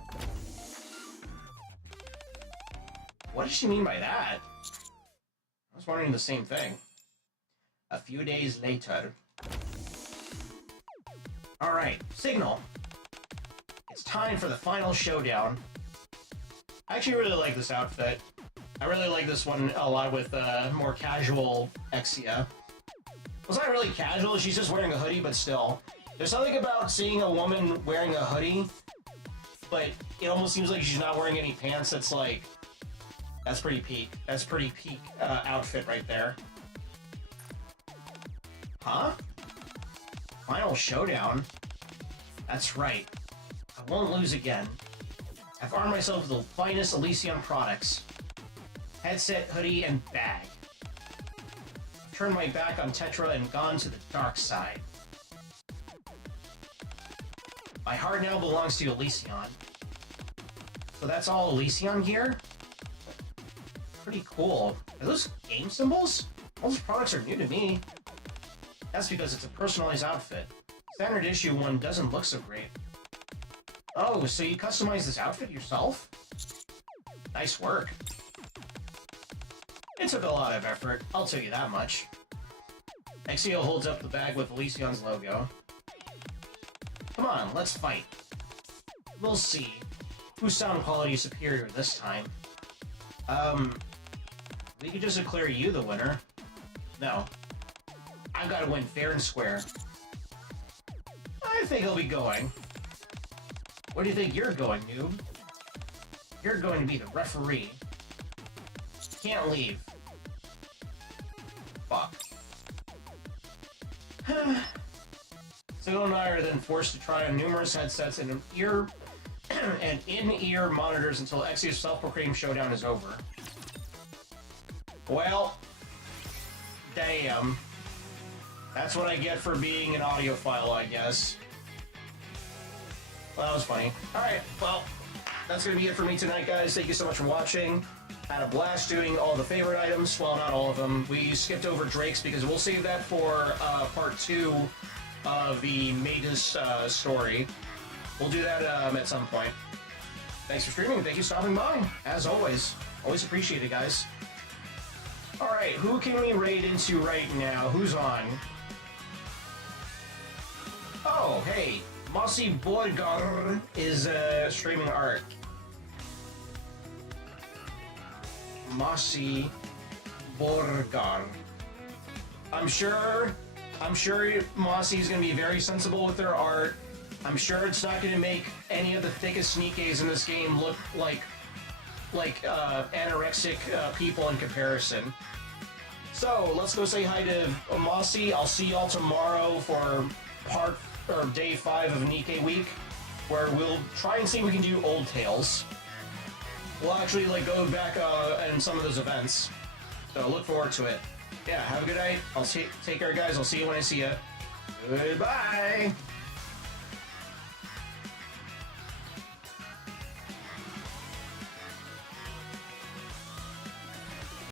What does she mean by that? I was wondering the same thing. A few days later. Alright, signal. It's time for the final showdown. I actually really like this outfit. I really like this one a lot with more casual Exia. Well, it's not really casual, she's just wearing a hoodie, but still. There's something about seeing a woman wearing a hoodie, but it almost seems like she's not wearing any pants. That's like... That's pretty peak. That's pretty peak outfit right there. Huh? Final showdown? That's right. I won't lose again. I've armed myself with the finest Elysian products. Headset, hoodie, and bag. I've turned my back on Tetra and gone to the dark side. My heart now belongs to Elysian. So that's all Elysian gear? Pretty cool. Are those game symbols? All those products are new to me. That's because it's a personalized outfit. Standard issue one doesn't look so great. Oh, so you customized this outfit yourself? Nice work. It took a lot of effort, I'll tell you that much. Exio holds up the bag with Elysion's logo. Come on, let's fight. We'll see whose sound quality is superior this time. We could just declare you the winner. No. I've got to win fair and square. I think I'll be going. Where do you think you're going, noob? You're going to be the referee. Can't leave. Fuck. Signal and I are then forced to try on numerous headsets and and in-ear monitors until Exio's self-proclaimed showdown is over. Well, damn. That's what I get for being an audiophile, I guess. Well, that was funny. Alright, well, that's gonna be it for me tonight, guys. Thank you so much for watching. Had a blast doing all the favorite items. Well, not all of them. We skipped over Drake's because we'll save that for part 2 of the Magus story. We'll do that at some point. Thanks for streaming. Thank you for stopping by. As always. Always appreciate it, guys. Alright, who can we raid into right now? Who's on? Oh, hey. Mossy Borgar is streaming art. Mossy Borgar. I'm sure Mossy's gonna be very sensible with their art. I'm sure it's not gonna make any of the thickest Nikkes in this game look like anorexic people in comparison. So let's go say hi to Mossy. I'll see y'all tomorrow for day 5 of Nikke Week, where we'll try and see if we can do Old Tales. We'll actually go back in some of those events. So look forward to it. Yeah, have a good night. I'll take care, guys. I'll see you when I see you. Goodbye.